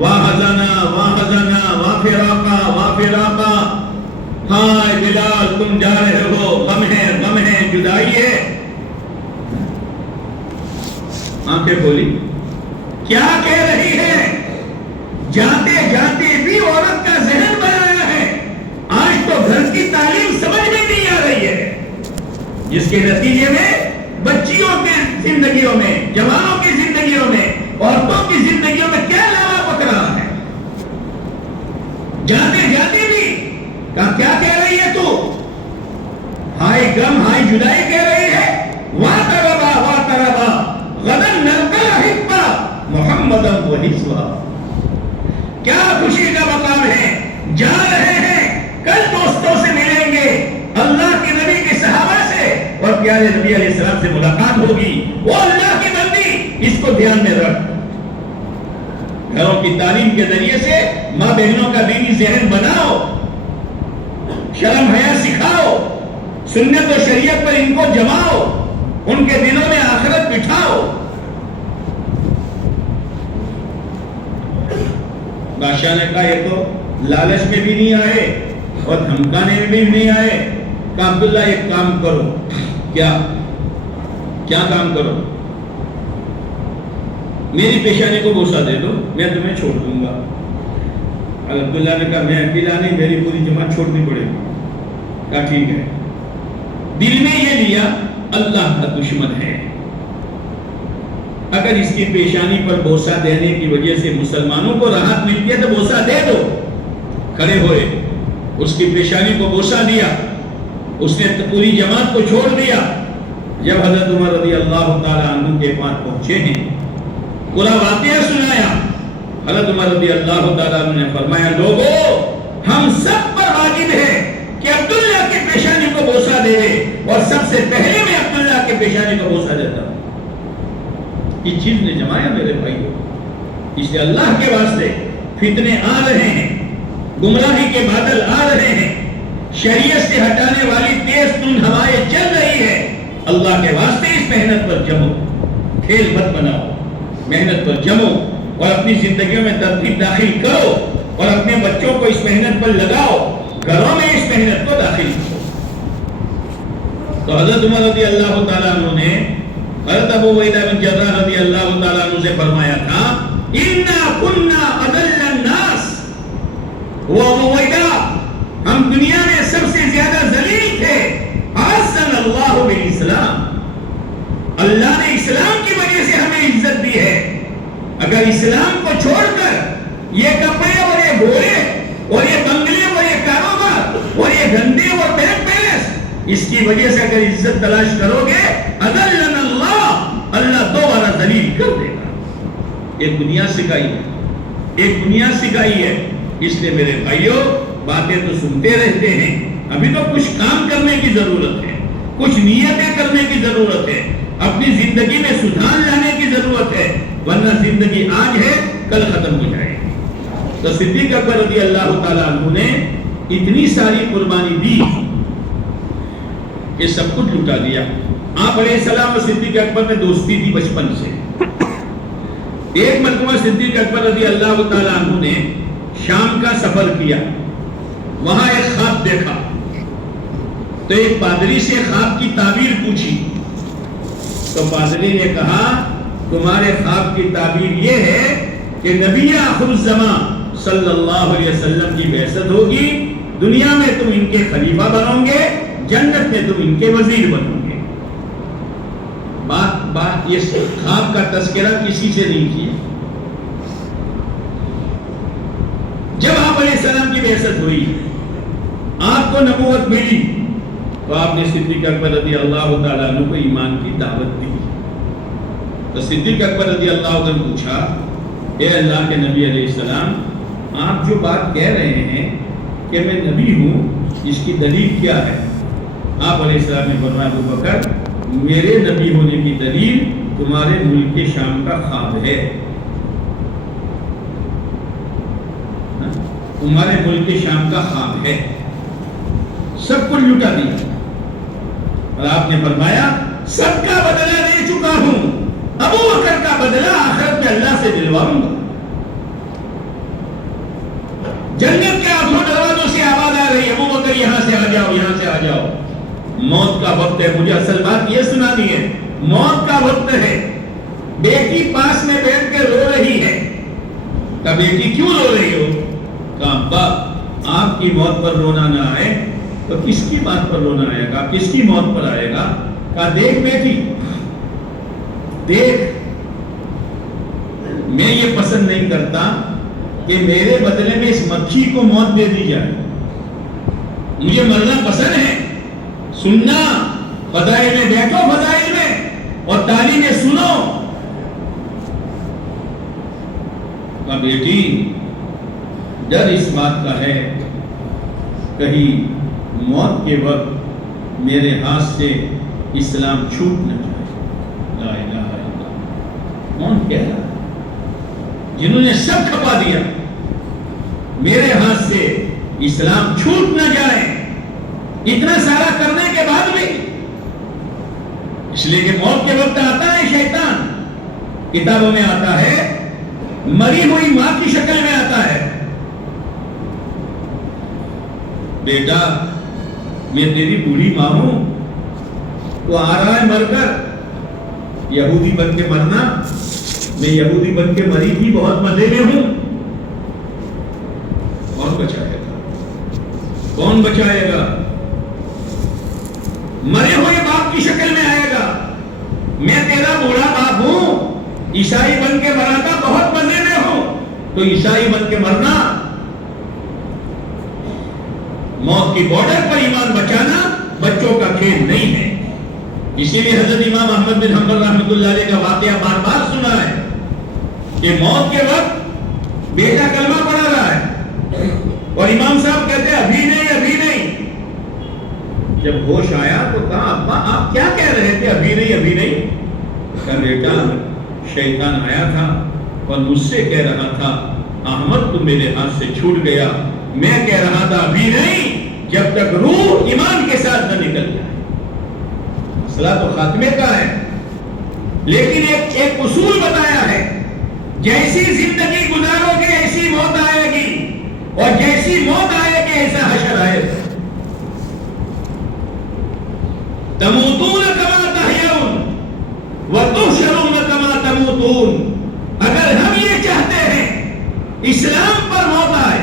واہ فراقا، ہائے بلال تم جا رہے ہو، غم ہے جدائی ہے۔ آنکھیں کھولی، کیا کہہ رہی ہے؟ جاتے جاتے بھی عورت کا ذہن بنایا ہے، آج تو گھر کی تعلیم سمجھ میں نہیں آ رہی ہے، جس کے نتیجے میں بچیوں کی زندگیوں میں، جوانوں کی زندگیوں میں، عورتوں کی زندگیوں میں کیا لاوا پک رہا ہے۔ جاتے جاتے بھی کہا کیا کہہ رہی ہے تو؟ ہائے غم، ہائے جدائی کہہ رہی ہے۔ واہ تربا غدن نلقى احبا محمدا وحزبا، کیا خوشی کا مقام ہے، جا رہے ہیں، کل دوستوں سے ملیں گے، اللہ کے نبی کے صحابہ سے اور پیارے نبی علیہ السلام سے ملاقات ہوگی۔ وہ اللہ کی بندی، اس کو دھیان میں رکھ، گھروں کی تعلیم کے ذریعے سے ماں بہنوں کا دینی ذہن بناؤ، شرم حیا سکھاؤ، سنت و شریعت پر ان کو جماؤ، ان کے دلوں میں آخرت بٹھاؤ۔ بادشاہ نے کہا یہ تو لالچ میں بھی نہیں آئے اور دھمکانے میں بھی نہیں آئے، کہا عبداللہ ایک کام کرو۔ کیا کام کرو؟ میری پیشانی کو بوسہ دے دو، میں تمہیں چھوڑ دوں گا۔ عبداللہ نے کہا میں اکیلا نہیں، میری پوری جماعت چھوڑنی پڑے گی۔ کہا ٹھیک ہے۔ دل میں یہ لیا اللہ کا دشمن ہے، اگر اس کی پیشانی پر بوسہ دینے کی وجہ سے مسلمانوں کو راحت ملتی ہے تو بوسہ دے دو۔ کھڑے ہوئے، اس کی پیشانی کو بوسہ دیا، اس نے پوری جماعت کو چھوڑ دیا۔ جب حضرت عمر رضی اللہ تعالیٰ عنہ کے پاس پہنچے ہیں، پورا واقعہ سنایا، حضرت عمر رضی اللہ تعالیٰ عنہ نے فرمایا لوگوں ہم سب پر واجب ہے کہ عبداللہ کی پیشانی کو بوسہ دے، اور سب سے پہلے میں عبداللہ کی پیشانی کو بوسہ دیتا ہوں۔ یہ چیز نے جمایا میرے بھائیوں، اس لیے اللہ کے واسطے فتنے آ رہے ہیں، گمراہی کے بادل آ رہے ہیں، شریعت سے ہٹانے والی تیز تند ہوائیں چل رہی ہے، اللہ کے واسطے اس محنت پر جمو، کھیل مت بناؤ، محنت پر جمو اور اپنی زندگیوں میں ترتیب داخل کرو اور اپنے بچوں کو اس محنت پر لگاؤ، گھروں میں اس محنت کو داخل کرو۔ تو حضرت عمر رضی اللہ تعالیٰ عنہ نے حضرت ابو عبیدہ بن جراح رضی اللہ تعالیٰ عنہ سے فرمایا تھا اِنَّا كُنَّا أَذَلَّ النَّاسِ، وہ ابو عبیدہ ہم دنیا میں سب سے زیادہ ذلیل تھے، أَعَزَّنَا اللَّهُ بِالْإِسْلَامِ، اللہ نے اسلام کی وجہ سے ہمیں عزت دی ہے، اگر اسلام کو چھوڑ کر یہ کپڑے اور یہ گھوڑے اور یہ بنگلے اور یہ کاروبار اور یہ گندے اور بینک بیلنس، اس کی وجہ سے اگر عزت تلاش کرو گے اذلنا اللہ، اللہ دوبارہ ذلیل کر دے گا۔ ایک بنیاد سکھائی ہے، ایک بنیاد سکھائی ہے۔ اس لیے میرے بھائیوں باتیں تو سنتے رہتے ہیں، ابھی تو کچھ کام کرنے کی ضرورت ہے، کچھ نیتیں کرنے کی ضرورت ہے، اپنی زندگی میں سدھار لانے کی ضرورت ہے، ورنہ زندگی آج ہے کل ختم ہو جائے گی۔ تو صدیق اکبر رضی اللہ تعالیٰ عنہ نے اتنی ساری قربانی دی کہ سب کچھ لٹا دیا۔ آپ علیہ السلام اور صدیق اکبر میں دوستی تھی بچپن سے۔ ایک مرتبہ صدیق اکبر رضی اللہ تعالیٰ عنہ نے شام کا سفر کیا، وہاں ایک خواب دیکھا، تو ایک پادری سے خواب کی تعبیر پوچھی، تو پادری نے کہا تمہارے خواب کی تعبیر یہ ہے کہ نبی آخر الزمان صلی اللہ علیہ وسلم کی بعثت ہوگی، دنیا میں تم ان کے خلیفہ بنو گے، جنت میں تم ان کے وزیر بنو گے۔ بات یہ خواب کا تذکرہ کسی سے نہیں کیا۔ جب آپ علیہ السلام کی بعثت ہوئی، آپ کو نبوت ملی، تو آپ نے صدیق اکبر رضی اللہ تعالیٰ عنہ کو ایمان کی دعوت دی۔ تو صدیق اکبر رضی اللہ عنہ نے پوچھا اے اللہ کے نبی علیہ السلام، آپ جو بات کہہ رہے ہیں کہ میں نبی ہوں، اس کی دلیل کیا ہے؟ آپ علیہ السلام نے فرمایا ابو بکر میرے نبی ہونے کی دلیل تمہارے ملک شام کا خواب ہے، تمہارے ملک شام کا خواب ہے۔ سب کچھ لٹا دیا اور آپ نے فرمایا سب کا بدلہ دے چکا ہوں، ابو بکر کا بدلہ آخرت میں اللہ سے دلواؤں گا۔ جنت کے 8 دروازوں سے آواز آ رہی ہے، ابو بکر یہاں سے آ جاؤ، یہاں سے آ جاؤ، موت کا وقت ہے۔ مجھے اصل بات یہ سنانی ہے، موت کا وقت ہے۔ بیٹی پاس میں بیٹھ کے رو رہی ہے۔ کہا بیٹی کیوں رو رہی ہو؟ کہا ابا آپ کی موت پر رونا نہ آئے تو کس کی بات پر رونا آئے گا، کس کی موت پر آئے گا؟ کہا دیکھ بیٹی دیکھ، میں یہ پسند نہیں کرتا کہ میرے بدلے میں اس مکھی کو موت دے دی جائے، مجھے مرنا پسند ہے۔ سننا، فضائل میں بیٹھو، فضائل میں اور تعلیمیں سنو۔ کہا بیٹی ڈر اس بات کا ہے کہیں موت کے وقت میرے ہاتھ سے اسلام چھوٹ نہ جائے۔ لا الہ الا اللہ، کون کہہ رہا ہے؟ جنہوں نے سب کھپا دیا، میرے ہاتھ سے اسلام چھوٹ نہ جائے، اتنا سارا کرنے کے بعد بھی۔ اس لیے کہ موت کے وقت آتا ہے شیطان، کتابوں میں آتا ہے، مری ہوئی ماں کی شکل میں آتا ہے۔ بیٹا میں تیری بوڑھی ماں ہوں، تو آ رہا ہے مر کر، یہودی بن کے مرنا، میں یہودی بن کے مری تھی، بہت مزے میں ہوں، کون بچائے گا؟ کون بچائے گا؟ مرے ہوئے باپ کی شکل میں آئے گا، میں تیرا بوڑھا باپ ہوں، عیسائی بن کے مرا تھا، بہت مزے میں ہوں، تو عیسائی بن کے مرنا، موت کی بارڈر پر ایمان بچانا بچوں کا کھیل نہیں ہے۔ اسی لیے حضرت امام احمد بن حنبل رحمۃ اللہ علیہ کا واقعہ بار بار سنا ہے کہ موت کے وقت بیٹا کلمہ پڑھا رہا ہے اور امام صاحب کہتے ہیں ابھی نہیں، ابھی نہیں۔ جب ہوش آیا تو کہا ابا آپ کیا کہہ رہے تھے، ابھی نہیں، ابھی نہیں؟ کہا بیٹا شیطان آیا تھا اور مجھ سے کہہ رہا تھا احمد تو میرے ہاتھ سے چھوٹ گیا، میں کہہ رہا تھا ابھی نہیں، جب تک روح ایمان کے ساتھ نہ نکل جائے۔ مسئلہ تو خاتمے کا ہے، لیکن ایک اصول بتایا ہے، جیسی زندگی گزارو گے ایسی موت آئے گی، اور جیسی موت آئے گی ایسا حشر آئے گا۔ تموتون کما تحیون وتحشرون کما تموتون۔ اگر ہم یہ چاہتے ہیں اسلام پر موت آئے،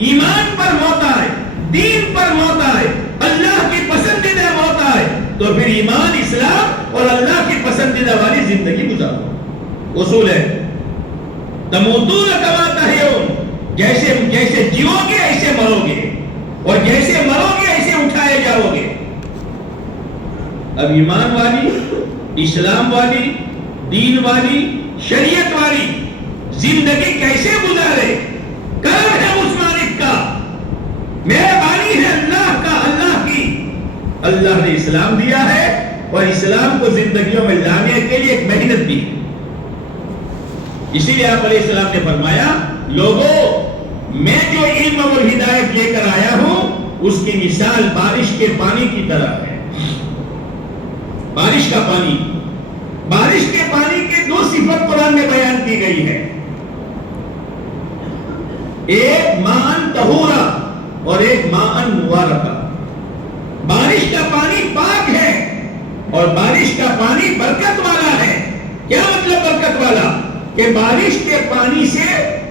ایمان پر موت آئے، دین پر موت آئے، اللہ کی پسندیدہ موت آئے، تو پھر ایمان، اسلام اور اللہ کی پسندیدہ والی زندگی گزارو۔ اصول ہے تموتون کما تحیون، جیسے جیو گے ایسے مرو گے، اور جیسے مرو گے ایسے اٹھائے جاؤ گے۔ اب ایمان والی، اسلام والی، دین والی، شریعت والی زندگی کیسے گزارے؟ کرم ہے اس مالک کا، مہربانی ہے اللہ کا، اللہ کی۔ اللہ نے اسلام دیا ہے اور اسلام کو زندگیوں میں لانے کے لیے ایک محنت دی۔ اسی لیے آپ علیہ السلام نے فرمایا لوگوں میں جو علم اور ہدایت لے کر آیا ہوں اس کی مثال بارش کے پانی کی طرح ہے۔ بارش کا پانی، بارش کے پانی کی دو صفت قرآن میں بیان کی گئی ہے، ایک ماءً طہورا اور ایک ماءً مبارکا۔ بارش کا پانی پاک ہے اور بارش کا پانی برکت والا ہے۔ کیا مطلب برکت والا؟ کہ بارش کے پانی سے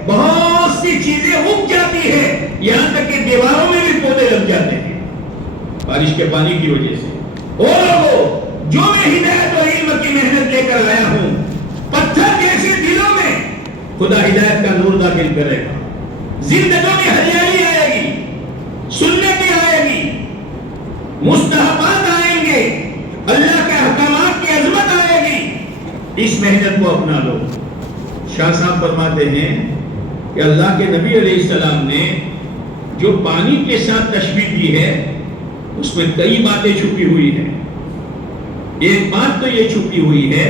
بہت سی چیزیں اگ جاتی ہیں، یہاں تک کہ دیواروں میں بھی پودے لگ جاتے ہیں بارش کے پانی کی وجہ سے۔ اور لوگوں جو میں ہدایت اور علم کی محنت لے کر آیا ہوں، پتھر جیسے دلوں میں خدا ہدایت کا نور داخل کرے گا، زندگیوں میں ہریالی آئے گی، سنتیں آئے گی، مستحبات آئیں گے، اللہ کے احکامات کی عظمت آئے گی۔ اس محنت کو اپنا لو۔ شاہ صاحب فرماتے ہیں کہ اللہ کے نبی علیہ السلام نے جو پانی کے ساتھ تشبیہ دی ہے اس میں کئی باتیں چھپی ہوئی ہیں۔ ایک بات تو یہ چھپی ہوئی ہے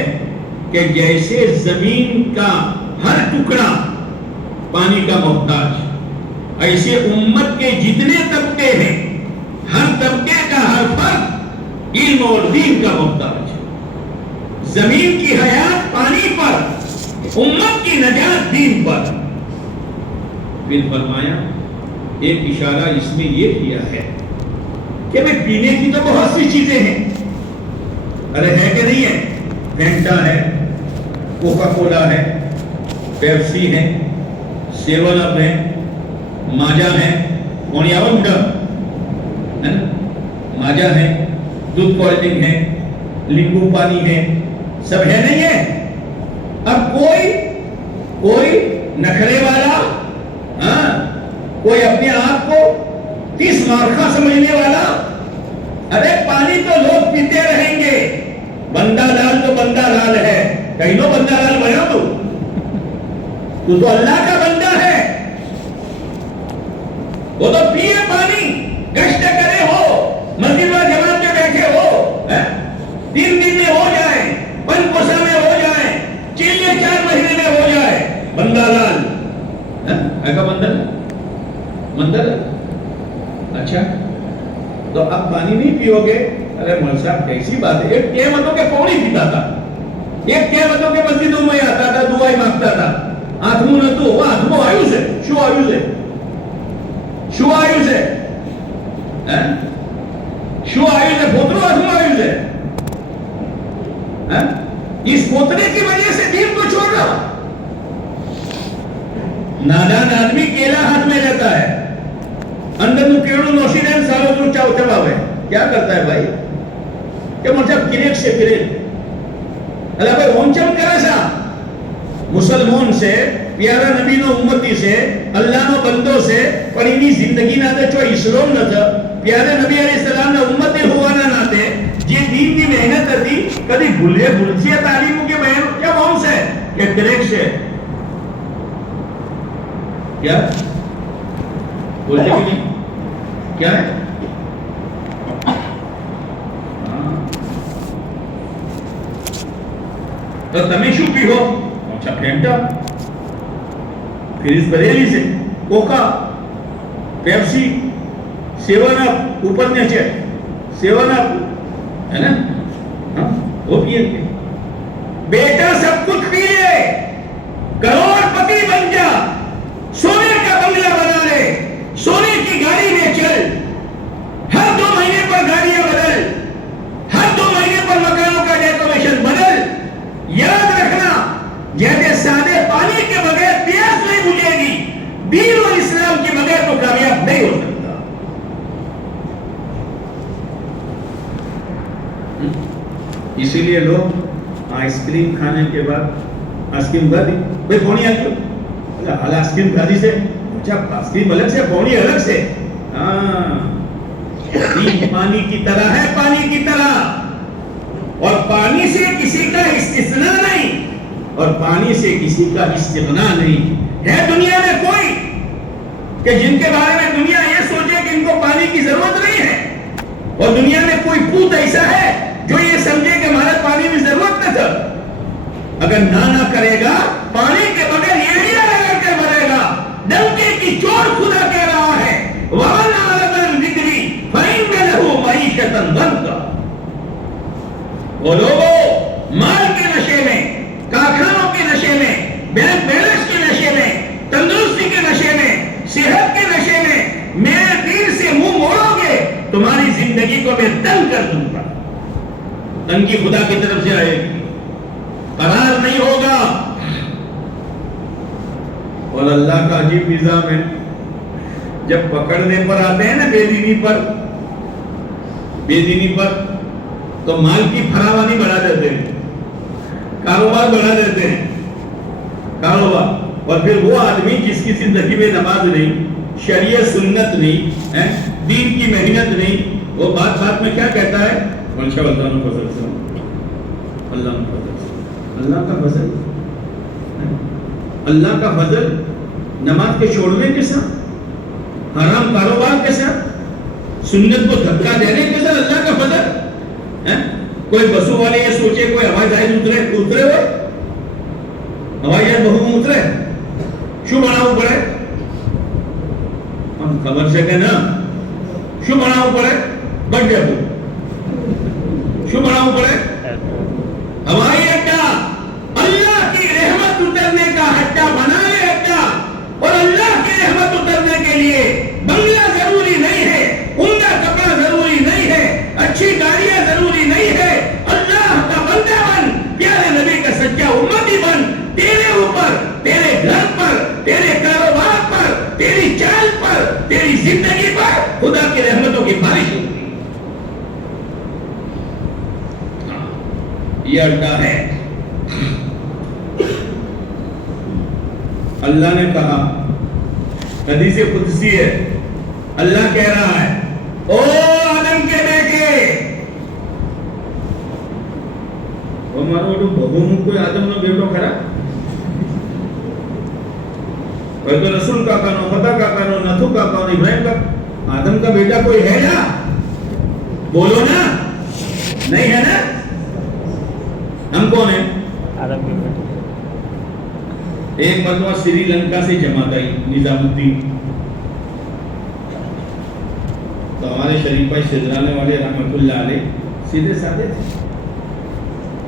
کہ جیسے زمین کا ہر ٹکڑا پانی کا محتاج، ایسے امت کے جتنے طبقے ہیں ہر طبقے کا ہر فرد علم اور دین کا محتاج ہے۔ زمین کی حیات پانی پر، امت کی نجات دین پر۔ پھر فرمایا ایک اشارہ اس میں یہ کیا ہے کہ بھئی پینے کی تو بہت سی چیزیں ہیں، ارے ہے کہ نہیں ہے؟ فینٹا ہے، کوکا کولا ہے، پیپسی ہے، سیون اپ ہے، ماجا ہے، کونی آؤں گا ماجا ہے، دودھ کولڈ ڈرنک ہے، لیمبو پانی ہے، سب ہے نہیں ہے؟ اب کوئی نخرے والا، کوئی اپنے آپ کو 30 مارکا سمجھنے والا، ارے پانی تو لوگ پیتے رہیں گے، بندہ لال تو بندہ لال ہے، کہیں نو بندہ لال بنا تو اللہ کا بندہ ہے، وہ تو پیے پانی، گشت کرے ہو، مسجد میں جماعت میں بیٹھے ہو، 3 دن میں ہو جائے، 5 کوسا میں ہو جائے، 4 مہینے میں ہو جائے، بندہ لال ایسا مندر اچھا تو اب پانی نہیں پیو گے؟ ارے مول صاحب کیسی بات ہے، ایک قیامتوں کے پوڑی پیتا تھا، ایک قیامتوں کے مسجدوں میں آتا تھا، دعائیں مانگتا تھا، آتمو نہ تو وہ آتمو آیو سے شو آیو سے پوترو آتمو آیو سے، اس پوترے کی وجہ سے دین کو چھوڑ رہا۔ نادان آدمی کیلا ہاتھ میں لیتا ہے، اندر تو کیڑو نوشیدن سالوں تو چاو چباو ہے، کیا کرتا ہے بھائی کہ مطلب کنیک سے پھرے اللہ بھائی اونچم کرا سا مسلمون سے، پیارا نبی نو امتی سے، اللہ نو بندوں سے، پر انہی زندگی نہ دے چو اسلام نہ تھا، پیارے نبی علیہ السلام نے امتی ہوانا نہ دے، جی دین کی محنت تھی، کدی بھلچیہ تعلیموں کے بہن کیا کون سے کہ کنیک سے کیا بولتے بھی نہیں کیا ہے تو تمہیں شو پی ہو اچھا پھینٹا، پھر اس بریلی سے کوکا، پیپسی، 7 اپ اوپر نیچے 7 اپ ہے نا، وہ پیے تھے۔ بیٹا سب کچھ پی لے، کروڑ پتی بن جا، سونے کا بنگلہ بنا لے، سونے کی گاڑی میں چل، ہر 2 مہینے پر گاڑیاں بدل، ہر 2 مہینے پر مکانوں کا ڈیکوریشن بدل، یاد رکھنا جیسے سادے پانی کے بغیر پیاس نہیں بجھے گی، دین اور اسلام کے بغیر تو کامیاب نہیں ہو سکتا۔ اسی لیے لوگ آئس کریم کھانے کے بعد آئس کریم کھا دی، بھائی پونی آئی کیوں؟ آئس کریم کھا دی سے اچھا آئس کریم الگ سے پونی الگ سے، دین پانی کی طرح ہے، پانی کی طرح، اور پانی سے کسی کا استثناء نہیں اور پانی سے کسی کا استغنا نہیں ہے۔ دنیا میں کوئی کہ جن کے بارے میں دنیا یہ سوچے کہ ان کو پانی کی ضرورت نہیں ہے، اور دنیا میں کوئی پوت ایسا ہے جو یہ سمجھے کہ ہمارے پانی میں ضرورت نہ تھا، اگر نہ کرے گا پانی کے بغیر ایڑیاں لگا کر مرے گا۔ ڈنکے کی چوٹ خدا کہہ رہا ہے وَمَنْ أَعْرَضَ عَنْ ذِكْرِي فَإِنَّ لَهُ مَعِيشَةً ضَنكًا۔ وہ لوگوں مال کے نشے میں، کارخانوں کے نشے میں، بینک بیلنس کے نشے میں، تندرستی کے نشے میں، صحت کے نشے میں میرے دین سے منہ موڑو گے، تمہاری زندگی کو میں تنگ کر دوں گا۔ تنگی خدا کی طرف سے آئے گی، قرار نہیں ہوگا۔ اور اللہ کا عجیب نظام ہے، جب پکڑنے پر آتے ہیں نا بے دینی پر تو مال کی فراوانی بڑھا دیتے ہیں، کاروبار بڑھا دیتے ہیں، کاروبار، اور پھر وہ آدمی جس کی زندگی میں نماز نہیں، شریعت سنت نہیں، دین کی محنت نہیں، وہ بات میں کیا کہتا ہے؟ اللہ کا فضل نماز کے چھوڑنے کے ساتھ، حرام کاروبار کے ساتھ، سنت کو دھکا دینے کے ساتھ اللہ کا فضل۔ کوئی بسوں والے یہ سوچے کوئی ہوائی جہاز اترے ہوئے، ہوائی جہاز بہو اترے شو بناؤ پڑے، ہم خبر سے کہ نا شو بناؤ پڑے، بڑھ جائے شو بناؤ پڑے، ہوائی اڈا اللہ کی رحمت اترنے کا اڈا بنائے اڈا، اور اللہ کی رحمت اترنے کے لیے تیرے کاروبار پر، تیری چال پر، تیری زندگی پر خدا کی رحمتوں کی بارش ہوگی۔ یہ اڈا ہے۔ اللہ نے کہا، حدیث قدسی ہے، اللہ کہہ رہا ہے، او آدم کے بیٹے، کوئی آدم نو بیٹو کھڑا، کوئی تو رسول کا کانو، خدا کا کانو، نتھو کا کانو، ابراہیم کا، آدم کا بیٹا کوئی ہے نا؟ بولو نا، نہیں ہے نا؟ ہم کون ہیں؟ آدم کے بیٹے۔ ایک مرتبہ سری لنکا سے جماعت آئی، نظام الدین، تو ہمارے شریف بھائی شدرانے والے رحمت اللہ علیہ سیدھے سادے تھے،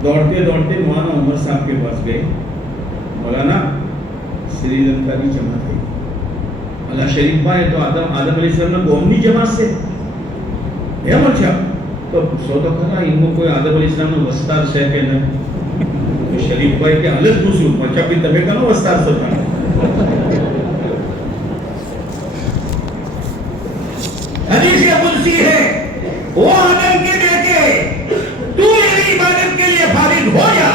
دوڑتے دوڑتے مولانا عمر صاحب کے پاس گئے، مولانا سری لنکا کی جماعت ہے، اللہ شریف بھائی تو آدم علیہ السلام نے قومی جماعت سے ہے اچھا، تو سو تو کہا ان کو کوئی آدم علیہ السلام نے وستار سے کہنا، تو شریف بھائی کے حالت دوسری اچھا پھر تمہیں کہنا وستار سے کہنا۔ حدیث قدسی ہے، وہ آدم کے بیٹے تو میری عبادت کے لیے فارغ ہو جا،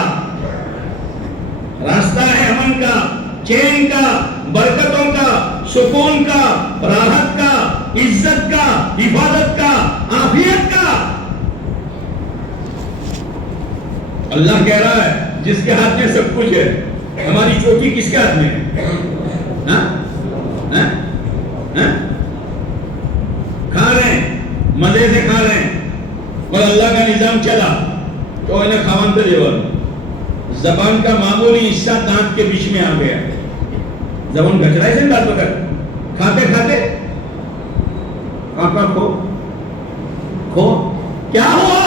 راستہ ہے امن کا، چین کا، برکتوں کا، سکون کا، راحت کا، عزت کا، حفاظت کا، عافیت کا۔ اللہ کہہ رہا ہے جس کے ہاتھ میں سب کچھ ہے، ہماری چوٹی کس کے ہاتھ میں ہے؟ کھا رہے ہیں، مزے سے کھا رہے ہیں، اور اللہ کا نظام چلا تو انہیں کھاون پہ دیور زبان کا معمولی حصہ دانت کے بیچ میں آ گیا، زبان گچرائے سے دانت پکڑ کھاتے کھاتے کھا کھو کیا ہوا؟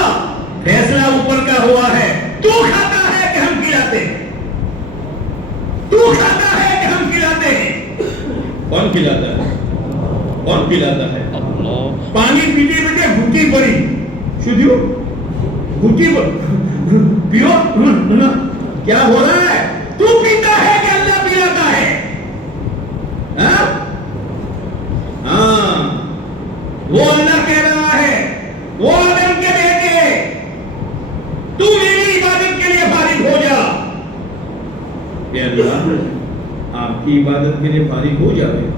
فیصلہ اوپر کا ہوا ہے، تو کھاتا ہے کہ ہم کھلاتے ہیں؟ تو کھاتا ہے کہ ہم کھلاتے ہیں؟ کون کھلاتا ہے؟ کون کھلاتا ہے؟ پانی پیتے پیتے گھٹی پڑی، شدیو گھٹی پیو، کیا ہو رہا ہے؟ تو پیتا ہے کہ اللہ پلاتا ہے؟ ہاں، وہ اللہ کہہ رہا ہے، وہ آدم کے بیٹے تو میری عبادت کے لیے فارغ ہو جا۔ کہ اللہ آپ کی عبادت کے لیے فارغ ہو جائے،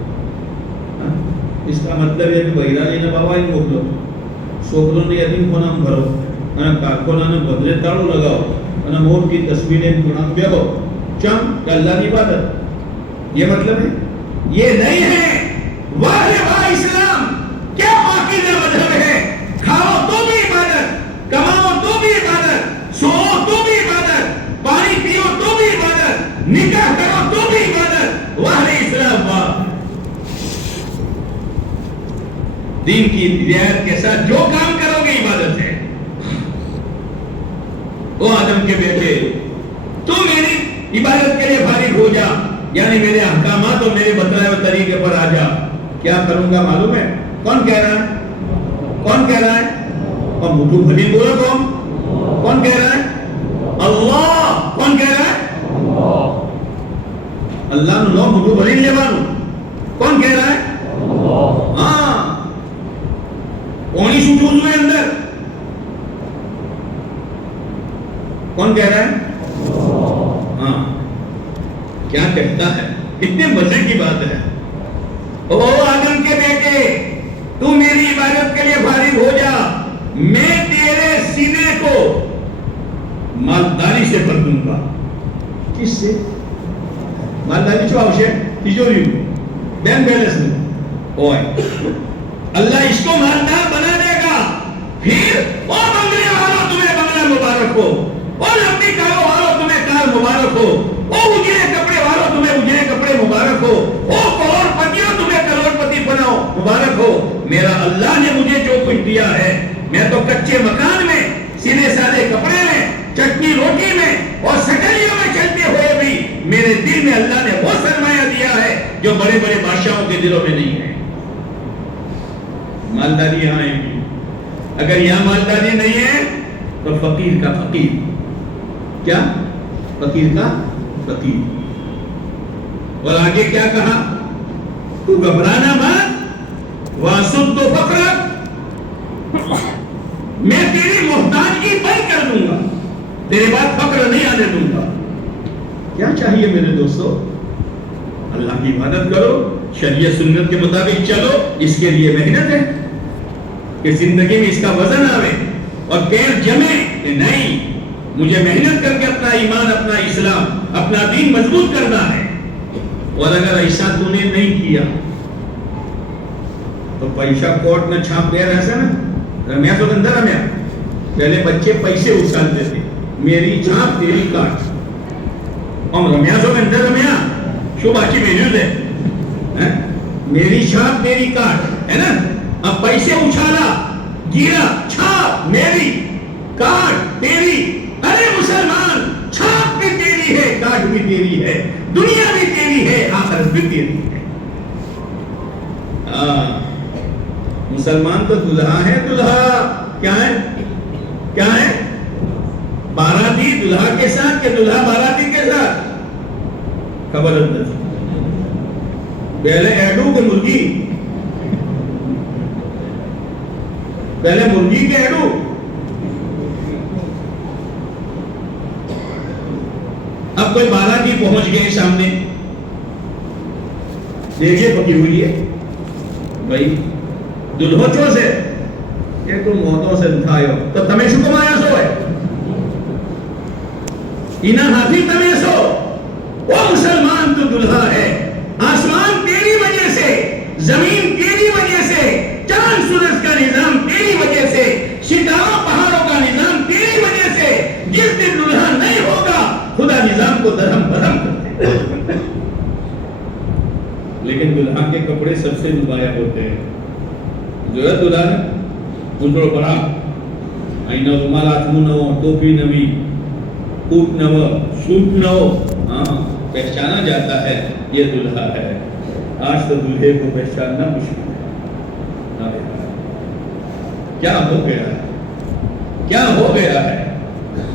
اس کا مطلب ہے کہ بہرا جی نے بابا ان موکلو، سوکلوں نے یتیم کو نام بھرو، کارکونا نے بدلے تاڑو لگاؤ، موت کی تصویریں گناہ بیہو، چم کہ اللہ کی عبادت، یہ مطلب ہے؟ یہ نہیں ہے۔ واہ واہ اسلام کیا پاکیزہ مذہب ہے، کھاؤ تو بھی عبادت، کماؤ تو بھی عبادت، سوؤ تو بھی عبادت، پانی پیو تو بھی عبادت، نکاح کرو تو بھی عبادت۔ واہ اسلام واہ، دین کی ہدایت کے ساتھ جو کام کرو گے عبادت ہے۔ وہ آدم کے بیٹے تو میری عبادت کے لیے فارغ ہو جا، یعنی میرے احکامات اور میرے بتائے ہوئے طریقے پر آ جا۔ کیا کروں گا معلوم ہے؟ کون کہہ رہا ہے؟ کون کہہ رہا ہے؟ اور مٹھو بھلی بولو کون کہہ رہا ہے؟ اللہ۔ کون کہہ رہا ہے؟ اللہ نو لو مٹھو بھلی لے بانو، کون کہہ رہا ہے؟ ہاں، کونی سوچوز میں اندر کون کہہ رہا ہے؟ ہاں، کیا کہتا ہے؟ کتنے مزے کی بات ہے۔ او آدم کے بیٹے تو میری عبادت کے لیے فارغ ہو جا، میں تیرے سینے کو مالداری سے بھر دوں گا۔ کس سے؟ مالداری چھو آوشے تیجوری بینک بیلنس میں اوائے اللہ اس کو مالدار بنا دے گا۔ پھر او بنگلے والوں تمہیں بنگلہ مبارک ہو، او لمبی کاروں والوں تمہیں کار مبارک ہو، او اجرے کپڑے والوں تمہیں اجرے کپڑے مبارک ہو، او کروڑ پتیوں تمہیں کروڑ پتی بناؤ مبارک ہو۔ میرا اللہ نے مجھے جو کچھ دیا ہے، میں تو کچے مکان میں، سیدھے سادے کپڑے میں، چٹنی روٹی میں اور سکلیوں میں چلتے ہوئے بھی میرے دل میں اللہ نے وہ سرمایہ دیا ہے جو بڑے بڑے بادشاہوں کے دلوں میں نہیں ہے۔ مالداری یہاں ہے، اگر یہاں مالداری نہیں ہے تو فقیر کا فقیر، کیا؟ فقیر کا فقیر۔ اور آگے کیا کہا؟ تو گھبرانا مت، واسد تو فقر، میں تیری محتاجگی بند کر دوں گا، تیرے بعد فقر نہیں آنے دوں گا۔ کیا چاہیے میرے دوستو؟ اللہ کی عبادت کرو، شریعت سنت کے مطابق چلو، اس کے لیے محنت ہے کہ زندگی میں اس کا وزن آوے اور پیر جمے کہ نہیں، مجھے محنت کر کے اپنا ایمان، اپنا اسلام، اپنا دین مضبوط کرنا ہے۔ اور اگر ایسا تو نے نہیں کیا تو پیسہ کوٹ میں چھاپ دیا ایسا نا، رمیا تو اندر رمیا، پہلے بچے پیسے اچھالتے تھے، میری چھاپ تیری کاٹ، اور رمیا تو اندر رمیا شو باقی محنت ہے، میری چھاپ تیری کاٹ ہے نا۔ اب پیسے اچھالا، گرا، چھاپ میری، کاٹ تیری۔ ارے مسلمان، چھاپ بھی تیری ہے، کاٹ بھی تیری ہے، دنیا بھی تیری ہے، آخرت بھی تیری ہے۔ مسلمان تو دلہا ہے، دلہا کیا ہے؟ کیا ہے؟ باراتی دلہا کے ساتھ کہ دلہا باراتی کے ساتھ؟ خبر اندر پہلے ایڈو کے مرغی، پہلے مرغی کے ایڈو، اب کوئی باراتی پہنچ گئے سامنے، دیکھیے پکی ہوئی ہے بھائی دلہو چو سے کہ تم موتوں سے دکھائے ہو تو تمہیں شکم آیا سو ہے اینا ہاتھی تمہیں سو۔ وہ مسلمان تو دلہا ہے، آسمان تیری وجہ سے، زمین تیری وجہ سے، چاند سورج کا نظام تیری وجہ سے، ستاروں پہاڑوں کا نظام تیری وجہ سے۔ جس دن دلہا نہیں ہوگا خدا نظام کو درہم برہم کر دے۔ لیکن دلہا کے کپڑے سب سے نمایاں ہوتے ہیں، جو ہے دلہا ہے گنڈڑ پڑا، آئینہ رومال آتمو نو، ٹوپی نوی، کوٹ نو، سوٹ نو، پہچانا جاتا ہے یہ دلہا ہے۔ آج تو دلہے کو پہچاننا مشکل ہے۔ کیا ہو گیا ہے؟ کیا ہو گیا ہے؟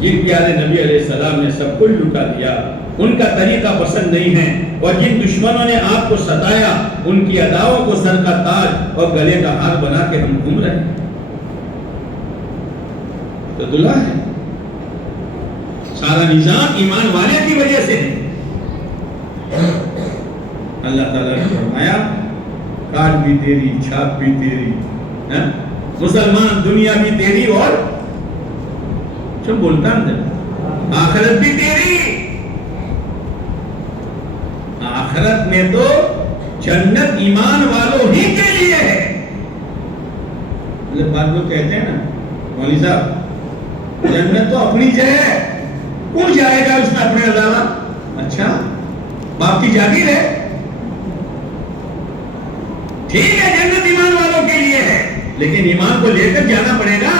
جن پیارے نبی علیہ السلام نے سب کچھ لٹا دیا، ان کا طریقہ پسند نہیں ہے، اور جن دشمنوں نے آپ کو ستایا ان کی اداؤں کو سر کا تاج اور گلے کا ہار بنا کے ہم گھوم رہے ہیں۔ تو دلہا ہے، سارا نظام ایمان والے کی وجہ سے ہے۔ اللہ تعالیٰ نے فرمایا کاٹ بھی تیری، چھاپ بھی تیری، مسلمان دنیا بھی تیری، اور جو بولتا اندر آخرت بھی تیری۔ آخرت میں تو جنت ایمان والوں ہی کے لیے ہے۔ بات لوگ کہتے ہیں نا مولوی صاحب جنت تو اپنی جگہ، کون جائے گا اس میں اپنے علاوہ؟ اچھا باپ کی جاگیر ہے، ٹھیک ہے جنت ایمان والوں کے لیے ہے، لیکن ایمان کو لے کر جانا پڑے گا۔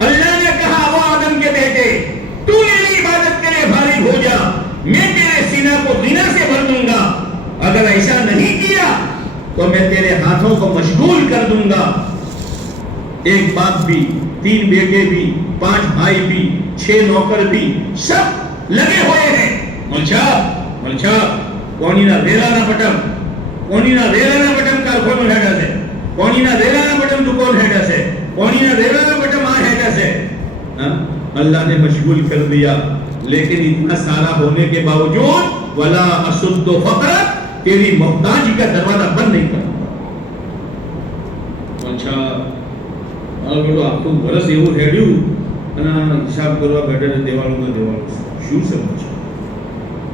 اللہ نے کہا وہ آدم کے بیٹے تو میری عبادت کے لیے فارغ ہو جا، میں تیرے سینہ کو غنا سے بھر دوں گا، اگر ایسا نہیں کیا تو میں تیرے ہاتھوں کو مشغول کر دوں گا۔ ایک باپ بھی، 3 بیٹے بھی، 5 بھائی بھی، 6 نوکر بھی، سب لگے ہوئے ہیں۔ ملچا کونی نہ ریلانا بٹم، کونی نہ ریلانا بٹم کار کون ہیڈا سے، کونی نہ ریلانا بٹم تو کون ہیڈا سے، کونی نہ ریلانا بٹم آ ہیڈا سے۔ اللہ نے مشغول کر دیا، لیکن اتنا سارا ہونے کے باوجود ولا اسد فقر، تیری محتاجی کا دروازہ بند نہیں کروں گا۔ اچھا اور بولو آپ کو برس એવું હેડ્યું અને હિસાબ કરવા બેઠા દેવાળું તો દેવાળું શું સમજ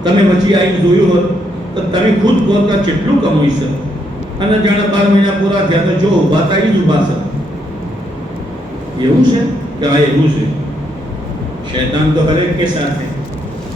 તમે પછી આવીને જોયું હોત તો તમે ખુદ પોતા કેટલું કમાઈ શકો અને જાણે 12 મહિના પૂરા થયા તો જો ઉભા તા ઈ જ ઉભા છે। એવું છે કે આ એવું છે? શૈતાન તો હરેક કે સાથ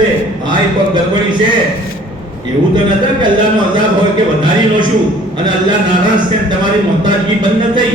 દે। ભાઈ કોઈ ગડબડી છે એવું તો નતા કે અલ્લાહનો અઝાબ હોય કે વધારી લો છું અને અલ્લાહ નારાજ છે તમારી મોહતાજગી બંધ ન થઈ।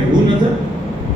એવું નતા,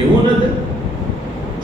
એવું નતા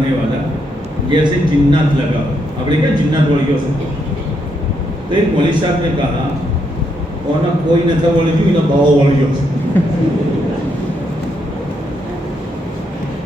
کرنے والا جیسے جنات لگا ہو. آپ نے کیا جنات بول گیا اسے؟ تو ایک مولوی صاحب نے کہا اور نہ کوئی نہ تھا بولے جو نہ باؤ بول گیا اسے.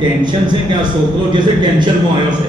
ટેન્શન છે કે આ છોકરો જે છે ટેન્શન માં આવ્યો છે.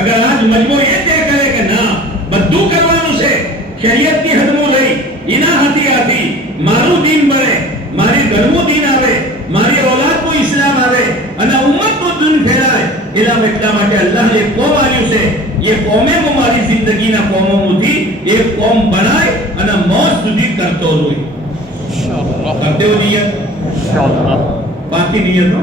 અગર આજ મજમો એ તય કરે કે ના બધું કરવાનું છે શરીયતની હદમો લઈ ઇના હતિયાથી મારું દીન બને મારી ઘરનું દીન આવે મારી ઔલાદનું ઇસ્લામ આવે અને ઉમ્મતનું દીન ફેલાય એટલા માટે અલ્લાહે એક કોમ આપ્યું છે એ કોમે હું મારી જિંદગીના કોમોમાંથી એક કોમ બનાય અને મોત સુધી કરતો રહું. ઇન્શાઅલ્લાહ કરતે હો નિયત ઇન્શાઅલ્લાહ બાકી નિયત નો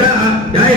2.5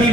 3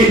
1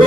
2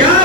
4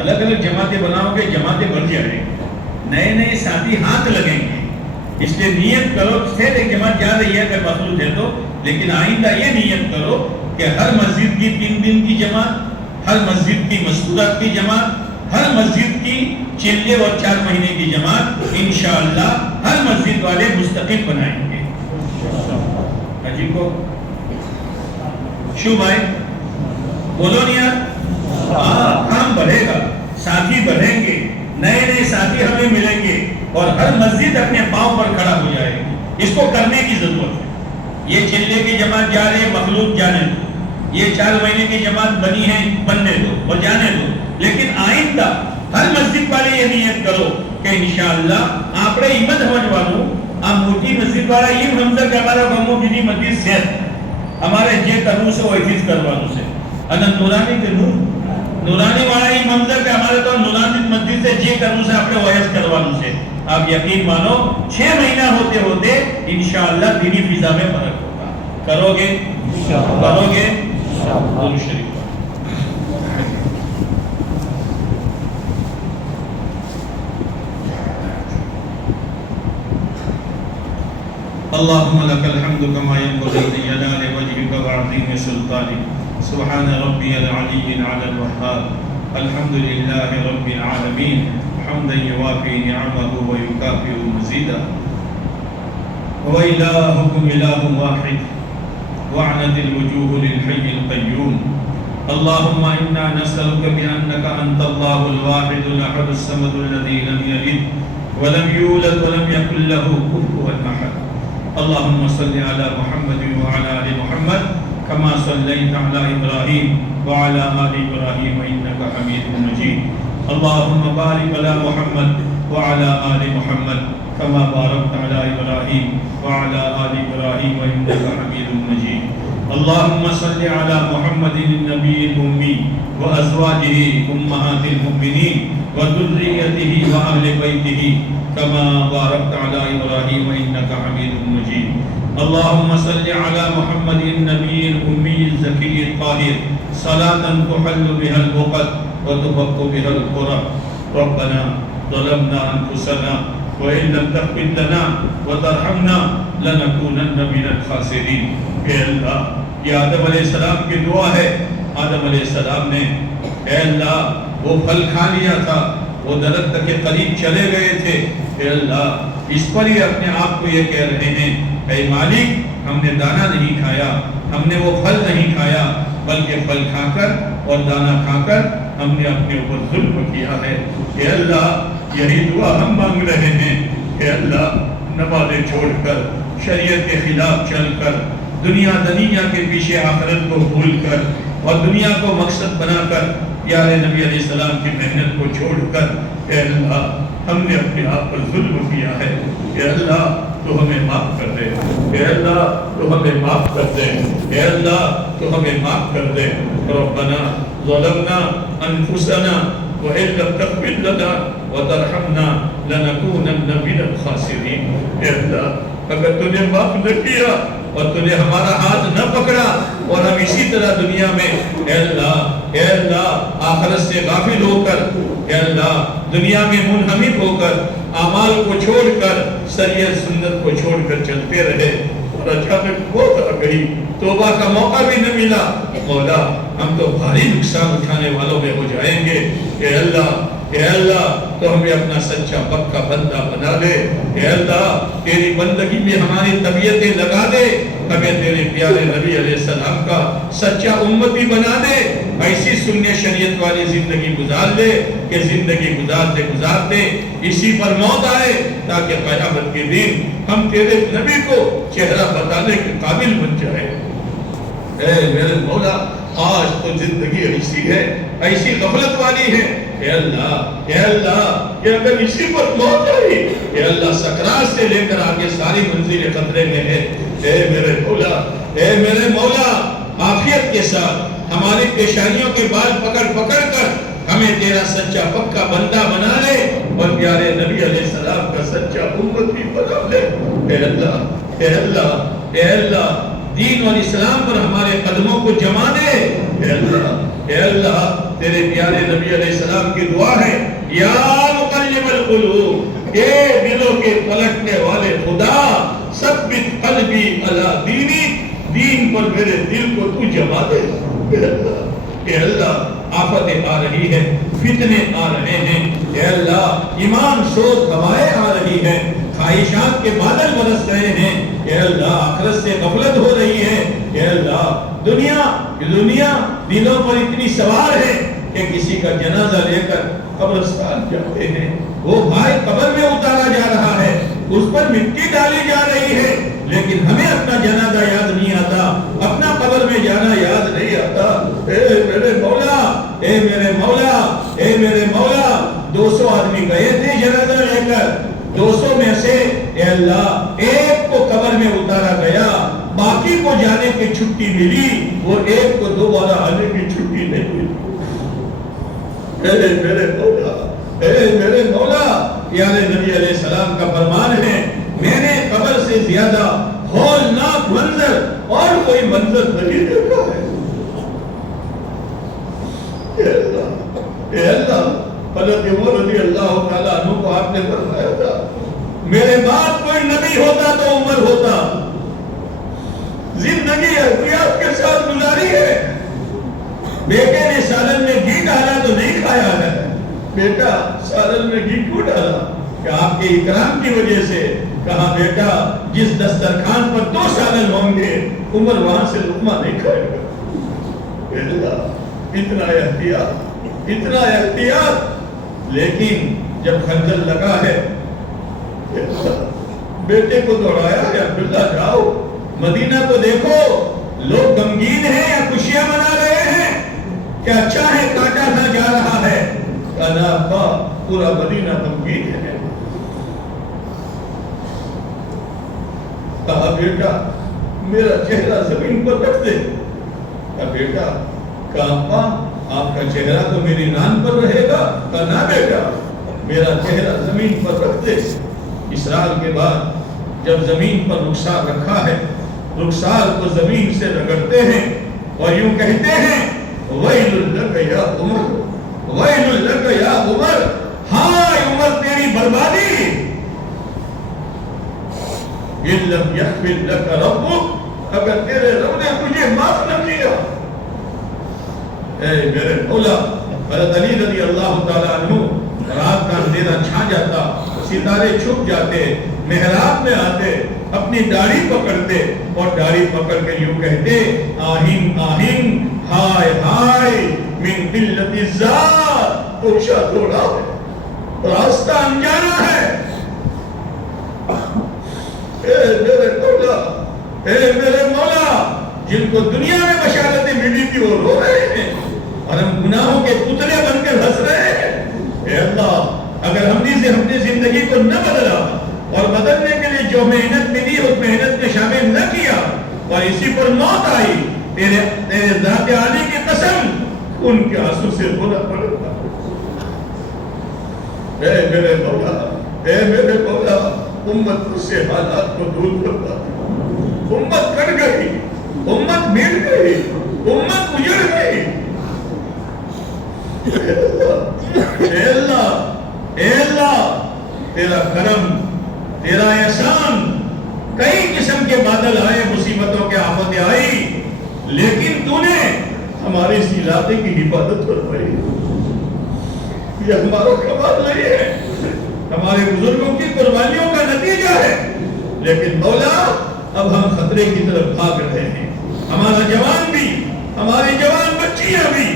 الگ الگ جماعتیں بناؤ گے جماعتیں بڑھ جائیں گے، نئے نئے ساتھی ہاتھ لگیں گے. اس لیے نیت کرو، خیر ایک جماعت جا رہی ہے اگر مخلوط ہے تو، لیکن آئندہ یہ نیت کرو کہ ہر مسجد کی 3 دن کی جماعت، ہر مسجد کی مستورات کی جماعت، ہر مسجد کی چلے اور 4 مہینے کی جماعت انشاءاللہ ہر مسجد والے مستقل بنائیں گے. حجی کو شو بھائی بولو نہیں یار، کام بڑھے گا، ساتھی بڑھیں گے، نئے نئے ساتھی ہمیں ملیں گے اور ہر مسجد اپنے پاؤں پر کھڑا ہو جائے گی. اس کو کرنے کی ضرورت ہے. یہ چلے کی جماعت جا رہے مخلوط جانے دو، یہ 4 مہینے کی جماعت بنی ہے بننے دو اور جانے دو، لیکن آئندہ ہر مسجد والے یہ نیت کرو کہ انشاءاللہ آپڑے ایمت ہمجوانو آپ موٹی مسجد والا یہ حمزہ کہ ہمارا گمو کی مسجد سے ہمارے جے کرنو سے وہ حفظ کروانو سے انا نورانی کے نورانی والا یہ حمزہ کہ ہمارے تو نورانی مسجد سے جے کرنو سے اپنے وحیث کروانو سے. آپ یقین مانو 6 مہینہ ہوتے ہوتے انشاءاللہ دینی فضا میں فرق ہوگا. کرو گے کرو گے درود شریف. اللهم لك الحمد كما ينبغي لجلال وجهك وعظيم سلطانك. سبحان ربي العلي العلى الوهاب. الحمد لله رب العالمين حمدا يوافي نعمه ويكافئ مزيدا. وإلهكم إله واحد وعنت الوجوه للحي القيوم. اللهم إنا نسألك بأنك أنت الله الواحد الأحد الصمد الذي لم يلد ولم يولد ولم يكن له كفوا أحد. اللهم صل على محمد وعلى آل محمد كما صليت على إبراهيم وعلى آل إبراهيم إنك حميد مجيد. اللهم بارك على محمد وعلى آل محمد كما باركت على إبراهيم وعلى آل إبراهيم إنك حميد مجيد. اللهم صل على محمد النبي الأمي وأزواجه أمهات المؤمنين وذريته وأهل بيته كما باركت على إبراهيم إنك حميد مجيد. اللهم صل على محمد النبي الأمي الزكي الطاهر صلاة تحل بها العقد وتفك بها الكرب. ربنا ظلمنا أنفسنا وإن لم تغفر لنا وترحمنا لنكونن من الخاسرين. اے اللہ یہ آدم علیہ السلام کی دعا ہے. آدم علیہ السلام نے اے اللہ وہ پھل کھا لیا تھا، وہ درخت کے قریب چلے گئے تھے. اے اللہ اس پر ہی اپنے آپ کو یہ کہہ رہے ہیں اے مالک ہم نے دانہ نہیں کھایا، ہم نے وہ پھل نہیں کھایا، بلکہ پھل کھا کر اور دانہ کھا کر ہم نے اپنے اوپر ظلم کیا ہے. اے اللہ یہی دعا ہم مانگ رہے ہیں. اے اللہ نمازیں چھوڑ کر شریعت کے خلاف چل کر دنیا دنیا کے پیچھے آخرت کو بھول کر اور دنیا کو مقصد بنا کر پیارے نبی علیہ السلام کی محنت کو چھوڑ کر اے اللہ ہم نے اپنے آپ پر ظلم کیا ہے. اے اللہ تو ہمیں معاف کر دے. اے اللہ تو ہمیں معاف کر دے. اے اللہ تو ہمیں معاف کر دے. ربنا ظلمنا انفسنا وإن لم تغفر لنا وترحمنا لنكونن من الخاسرين. اے اللہ اگر تو نے معاف نہ کیا اور تو نے ہمارا ہاتھ نہ پکڑا اور ہم اسی طرح دنیا میں اے اللہ آخرت سے غافل ہو کر اے اللہ دنیا میں منہمک ہو کر اعمال کو چھوڑ کر شریعت سنت کو چھوڑ کر چلتے رہے اور اچانک موت آ گئی، توبہ کا موقع بھی نہ ملا، مولا ہم تو بھاری نقصان اٹھانے والوں میں ہو جائیں گے. اے اللہ تو ہمیں اپنا سچا پکا بندہ بنا دے. اے اللہ تیری بندگی میں ہماری طبیعتیں لگا دے، ہمیں تیرے پیارے نبی علیہ السلام کا سچا امتی بنا دے. ایسی سننے شریعت والی زندگی گزار دے کہ زندگی گزارتے اسی پر موت آئے تاکہ قیامت کے دن ہم تیرے نبی کو چہرہ بتانے کے قابل بن جائے. اے میرے مولا آج تو زندگی ایسی ہے، ایسی غفلت والی ہے. اے اللہ کہ اگر اسی پر موت آئی، اے اللہ سکرات سے لے کر آگے ساری منزل خطرے میں ہے. اے میرے مولا عافیت کے ساتھ ہماری پیشانیوں کے بال پکڑ کر ہمیں تیرا سچا پکا بندہ بنا لے اور پیارے نبی علیہ السلام کا سچا امتی بنا لے. اے اللہ دین اور اسلام پر ہمارے قدموں کو جما دے. اے اللہ تیرے پیارے نبی علیہ السلام کی دعا ہے، یا مقلب القلوب، اے دلوں کے پلٹنے والے خدا، ثبت قلبی علی دینی، دین پر میرے دل کو تو جما دے۔ اے اللہ آفتیں آ رہی ہے، فتنے آ رہے ہیں، اے اللہ ایمان سوز ہوائیں آ رہی ہے، خواہشات کے بادل برس رہے ہیں، اے اللہ آخرت سے غفلت ہو رہی ہے، اے اللہ دنیا دلوں پر اتنی سوار ہے کہ کسی کا جنازہ لے کر قبرستان جاتے ہیں، وہ بھائی قبر میں اتارا جا رہا ہے، اس پر مٹی ڈالی جا رہی ہے، لیکن ہمیں اپنا جنازہ یاد نہیں آتا، اپنا قبر میں جانا یاد نہیں آتا۔ اے میرے مولا، اے میرے مولا، اے میرے مولا، 200 آدمی گئے تھے جنازہ لے کر، 200 میں سے اے اللہ ایک کو قبر میں اتارا گیا، باقی کو جانے کی چھٹی ملی، اور ایک کو دوبارہ آنے کی چھٹی نہیں ملی۔ اے میرے مولا، اے میرے مولا، پیارے نبی علیہ السلام کا فرمان ہے، میں نے قبر سے زیادہ ہولناک منظر اور کوئی منظر نہیں دیکھا ہے۔ اے اللہ حضرت عمر رضی اللہ تعالیٰ عنہ کو آپ نے فرمایا تھا، میرے بعد کوئی نبی ہوتا تو عمر ہوتا، زندگی احتیاط کے ساتھ گزاری ہے، بیٹے نے سالن میں گھی ڈالا تو نہیں کھایا ہے، بیٹا سالن میں گھی کیوں ڈالا؟ کہ آپ کے اکرام کی وجہ سے، کہا بیٹا جس دسترخوان پر 2 سالن ہوں گے عمر وہاں سے لقمہ نہیں کھائے گا۔ اللہ اتنا احتیاط، اتنا احتیاط، لیکن جب خنجر لگا ہے بیٹے کو دوڑایا ہے، عبداللہ جاؤ مدینہ کو دیکھو، لوگ غمگین ہیں یا خوشیاں منا رہے ہیں، کہ اچھا ہے کاٹا تھا جا رہا ہے؟ کہا ابا پورا مدینہ غمگین ہے۔ کہا بیٹا میرا چہرہ زمین پر رکھ دے۔ کہا بیٹا، کہا ابا آپ کا چہرہ تو میری نان پر رہے گا؟ کہا نہ بیٹا میرا چہرہ زمین پر رکھ دے۔ اسرار کے بعد جب زمین پر رخسار رکھا ہے، رخسار کو زمین سے رگڑتے ہیں اور یوں کہتے ہیں، وَيْلٌ لَكَ يَا عُمَرُ، وَيْلٌ لَكَ يَا عُمَرُ، ہائے عمر تیری بربادی، إِن لَمْ يَغْفِرْ لَكَ رَبُّكَ، اگر تیرے رب نے تجھے معاف نہ کیا۔ اے میرے مولا، حضرت علی رضی اللہ تعالیٰ عنہ رات کا اندھیرا چھا جاتا، ستارے چھپ جاتے، محراب میں آتے، اپنی داڑھی پکڑتے اور داڑھی پکڑ کے یوں کہتے، آہین آہین، ہائے ہائے، من قلت الذات، پوچھا تھوڑا ہے، راستہ انجانا ہے۔ اے میرے مولا، اے میرے مولا، جن کو دنیا میں بشارتیں ملی تھی وہ رو رہے ہیں اور ہم گناہوں کے پتلے بن کر ہنس رہے ہیں۔ اے اللہ اگر ہم نے اپنی زندگی کو نہ بدلا اور بدلنے کے لیے جو محنت ملی اس محنت میں شامل نہ کیا اور اسی پر موت آئی، تیرے ذات عالی کی قسم ان کے آنسو سے رونا پڑے گا۔ اے میرے مولا، اے میرے مولا، امت سے حالات کو دور کرتا ہے، امت کٹ گئی، امت مٹ گئی، امت اجڑ گئی۔ اے اللہ، اے اللہ، تیرا کرم، تیرا احسان، کئی قسم کے بادل آئے، مصیبتوں کے آفتیں آئی، لیکن تو نے ہمارے اس علاقے کی حفاظت فرمائی۔ یہ ہمارا کمال نہیں ہے، ہمارے بزرگوں کی قربانیوں کا نتیجہ ہے، لیکن مولا اب ہم خطرے کی طرف بھاگ رہے ہیں، ہمارا جوان بھی، ہماری جوان بچیاں بھی،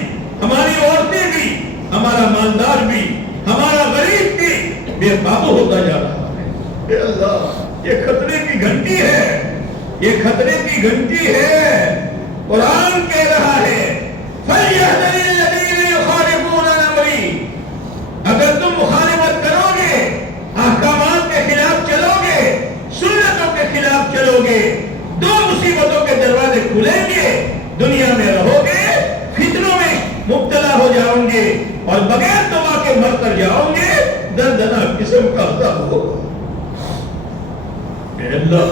ہماری عورتیں بھی، ہمارا مالدار بھی، ہمارا غریب بھی بے قابو ہوتا جا رہا ہے۔ اے اللہ یہ خطرے کی گھنٹی ہے، یہ خطرے کی گھنٹی ہے۔ قرآن کہہ رہا ہے فَلْيَحْذَرِ الَّذِينَ يُخَالِفُونَ عَنْ أَمْرِهِ، اگر تم مخالفت کرو گے، احکامات کے خلاف چلو گے، سنتوں کے خلاف چلو گے، 2 مصیبتوں کے دروازے کھلیں گے، دنیا میں رہو گے، فتنوں میں مبتلا ہو جاؤ گے اور بغیر دعا کے مر کر جاؤ گے، دردناک قسم کا عذاب ہوگا۔ اے اللہ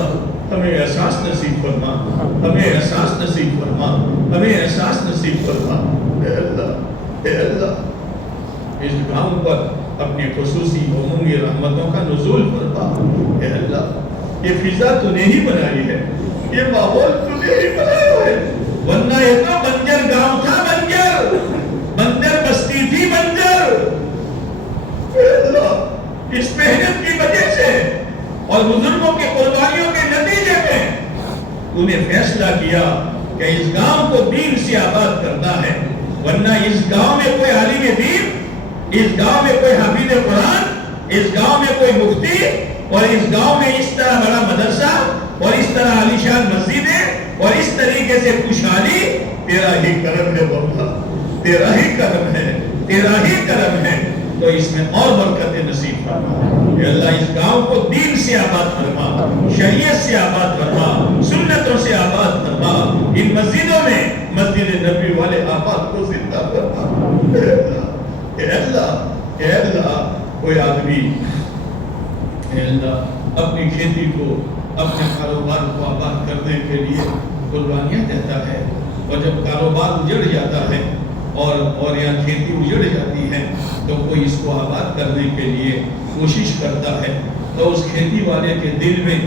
ہمیں احساس نصیب فرما، ہمیں احساس نصیب فرما، ہمیں احساس نصیب فرما۔ اے اللہ، اے اللہ اس گاؤں پر اپنی خصوصی عمومی رحمتوں کا نزول فرما. اے اللہ یہ فضا تو نے ہی بنائی ہے, یہ ماحول تو نے ہی بنایا ہے, ورنہ یہ تو بنجر گاؤں تھا, بنجر بستی تھی, بنجر. اے اللہ اس محنت کی وجہ سے اور بزرگوں کے قربانیوں کے نتیجے میں تو نے فیصلہ کیا کہ اس گاؤں کو دین سے آباد کرنا ہے, ورنہ اس گاؤں میں کوئی عالم دین, اس گاؤں میں کوئی حافظ قرآن, اس گاؤں میں کوئی مفتی, اور اس گاؤں میں اس طرح بڑا مدرسہ اور اس طرح عالیشان مسجدیں اور اس طریقے سے خوشحالی تیرا ہی کرم ہے مولا, تیرا ہی کرم ہے, تیرا ہی کرم ہے. تو اس میں اور برکت نصیب فرما. اے اللہ اس گاؤں کو دین سے آباد فرما, شریعت سے آباد فرما, سنتوں سے آباد فرما. ان مسجدوں میں مسجد نبی والے آباد کو زندہ فرما. اے اللہ, اے اللہ, اے اللہ کوئی آدمی اے اللہ اپنی کھیتی کو, اپنے کاروبار کو آباد کرنے کے لیے قربانیاں دیتا ہے, اور جب کاروبار اجڑ جاتا ہے اور یا کھیتی اجڑ جاتی ہے تو کوئی اس کو آباد کرنے کے لیے کوشش کرتا ہے, تو اس کھیتی والے کے دل میں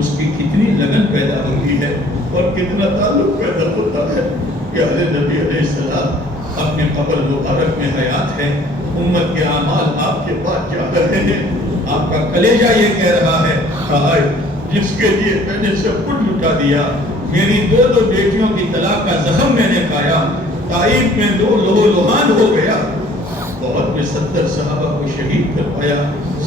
اس کی کتنی لگن پیدا ہوتی ہے اور کتنا تعلق پیدا ہوتا ہے. پیارے نبی علیہ السلام اپنے قبر مبارک میں حیات ہے, امت کے اعمال آپ کے پاس جا رہے ہیں, آپ کا کلیجہ یہ کہہ رہا ہے ہائے جس کے لیے میں نے سب کچھ لٹا دیا, میری دو بیٹیوں کی طلاق کا زخم میں نے کھایا, طائف میں لو لہان ہو گیا, بہت میں 70 صحابہ کو شہید کروایا,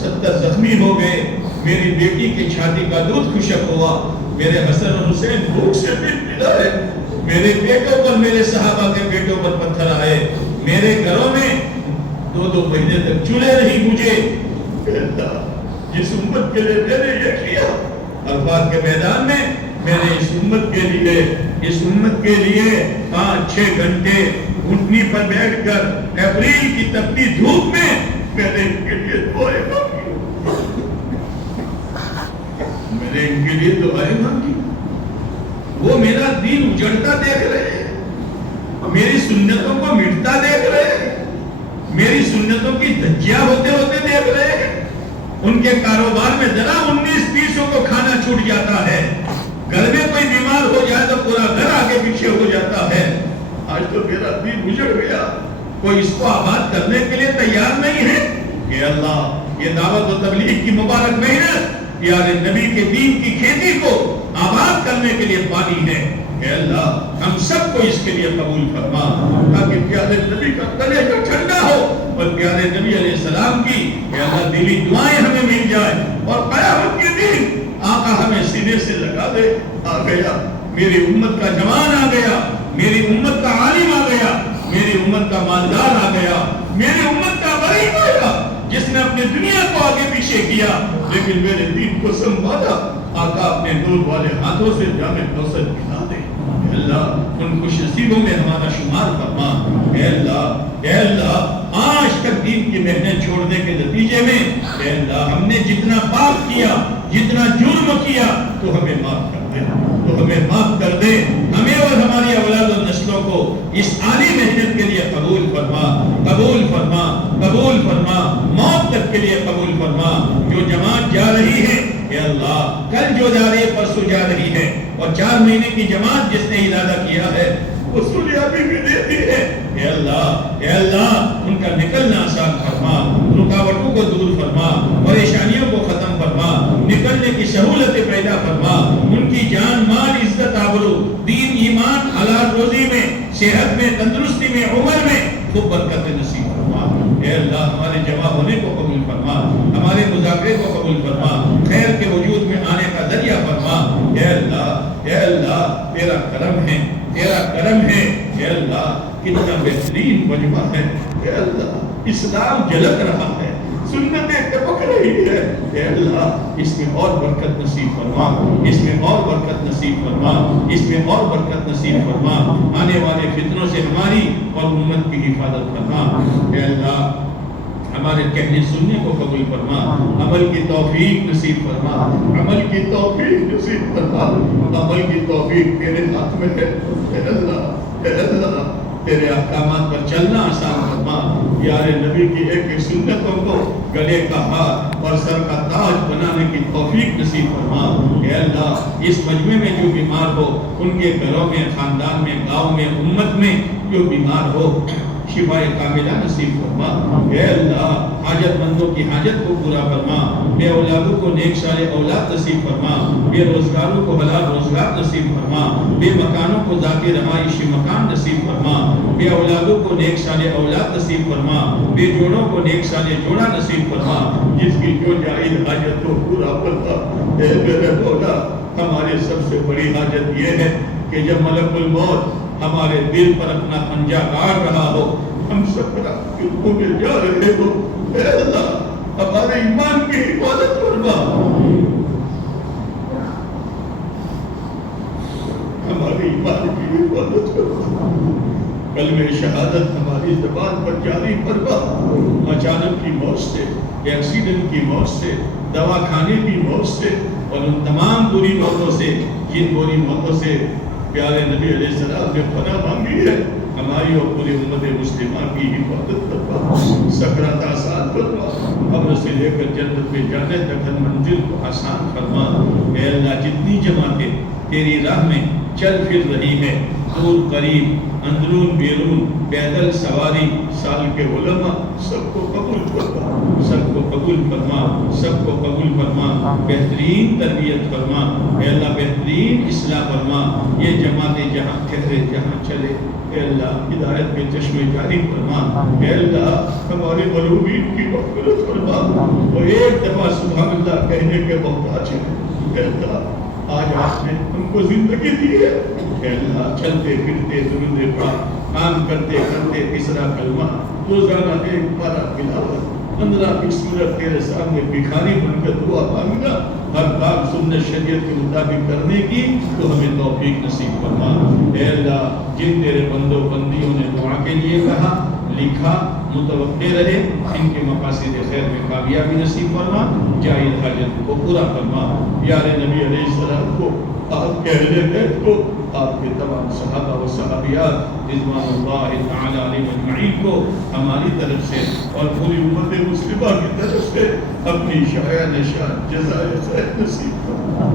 70 زخمی ہو گئے, میری بیٹی کی چھاتی کا دودھ خشک ہوا, میرے حسن اور حسین بھوک سے پیٹ پلا ہے, میرے بیٹوں پر, میرے صحابہ کے بیٹوں پر پتھر آئے, میرے گھروں میں 2 مہینے تک چولہے نہیں بجھے. جس امت کے لیے میں نے یہ کیا, عرفات کے میدان میں میں نے اس امت کے لیے 5-6 گھنٹے اونٹنی پر بیٹھ کر اپریل کی تپتی دھوپ میں میں نے ان کے لیے دعائیں مانگی. وہ میرا دین اجڑتا دیکھ رہے ہیں, میری سنتوں کو مٹتا دیکھ رہے ہیں, میری سنتوں کی دھجیاں ہوتے دیکھ رہے ہیں. ان کے کاروبار میں ذرا 19-20 کو کھانا چھوٹ جاتا ہے, گھر میں کوئی بیمار ہو جائے تو پورا گھر آگے پیچھے ہو جاتا ہے. آج تو میرا دین اجڑ گیا, کوئی اس کو آباد کرنے کے لیے تیار نہیں ہے. کہ اللہ یہ دعوت و تبلیغ کی مبارک محنت پیارے نبی کے دین کی کھیتی کو آباد کرنے کے لیے پانی ہے. کہ اللہ ہم سب کو اس کے لیے قبول فرما, تاکہ پیارے نبی کا کلیجہ ٹھنڈا ہو اور پیارے نبی علیہ السلام کی کہ اللہ دلی دعائیں ہمیں مل جائے, اور قیامت کے دن آقا ہمیں سینے سے لگا دے. آ گیا میری امت کا جوان, آ گیا میری امت کا عالم, آ گیا میری امت کا مالدار, آ گیا میری امت کا غریب, آ گیا جس نے اپنی دنیا کو آگے پیچھے کیا لیکن میرے دین کو سنبھالا. آقا اپنے نور والے ہاتھوں سے جامع کوثر پلا دے. اللہ ان خوش نصیبوں میں ہمارا شمار فرما. اے اللہ, اے اللہ آج تک دین کی محنت چھوڑنے کے نتیجے میں اے اللہ ہم نے جتنا پاپ کیا, جتنا جرم کیا, تو ہمیں معاف کر دے, تو ہمیں معاف کر دے. ہمیں اور ہماری اولاد و نسلوں کو اس عالی محنت کے لیے قبول فرما, قبول فرما, قبول فرما, موت تک کے لیے قبول فرما. جو جماعت جا رہی ہے اے اللہ, کل جو جا رہی ہے پرسوں جا رہی ہے, اور 4 مہینے کی جماعت جس نے ارادہ کیا ہے وہ سلیابی بھی دیتی ہے. اے اللہ, اے اللہ ان کا نکلنا آسان فرما, رکاوٹوں کو دور فرما, پریشانیوں کو ختم فرما, نکلنے کی سہولتیں پیدا فرما. ان کی جان, مال, عزت, آبرو, دین, ایمان, حلال روزی میں, صحت میں, تندرستی میں, عمر میں خوب برکت نصیب فرما. اے اللہ ہمارے جمع ہونے کو قبول فرما, ہمارے مذاکرے کو قبول فرما, خیر کے وجود میں آنے کا ذریعہ فرما. اے اللہ, اے اللہ تیرا کرم ہے, تیرا کرم ہے. اے اللہ کتنا بہترین مجمع ہے. اے اللہ اسلام جھلک رہا ہے, سنتیں ٹپک رہی ہے. اے اللہ اس میں اور برکت نصیب فرما, اس میں اور برکت نصیب فرما, اس میں اور برکت نصیب فرما. آنے والے فتنوں سے ہماری اور امت کی حفاظت فرما. اے اللہ ہمارے کہنے سننے کو قبول فرما, عمل کی توفیق نصیب فرما, عمل کی توفیق نصیب فرما. عمل کی توفیق تیرے ہاتھ میں ہے. اے اللہ, اے اللہ تیرے احکامات پر چلنا آسان فرما، پیارے نبی کی ایک ایک سنتوں کو گلے کا ہار اور سر کا تاج بنانے کی توفیق نصیب فرما۔ اے اللہ اس مجمع میں جو بیمار ہو، ان کے گھروں میں، خاندان میں، گاؤں میں، امت میں جو بیمار ہو، شفا کاملہ نصیب فرما۔ اے اللہ حاجت مندوں کی حاجت کو پورا فرما، بے اولادوں کو نیک صالح اولاد نصیب فرما، بے روزگاروں کو حلال روزگار نصیب فرما، بے مکانوں کو ذاتی رہائشی مکان نصیب فرما، بے اولادوں کو نیک صالح اولاد نصیب فرما، بے جوڑوں کو نیک صالح جوڑا نصیب فرما، جس کی جو جائز حاجت کو پورا فرما۔ اے میرے مولا ہماری سب سے بڑی حاجت یہ ہے کہ جب ملک الموت ہمارے دل پر اپنا پنجہ گاڑ رہا ہو، ہم سکرات کے منہ میں جا رہے ہو، اے اللہ ہمارے ایمان کی حفاظت فرما، ہمارے ایمان کی حفاظت فرما، کلمہ شہادت ہماری زبان پر جاری فرما، اچانک کی موت سے، ایکسیڈنٹ کی موت سے، دوا کھانے کی موت سے اور ان تمام بری موتوں سے، جن بری موتوں سے پیارے نبی علیہ السلام نے پناہ مانگی ہے، ہماری اور پوری امت مسلمہ کی حفاظت فرما، سکرات آسان فرما، قبر سے لے کر جنت میں جانے تک ہر منزل کو آسان فرما۔ اے اللہ جتنی جماعتیں تیری راہ میں چل پھر رہی ہے، دور قریب، اندرون بیرون، پیدل سواری، سال کے علماء، سب کو قبول فرما، سب کو قبول فرما، سب کو قبول فرما، بہترین تربیت فرما، اے اللہ بہترین اصلاح فرما، یہ جماعتیں جہاں ٹھہرے جہاں چلے، اے اللہ ہدایت کے چشمے جاری فرما، اے اللہ ہمارے ملومین کی مغفرت فرما، وہ ایک دفعہ سبحان اللہ کہنے کے محتاج ہیں، اے اللہ آج آپ نے ہم کو زندگی دی ہے، اے اللہ چلتے پھرتے درود پاک کام کرتے کرتے تیسرا کلمہ روزانہ ایک پارہ تلاوت 15 کی سورت تیرے سامنے بھکاری بن کر دعا مانگنا، ہر کام سنت شریعت کے مطابق کرنے کی تو ہمیں توفیق نصیب فرما۔ اے اللہ جن تیرے بندوں بندیوں نے دعا کے لیے کہا لکھا متوقع رہے، ان کے مقاصد خیر میں کامیابی نصیب فرما، جائز حاجت کو پورا فرما۔ پیارے نبی علیہ السلام کو، آپ کے اہل بیت کو، آپ کے تمام صحابہ و صحابیات رضوان اللہ تعالی علیہ اجمعین کو ہماری طرف سے اور پوری امت مسلمہ کی طرف سے اپنی شایع نشان جزائے خیر نصیب فرما۔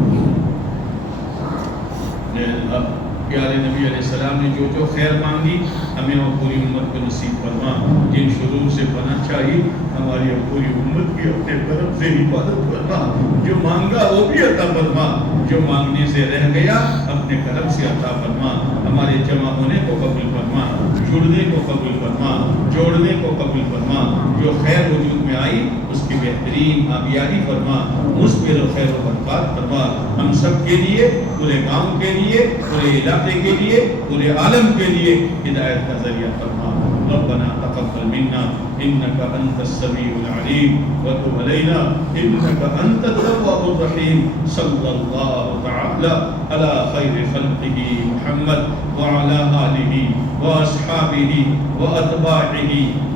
پیارے نبی علیہ السلام نے جو جو خیر مانگی ہمیں اور پوری امت کو نصیب فرما، جن شرور سے پناہ چاہیے ہماری اور پوری امت کی اپنے کرم سے حفاظت فرما، جو مانگا وہ بھی عطا فرما، جو مانگنے سے رہ گیا اپنے کرم سے عطا فرما، ہمارے جمع ہونے کو قبول فرما، جڑنے کو قبول فرما، جوڑنے کو قبول فرما، جو خیر وجود میں آئی اس کی بہترین آبیاری فرما، مثمر و خیر و برکات فرما، ہم سب کے لیے، پورے گاؤں کے لیے، پورے علاقے کے لیے، پورے عالم کے لیے ہدایت کا ذریعہ فرما۔ ربنا تقبل منا انك انت السميع العليم وتب علينا انك انت التواب الرحيم صلى الله تعالى على خير خلقه محمد وعلى اله واصحابه واتباعه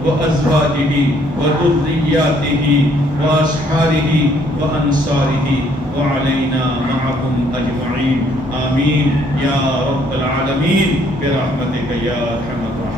وازواجه وذرياته واصحابه وانصاره وعلينا معهم اجمعين آمين يا رب العالمين برحمتك يا ارحم الراحمين۔